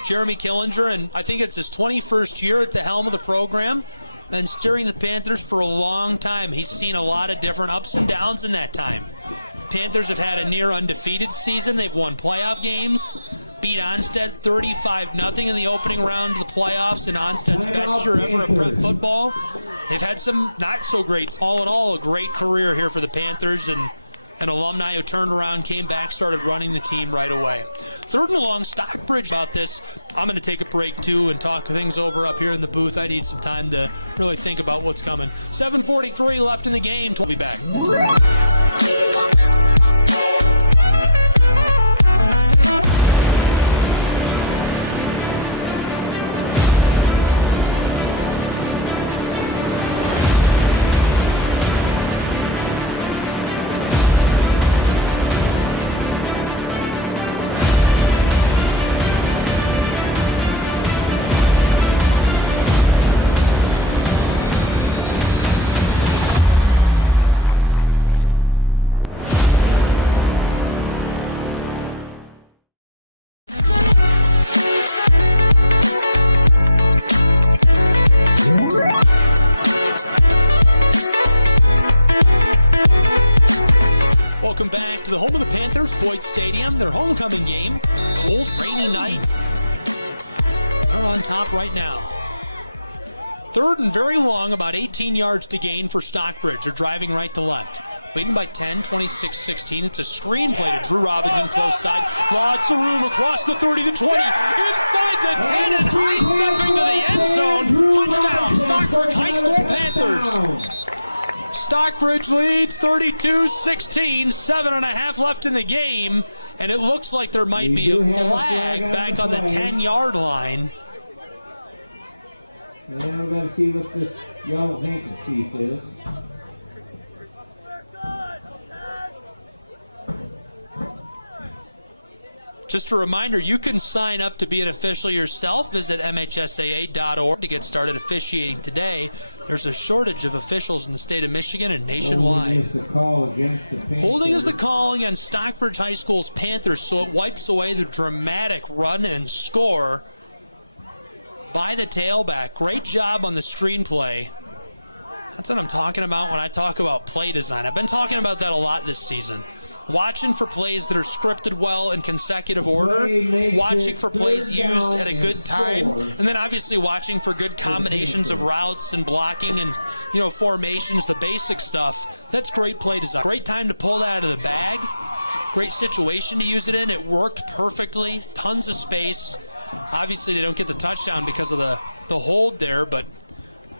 Jeremy Killinger, and I think it's his 21st year at the helm of the program, and steering the Panthers for a long time. He's seen a lot of different ups and downs in that time. Panthers have had a near undefeated season. They've won playoff games, beat Onstead 35-0 in the opening round of the playoffs, in Onstead's best year ever at prep football. They've had some not so great. All in all, a great career here for the Panthers, and an alumni who turned around, came back, started running the team right away. 3rd and long, Stockbridge about this. I'm going to take a break, too, and talk things over up here in the booth. I need some time to really think about what's coming. 7:43 left in the game. We'll be back. to the home of the Panthers, Boyd Stadium, their homecoming game. Cold, rainy night. They're on top right now. Third and very long, about 18 yards to gain for Stockbridge. They're driving right to left. Leading by 10, 26-16. It's a screenplay to Drew Robinson, close side. Lots of room across the 30 to 20. Inside the 10 and high stepping to the end zone. Touchdown, Stockbridge High School Panthers. Stockbridge leads 32-16. 7.5 left in the game. And it looks like there might be a flag back on the 10-yard line. And now we're going to see what this yellow handkerchief is. Just a reminder, you can sign up to be an official yourself. Visit MHSAA.org to get started officiating today. There's a shortage of officials in the state of Michigan and nationwide. Holding is the call against Stockbridge High School's Panthers, so it wipes away the dramatic run and score by the tailback. Great job on the screenplay. That's what I'm talking about when I talk about play design. I've been talking about that a lot this season. Watching for plays that are scripted well in consecutive order, watching for plays used at a good time, and then obviously watching for good combinations of routes and blocking and, formations, the basic stuff. That's great play design. Great time to pull that out of the bag. Great situation to use it in. It worked perfectly. Tons of space. Obviously, they don't get the touchdown because of the hold there, but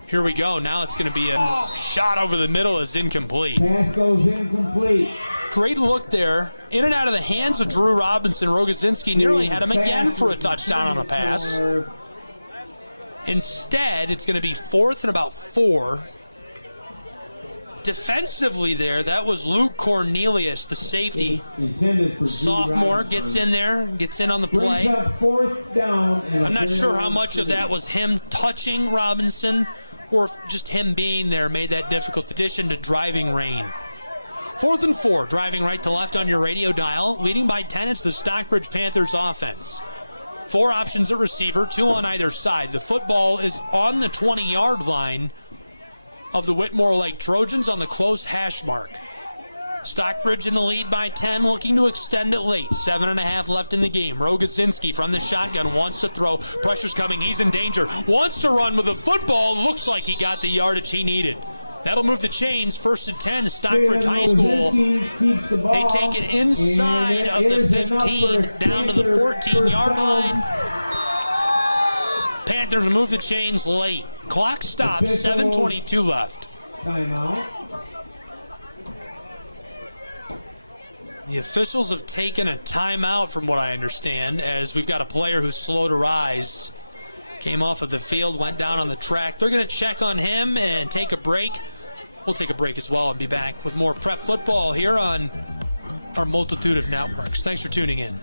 here we go. Now it's going to be a shot over the middle is incomplete. Pass goes incomplete. Great look there. In and out of the hands of Drew Robinson. Rogozinski nearly had him again for a touchdown on a pass. Instead, it's going to be 4th and about 4. Defensively there, that was Luke Cornelius, the safety. Sophomore gets in there, gets in on the play. I'm not sure how much of that was him touching Robinson or if just him being there made that difficult. Addition to driving rain. 4th and 4, driving right to left on your radio dial. Leading by 10, it's the Stockbridge Panthers offense. 4 options at receiver, 2 on either side. The football is on the 20-yard line of the Whitmore Lake Trojans on the close hash mark. Stockbridge in the lead by 10, looking to extend it late. 7.5 left in the game. Rogozinski from the shotgun wants to throw. Pressure's coming. He's in danger. Wants to run with the football. Looks like he got the yardage he needed. That'll move the chains. 1st and 10, Stockbridge High School. They take it inside of the 15 down to the 14-yard line. Panthers move the chains late. Clock stops, 7:22 left. Timeout. The officials have taken a timeout from what I understand, as we've got a player who's slow to rise. Came off of the field, went down on the track. They're going to check on him and take a break. We'll take a break as well and be back with more prep football here on our multitude of networks. Thanks for tuning in.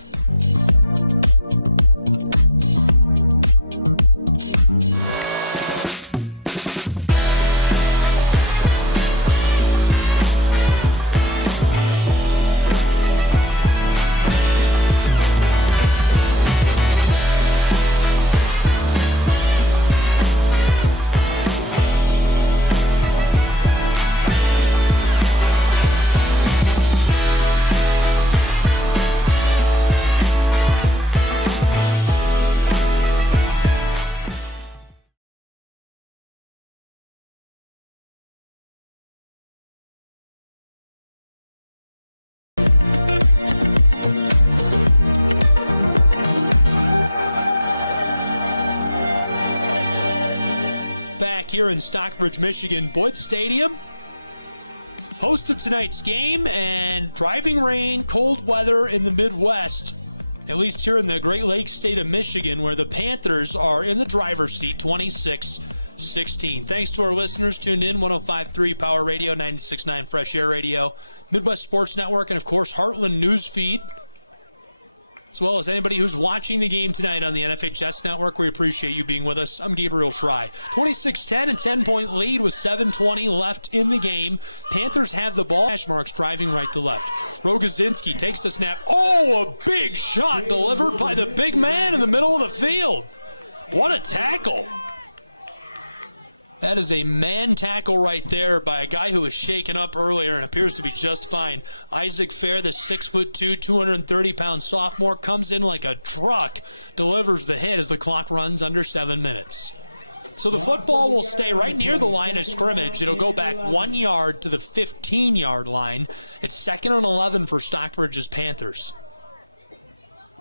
Here in Stockbridge, Michigan, Boyd Stadium, host of tonight's game, and driving rain, cold weather in the Midwest, at least here in the Great Lakes state of Michigan, where the Panthers are in the driver's seat, 26-16. Thanks to our listeners tuned in, 105.3 Power Radio, 96.9 Fresh Air Radio, Midwest Sports Network, and of course Heartland Newsfeed, as well as anybody who's watching the game tonight on the NFHS Network. We appreciate you being with us. I'm Gabriel Schrei. 26-10, a 10-point lead with 7:20 left in the game. Panthers have the ball. Hash marks driving right to left. Rogozinski takes the snap. Oh, a big shot delivered by the big man in the middle of the field. What a tackle. That is a man tackle right there by a guy who was shaken up earlier and appears to be just fine. Isaac Fair, the 6'2", 230-pound sophomore, comes in like a truck, delivers the hit as the clock runs under 7 minutes. So the football will stay right near the line of scrimmage. It'll go back 1 yard to the 15-yard line. It's 2nd and 11 for Stockbridge's Panthers.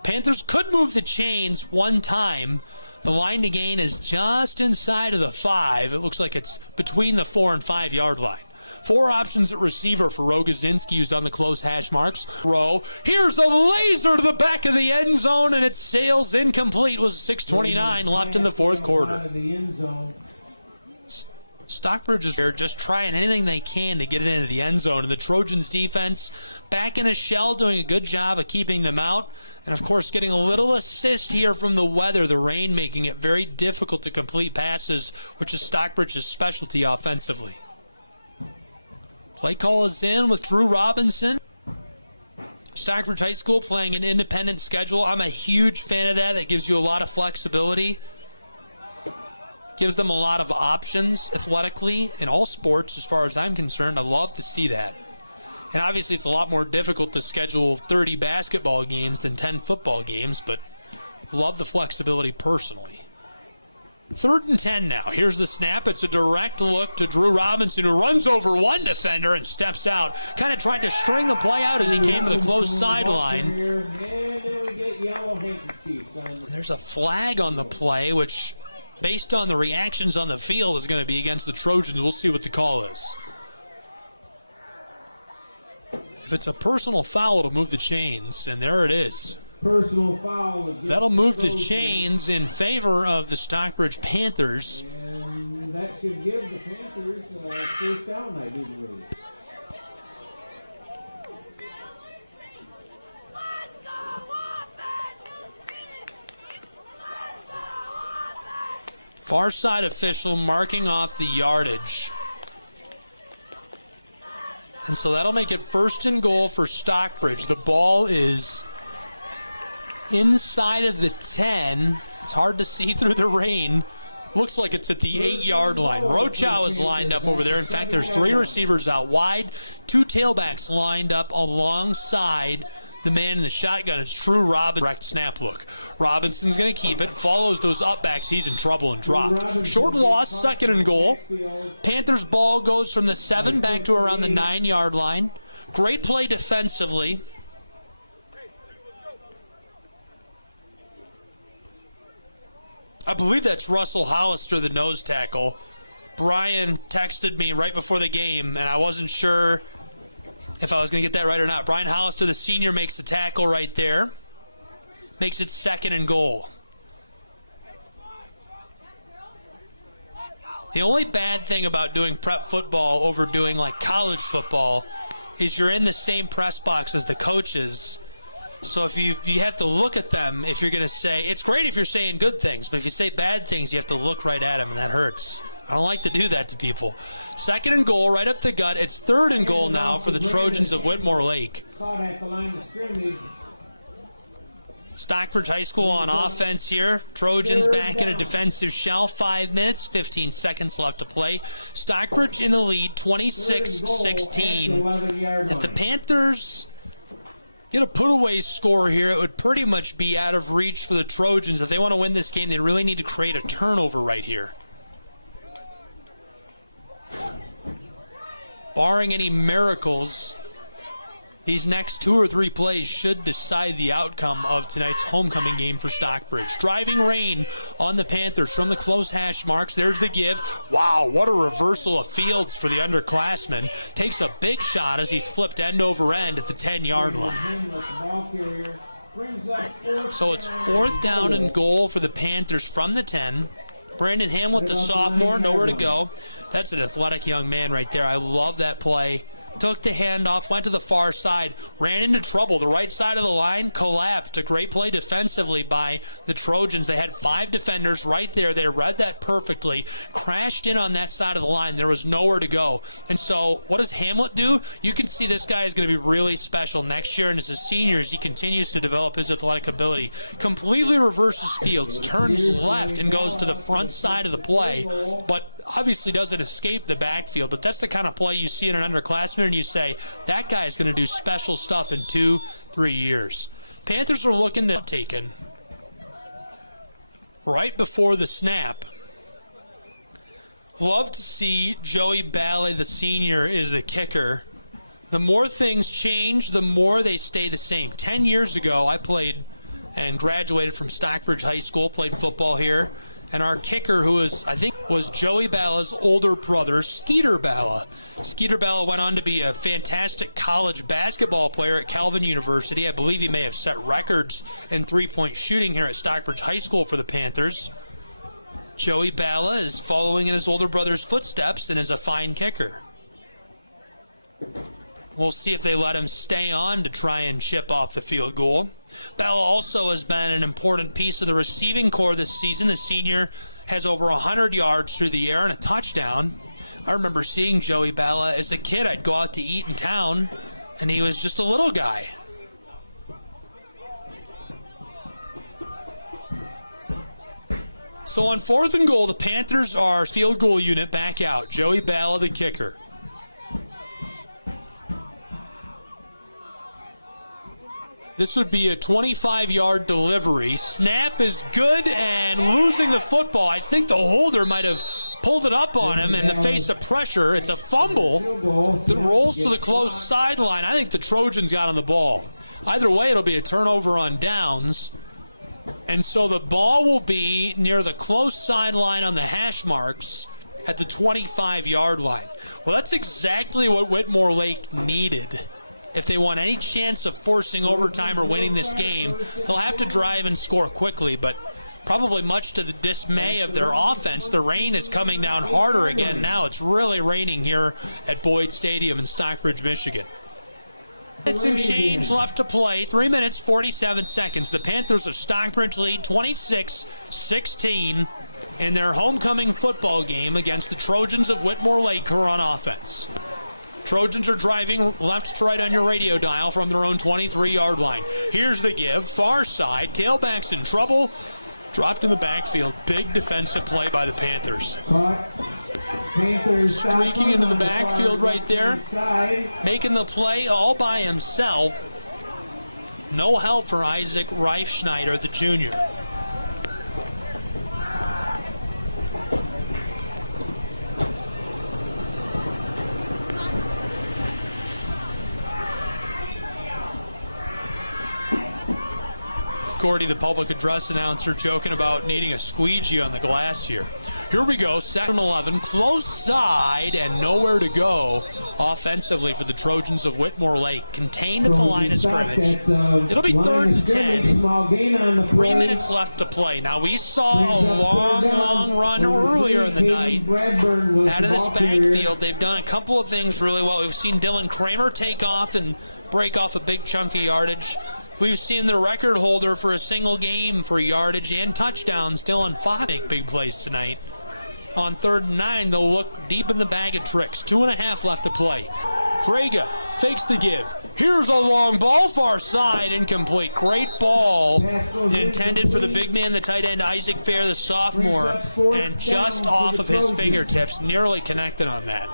Panthers could move the chains one time. The line to gain is just inside of the 5. It looks like it's between the 4 and 5 yard line. 4 options at receiver for Rogozinski, who's on the close hash marks. Here's a laser to the back of the end zone, and it sails incomplete with 6:29 left in the fourth quarter. Stockbridge is just trying anything they can to get it into the end zone, and the Trojans defense back in a shell, doing a good job of keeping them out, and of course getting a little assist here from the weather, the rain making it very difficult to complete passes, which is Stockbridge's specialty offensively. Play call is in with Drew Robinson. Stockbridge High School playing an independent schedule. I'm a huge fan of that. That gives you a lot of flexibility. Gives them a lot of options athletically in all sports as far as I'm concerned. I love to see that. And obviously it's a lot more difficult to schedule 30 basketball games than 10 football games, but love the flexibility personally. 3rd and 10 now. Here's the snap. It's a direct look to Drew Robinson, who runs over one defender and steps out. Kind of tried to string the play out as he came to the close sideline. There's a flag on the play, which, based on the reactions on the field, is going to be against the Trojans. We'll see what the call is. If it's a personal foul, it'll move the chains, and there it is. Personal foul. That'll move the chains in favor of the Stockbridge Panthers. And that should give the Panthers first down, I do believe. Far side official marking off the yardage. And so that'll make it 1st and goal for Stockbridge. The ball is inside of the 10. It's hard to see through the rain. Looks like it's at the 8-yard line. Rochow is lined up over there. In fact, there's 3 receivers out wide, 2 tailbacks lined up alongside the man in the shotgun. It's Drew Robinson. Direct snap look. Robinson's going to keep it. Follows those upbacks. He's in trouble and dropped. Short loss, 2nd and goal. Panthers ball goes from the 7 back to around the 9-yard line. Great play defensively. I believe that's Russell Hollister, the nose tackle. Brian texted me right before the game, and I wasn't sure if I was going to get that right or not. Brian Hollister, the senior, makes the tackle right there. Makes it 2nd and goal. The only bad thing about doing prep football over doing like college football is you're in the same press box as the coaches. So if you have to look at them, if you're going to say, it's great if you're saying good things, but if you say bad things, you have to look right at them, and that hurts. I don't like to do that to people. 2nd and goal, right up the gut. It's 3rd and goal now for the Trojans of Whitmore Lake. Caught at the line of scrimmage. Stockbridge High School on offense here. Trojans back in a defensive shell. 5 minutes, 15 seconds left to play. Stockbridge in the lead, 26-16. If the Panthers get a put-away score here, it would pretty much be out of reach for the Trojans. If they want to win this game, they really need to create a turnover right here. Barring any miracles, these next 2 or 3 plays should decide the outcome of tonight's homecoming game for Stockbridge. Driving rain on the Panthers from the close hash marks. There's the give. Wow, what a reversal of fields for the underclassman. Takes a big shot as he's flipped end over end at the 10-yard line. So it's 4th down and goal for the Panthers from the 10. Brandon Hamlet, the sophomore, nowhere to go. That's an athletic young man right there. I love that play took the handoff, went to the far side, ran into trouble. The right side of the line collapsed. A great play defensively by the Trojans. They had 5 defenders right there. They read that perfectly, crashed in on that side of the line. There was nowhere to go. And so what does Hamlet do? You can see this guy is going to be really special next year, and as a senior, he continues to develop his athletic ability. Completely reverses fields, turns left, and goes to the front side of the play, but obviously doesn't escape the backfield. But that's the kind of play you see in an underclassman, and you say, that guy is going to do special stuff in 2-3 years. Panthers are looking to taken right before the snap. Love to see Joey Balley, the senior, is the kicker. The more things change, the more they stay the same. 10 years ago, I played and graduated from Stockbridge High School, played football here, and our kicker, who was, I think, was Joey Balla's older brother, Skeeter Balla. Skeeter Balla went on to be a fantastic college basketball player at Calvin University. I believe he may have set records in three-point shooting here at Stockbridge High School for the Panthers. Joey Balla is following in his older brother's footsteps and is a fine kicker. We'll see if they let him stay on to try and chip off the field goal. Balla also has been an important piece of the receiving corps this season. The senior has over 100 yards through the air and a touchdown. I remember seeing Joey Balla as a kid. I'd go out to eat in town, and he was just a little guy. So on 4th and goal, the Panthers are field goal unit back out. Joey Balla, the kicker. This would be a 25-yard delivery. Snap is good, and losing the football. I think the holder might have pulled it up on him in the face of pressure. It's a fumble that rolls to the close sideline. I think the Trojans got on the ball. Either way, it'll be a turnover on downs. And so the ball will be near the close sideline on the hash marks at the 25-yard line. Well, that's exactly what Whitmore Lake needed. If they want any chance of forcing overtime or winning this game, they'll have to drive and score quickly, but probably much to the dismay of their offense, the rain is coming down harder again now. It's really raining here at Boyd Stadium in Stockbridge, Michigan. Minutes and change left to play. 3 minutes, 47 seconds. The Panthers of Stockbridge lead 26-16 in their homecoming football game against the Trojans of Whitmore Lake, who are on offense. Trojans are driving left to right on your radio dial from their own 23-yard line. Here's the give. Far side. Tailback's in trouble. Dropped in the backfield. Big defensive play by the Panthers. Streaking into the backfield right there. Making the play all by himself. No help for Isaac Reifschneider, the junior. Gordy, the public address announcer, joking about needing a squeegee on the glass here. Here we go, 2nd and 11, close side and nowhere to go offensively for the Trojans of Whitmore Lake. Contained at the line of scrimmage. It'll be 3rd and 10. 3 minutes left to play. Now, we saw a long run earlier in the night out of this backfield. They've done a couple of things really well. We've seen Dylan Kramer take off and break off a big chunk of yardage. We've seen the record holder for a single game for yardage and touchdowns, Dylan Fox, make big plays tonight. On 3rd and 9, they'll look deep in the bag of tricks. 2.5 left to play. Frega fakes the give. Here's a long ball, far side, incomplete. Great ball intended for the big man, the tight end, Isaac Fair, the sophomore, and just off of his fingertips, nearly connected on that.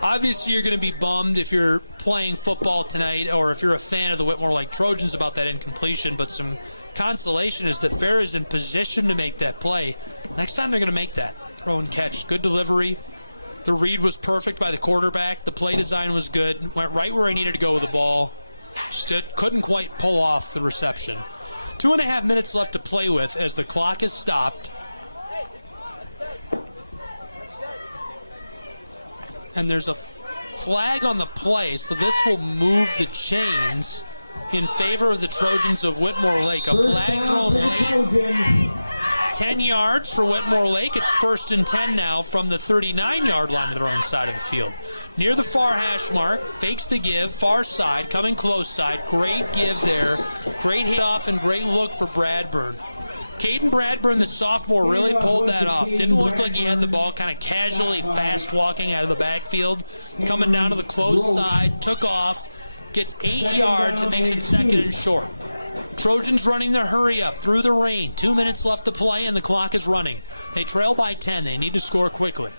Obviously, you're going to be bummed if you're playing football tonight or if you're a fan of the Whitmore Lake Trojans about that incompletion, but some consolation is that Fair is in position to make that play. Next time they're going to make that throw and catch. Good delivery. The read was perfect by the quarterback. The play design was good. Went right where he needed to go with the ball. Just couldn't quite pull off the reception. 2.5 minutes left to play with as the clock is stopped. And there's a flag on the play, so this will move the chains in favor of the Trojans of Whitmore Lake. A flag thrown late 10 yards for Whitmore Lake. It's 1st and 10 now from the 39-yard line to their own side of the field. Near the far hash mark, fakes the give, far side, coming close side. Great give there. Great hit off and great look for Bradburn. Caden Bradburn, the sophomore, really pulled that off. Didn't look like he had the ball, kind of casually fast walking out of the backfield. Coming down to the close side, took off, gets 8 yards and makes it 2nd and short. Trojans running the hurry up through the rain. 2 minutes left to play and the clock is running. They trail by 10. They need to score quickly.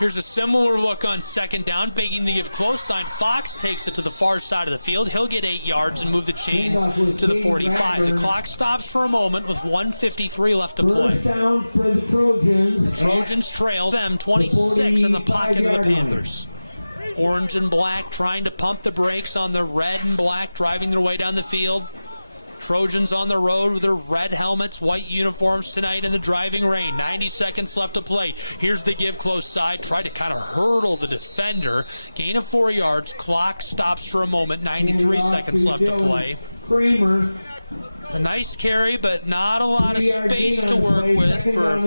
Here's a similar look on 2nd down, faking the give close side. Fox takes it to the far side of the field. He'll get 8 yards and move the chains to the 45. The clock stops for a moment with 1:53 left to play. First down for the Trojans. Trojans trail them 26 in the pocket of the Panthers. Orange and black trying to pump the brakes on the red and black, driving their way down the field. Trojans on the road with their red helmets, white uniforms tonight in the driving rain. 90 seconds left to play. Here's the give close side. Tried to kind of hurdle the defender. Gain of 4 yards. Clock stops for a moment. 93 seconds left to play. Kramer. A nice carry, but not a lot of space to work with for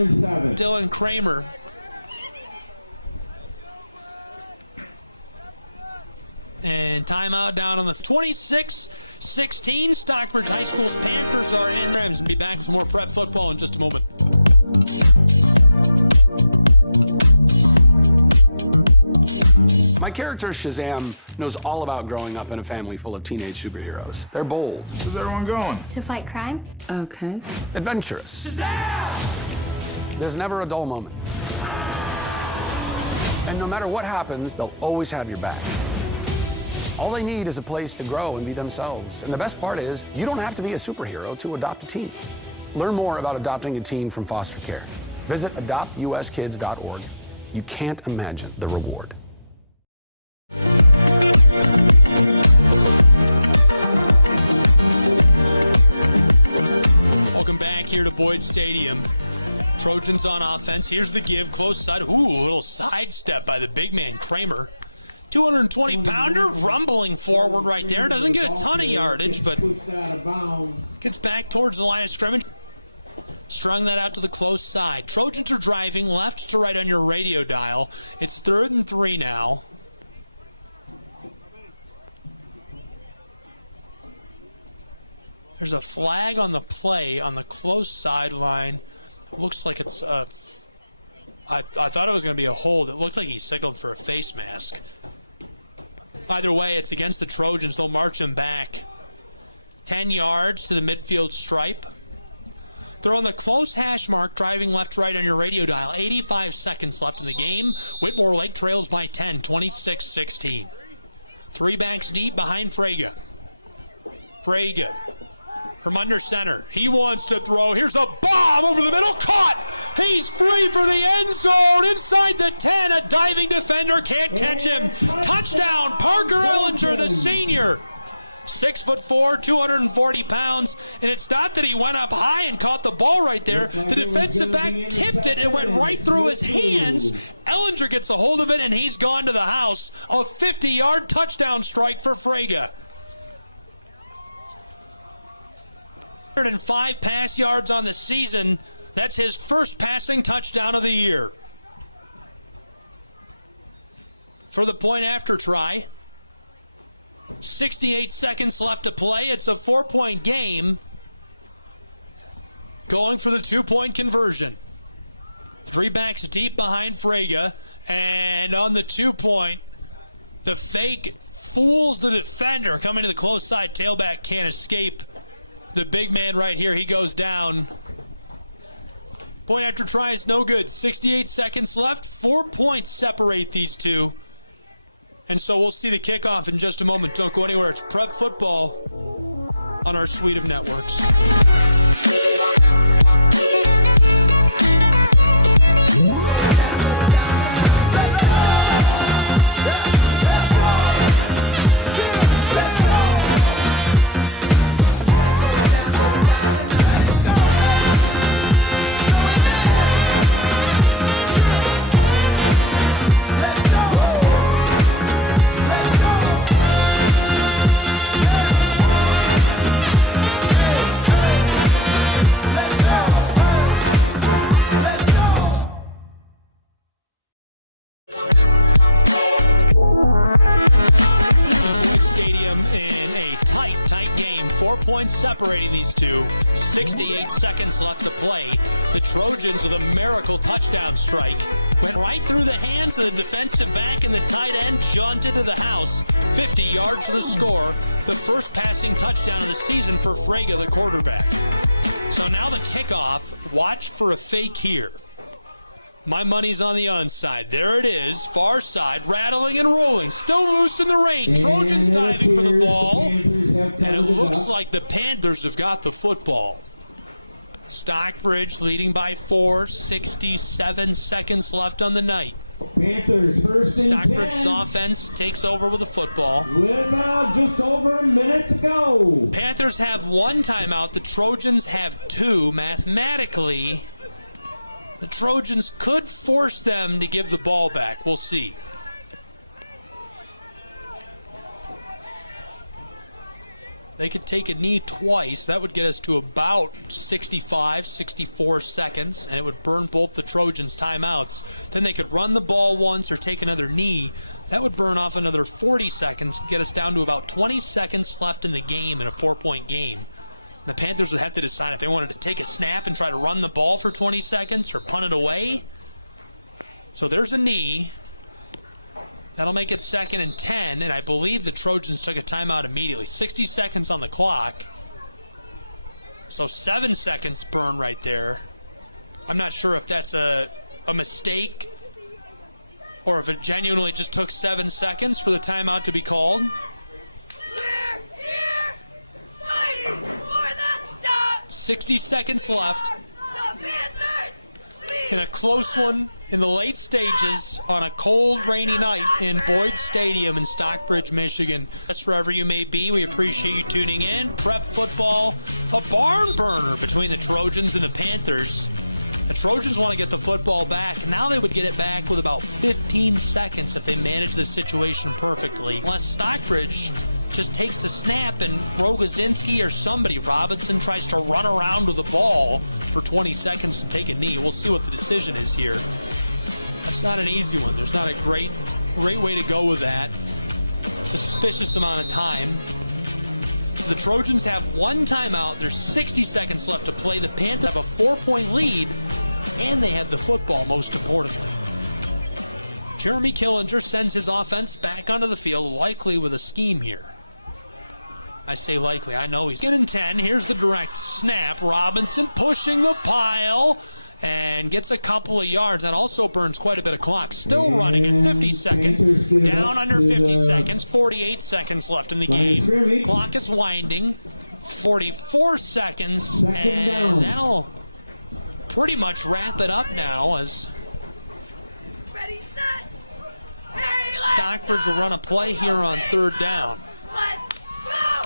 Dylan Kramer. And timeout down on the 26-16. Stockbridge High School's Panthers are in. Rams and be back with more prep football in just a moment. My character Shazam knows all about growing up in a family full of teenage superheroes. They're bold. Where's everyone going? To fight crime? Okay. Adventurous. Shazam! There's never a dull moment. And no matter what happens, they'll always have your back. All they need is a place to grow and be themselves. And the best part is, you don't have to be a superhero to adopt a teen. Learn more about adopting a teen from foster care. Visit adoptuskids.org. You can't imagine the reward. Welcome back here to Boyd Stadium. Trojans on offense. Here's the give, close side. Ooh, a little sidestep by the big man, Kramer. 220-pounder rumbling forward right there. Doesn't get a ton of yardage, but gets back towards the line of scrimmage. Strung that out to the close side. Trojans are driving left to right on your radio dial. It's 3rd and 3 now. There's a flag on the play on the close sideline. Looks like it's I thought it was going to be a hold. It looked like he signaled for a face mask. Either way, it's against the Trojans. They'll march him back 10 yards to the midfield stripe. They're on the close hash mark, driving left to right on your radio dial. 85 seconds left in the game. Whitmore Lake trails by 10, 26-16. 3 backs deep behind Frege. Frege from under center. He wants to throw. Here's a bomb over the middle. Caught. He's free for the end zone. Inside the 10. A diving defender can't catch him. Touchdown, Parker Ellinger, the senior. 6'4", 240 pounds. And it's not that he went up high and caught the ball right there. The defensive back tipped it and went right through his hands. Ellinger gets a hold of it, and he's gone to the house. A 50-yard touchdown strike for Frege. 105 pass yards on the season. That's his first passing touchdown of the year. For the point after try. 68 seconds left to play. It's a 4-point game. Going for the 2-point conversion. 3 backs deep behind Frege. And on the 2-point, the fake fools the defender. Coming to the close side. Tailback can't escape. The big man right here, he goes down. Point after try is no good. 68 seconds left. 4 points separate these two. And so we'll see the kickoff in just a moment. Don't go anywhere. It's Prep Football on our suite of networks. points separating these two. 68 seconds left to play. The Trojans with a miracle touchdown strike. Went right through the hands of the defensive back and the tight end jaunted to the house. 50 yards for the score. The first passing touchdown of the season for Frege, the quarterback. So now the kickoff. Watch for a fake here. My money's on the onside. There it is. Far side, rattling and rolling. Still loose in the rain. Trojans diving for the ball. And it looks like the Panthers have got the football. Stockbridge leading by 4. 67 seconds left on the night. Panthers first and 10. Stockbridge's offense takes over with the football. With just over a minute to go. Panthers have 1 timeout. The Trojans have 2. Mathematically, the Trojans could force them to give the ball back. We'll see. They could take a knee twice. That would get us to about 65, 64 seconds, and it would burn both the Trojans' timeouts. Then they could run the ball once or take another knee. That would burn off another 40 seconds, get us down to about 20 seconds left in the game in a 4-point game. The Panthers would have to decide if they wanted to take a snap and try to run the ball for 20 seconds or punt it away. So there's a knee. That'll make it 2nd and 10, and I believe the Trojans took a timeout immediately. 60 seconds on the clock. So 7 seconds burn right there. I'm not sure if that's a mistake or if it genuinely just took 7 seconds for the timeout to be called. We're here fighting for the top. 60 seconds left. The Panthers lead. In a close one in the late stages on a cold, rainy night in Boyd Stadium in Stockbridge, Michigan. Just wherever you may be, we appreciate you tuning in. Prep football, a barn burner between the Trojans and the Panthers. The Trojans want to get the football back. Now they would get it back with about 15 seconds if they manage the situation perfectly. Unless Stockbridge just takes the snap and Rogozinski or somebody, Robinson, tries to run around with the ball for 20 seconds to take a knee. We'll see what the decision is here. That's not an easy one. There's not a great way to go with that. Suspicious amount of time. So the Trojans have 1 timeout. There's 60 seconds left to play. The Panthers have a 4-point lead, and they have the football, most importantly. Jeremy Killinger sends his offense back onto the field, likely with a scheme here. I say likely. I know he's getting 10. Here's the direct snap. Robinson pushing the pile and gets a couple of yards. That also burns quite a bit of clock. Still running at 50 seconds. Down under 50 seconds. 48 seconds left in the game. Clock is winding. 44 seconds. And that'll pretty much wrap it up now as Stockbridge will run a play here on 3rd down. Let's go!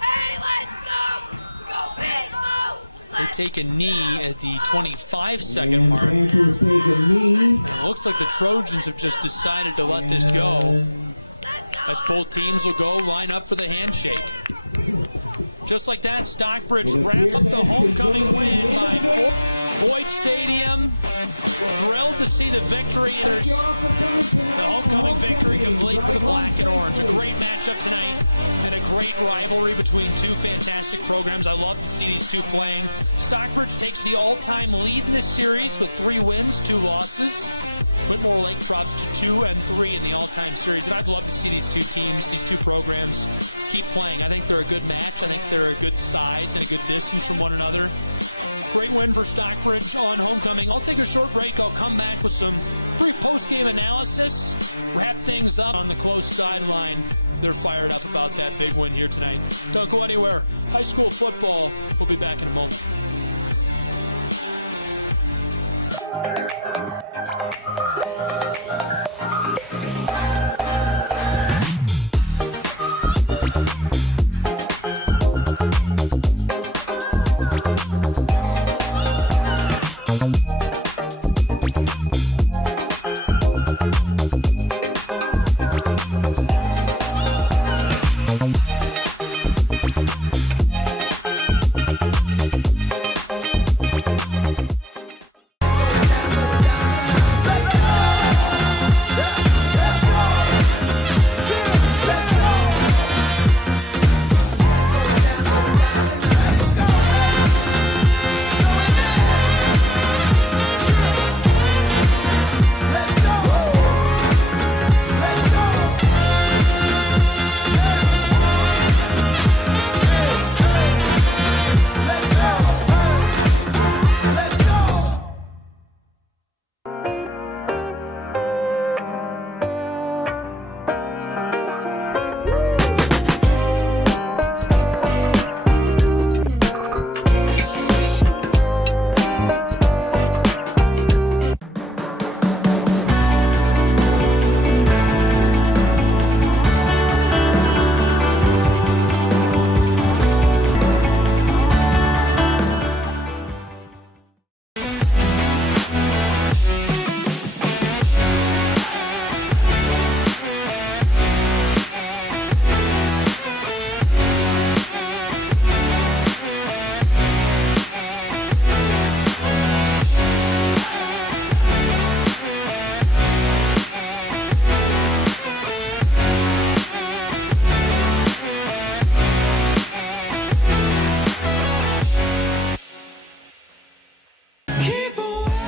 Hey, let's go! Go big, Mo! They take a knee at the 25-second mark. And it looks like the Trojans have just decided to let this go, as both teams will go line up for the handshake. Just like that, Stockbridge wraps up the homecoming win by 4. Boyd Stadium, thrilled to see the victory. There's the homecoming victory complete for the black and orange. A great matchup tonight and a great rivalry between two fantastic programs. I love to see these two playing. Stockbridge takes the all-time lead in this series with 3 wins, 2 losses. Whitmore Lake drops to 2 and 3 in the all-time series, and I'd love to see these two teams, these two programs, keep playing. I think they're a good match. I think they're a good size and a good distance from one another. Great win for Stockbridge on homecoming. I'll take a short break. I'll come back with some brief post-game analysis, wrap things up on the close sideline. They're fired up about that big win here tonight. Don't go anywhere. High school football. We'll be back in a moment.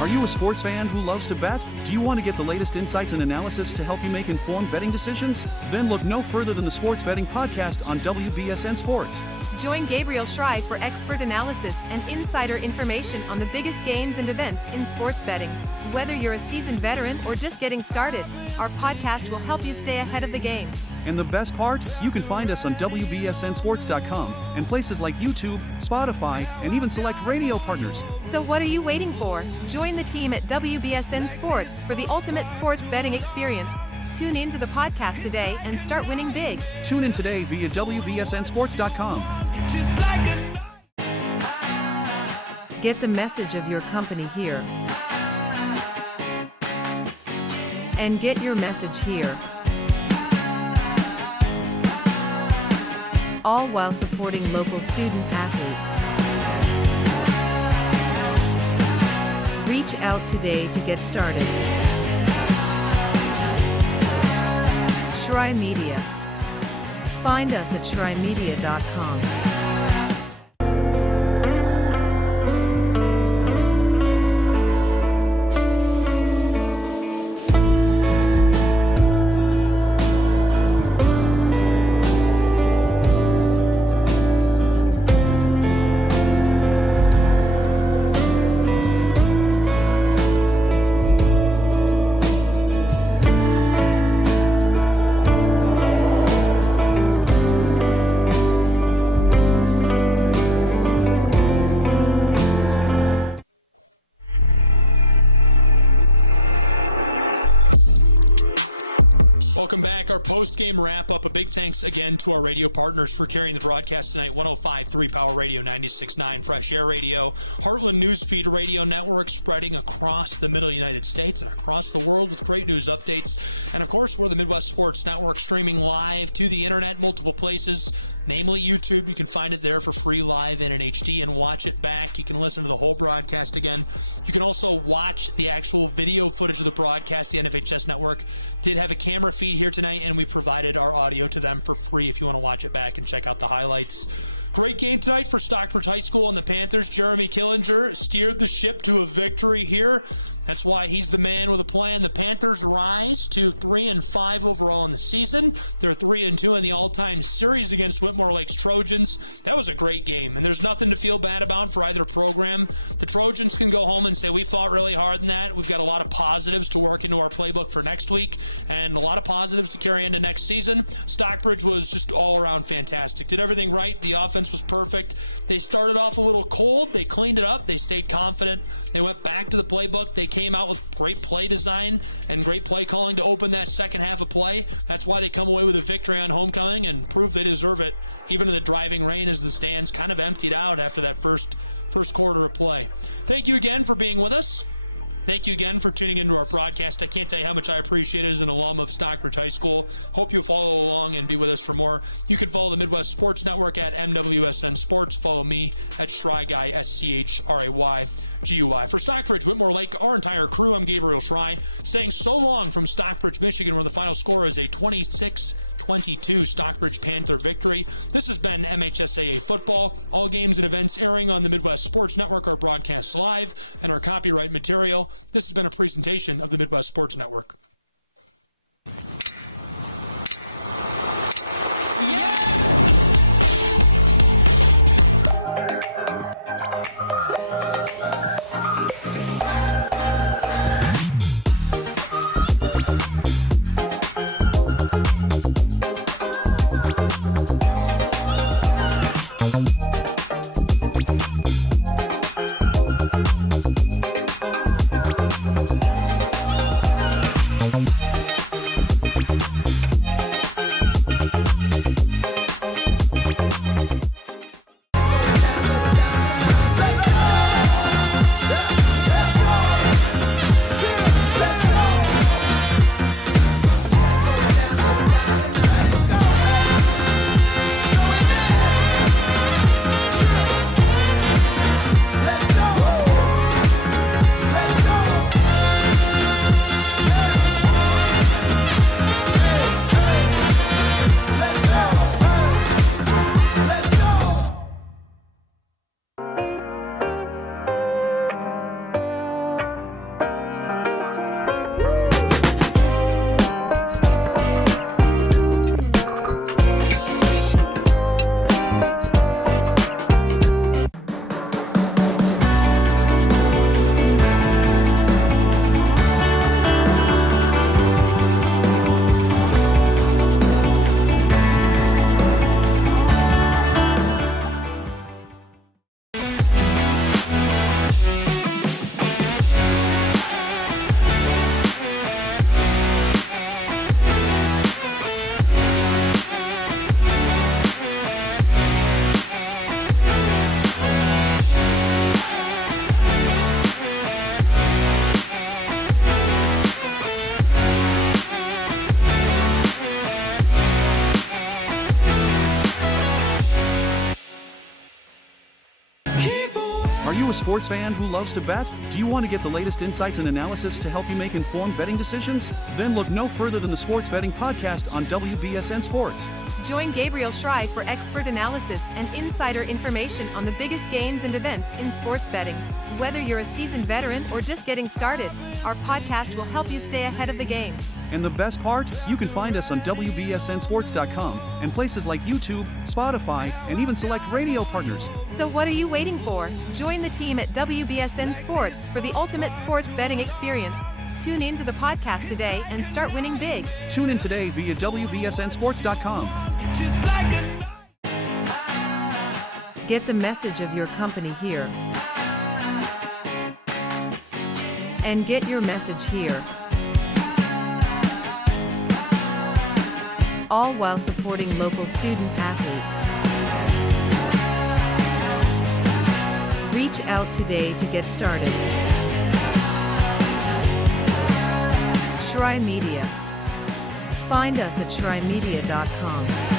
Are you a sports fan who loves to bet? Do you want to get the latest insights and analysis to help you make informed betting decisions? Then look no further than the Sports Betting Podcast on WBSN Sports. Join Gabriel Schrei for expert analysis and insider information on the biggest games and events in sports betting. Whether you're a seasoned veteran or just getting started, our podcast will help you stay ahead of the game. And the best part? You can find us on WBSNSports.com and places like YouTube, Spotify, and even select radio partners. So what are you waiting for? Join the team at WBSN Sports for the ultimate sports betting experience. Tune in to the podcast today and start winning big. Tune in today via WBSNSports.com. Get the message of your company here. And get your message here. All while supporting local student athletes. Reach out today to get started. Schrei Media. Find us at schreimedia.com. Welcome back. Our post-game wrap-up. A big thanks again to our radio partners for carrying the broadcast tonight. 105.3 Power Radio, 96.9 Fresh Air Radio, Heartland Newsfeed Radio Network, spreading across the middle United States and across the world with great news updates. And, of course, we're the Midwest Sports Network, streaming live to the internet, multiple places, namely YouTube. You can find it there for free live and in HD and watch it back. You can listen to the whole broadcast again. You can also watch the actual video footage of the broadcast. The NFHS Network did have a camera feed here tonight, and we provided our audio to them for free if you want to watch it back and check out the highlights. Great game tonight for Stockbridge High School and the Panthers. Jeremy Killinger steered the ship to a victory here. That's why he's the man with a plan. The Panthers rise to 3-5 overall in the season. They're 3-2 in the all-time series against Whitmore Lakes Trojans. That was a great game, and there's nothing to feel bad about for either program. The Trojans can go home and say, we fought really hard in that. We've got a lot of positives to work into our playbook for next week, and a lot of positives to carry into next season. Stockbridge was just all around fantastic. Did everything right. The offense was perfect. They started off a little cold. They cleaned it up. They stayed confident. They went back to the playbook. They came out with great play design and great play calling to open that second half of play. That's why they come away with a victory on homecoming and prove they deserve it, even in the driving rain as the stands kind of emptied out after that first quarter of play. Thank you again for being with us. Thank you again for tuning into our broadcast. I can't tell you how much I appreciate it as an alum of Stockbridge High School. Hope you follow along and be with us for more. You can follow the Midwest Sports Network at MWSN Sports. Follow me at Schrei Guy, SCHRAYGUI. For Stockbridge, Whitmore Lake, our entire crew, I'm Gabriel Schrei, saying so long from Stockbridge, Michigan, where the final score is a 26-22 Stockbridge Panther victory. This has been MHSAA Football. All games and events airing on the Midwest Sports Network are broadcast live and are copyright material. This has been a presentation of the Midwest Sports Network. Are you a sports fan who loves to bet? Do you want to get the latest insights and analysis to help you make informed betting decisions? Then look no further than the Sports Betting Podcast on WBSN Sports. Join Gabriel Schrei for expert analysis and insider information on the biggest games and events in sports betting. Whether you're a seasoned veteran or just getting started, our podcast will help you stay ahead of the game. And the best part? You can find us on WBSNSports.com and places like YouTube, Spotify, and even select radio partners. So what are you waiting for? Join the team at WBSN Sports for the ultimate sports betting experience. Tune in to the podcast today and start winning big. Tune in today via WBSNSports.com. Get the message of your company here. And get your message here. All while supporting local student athletes. Reach out today to get started. Schrei Media. Find us at schreimedia.com.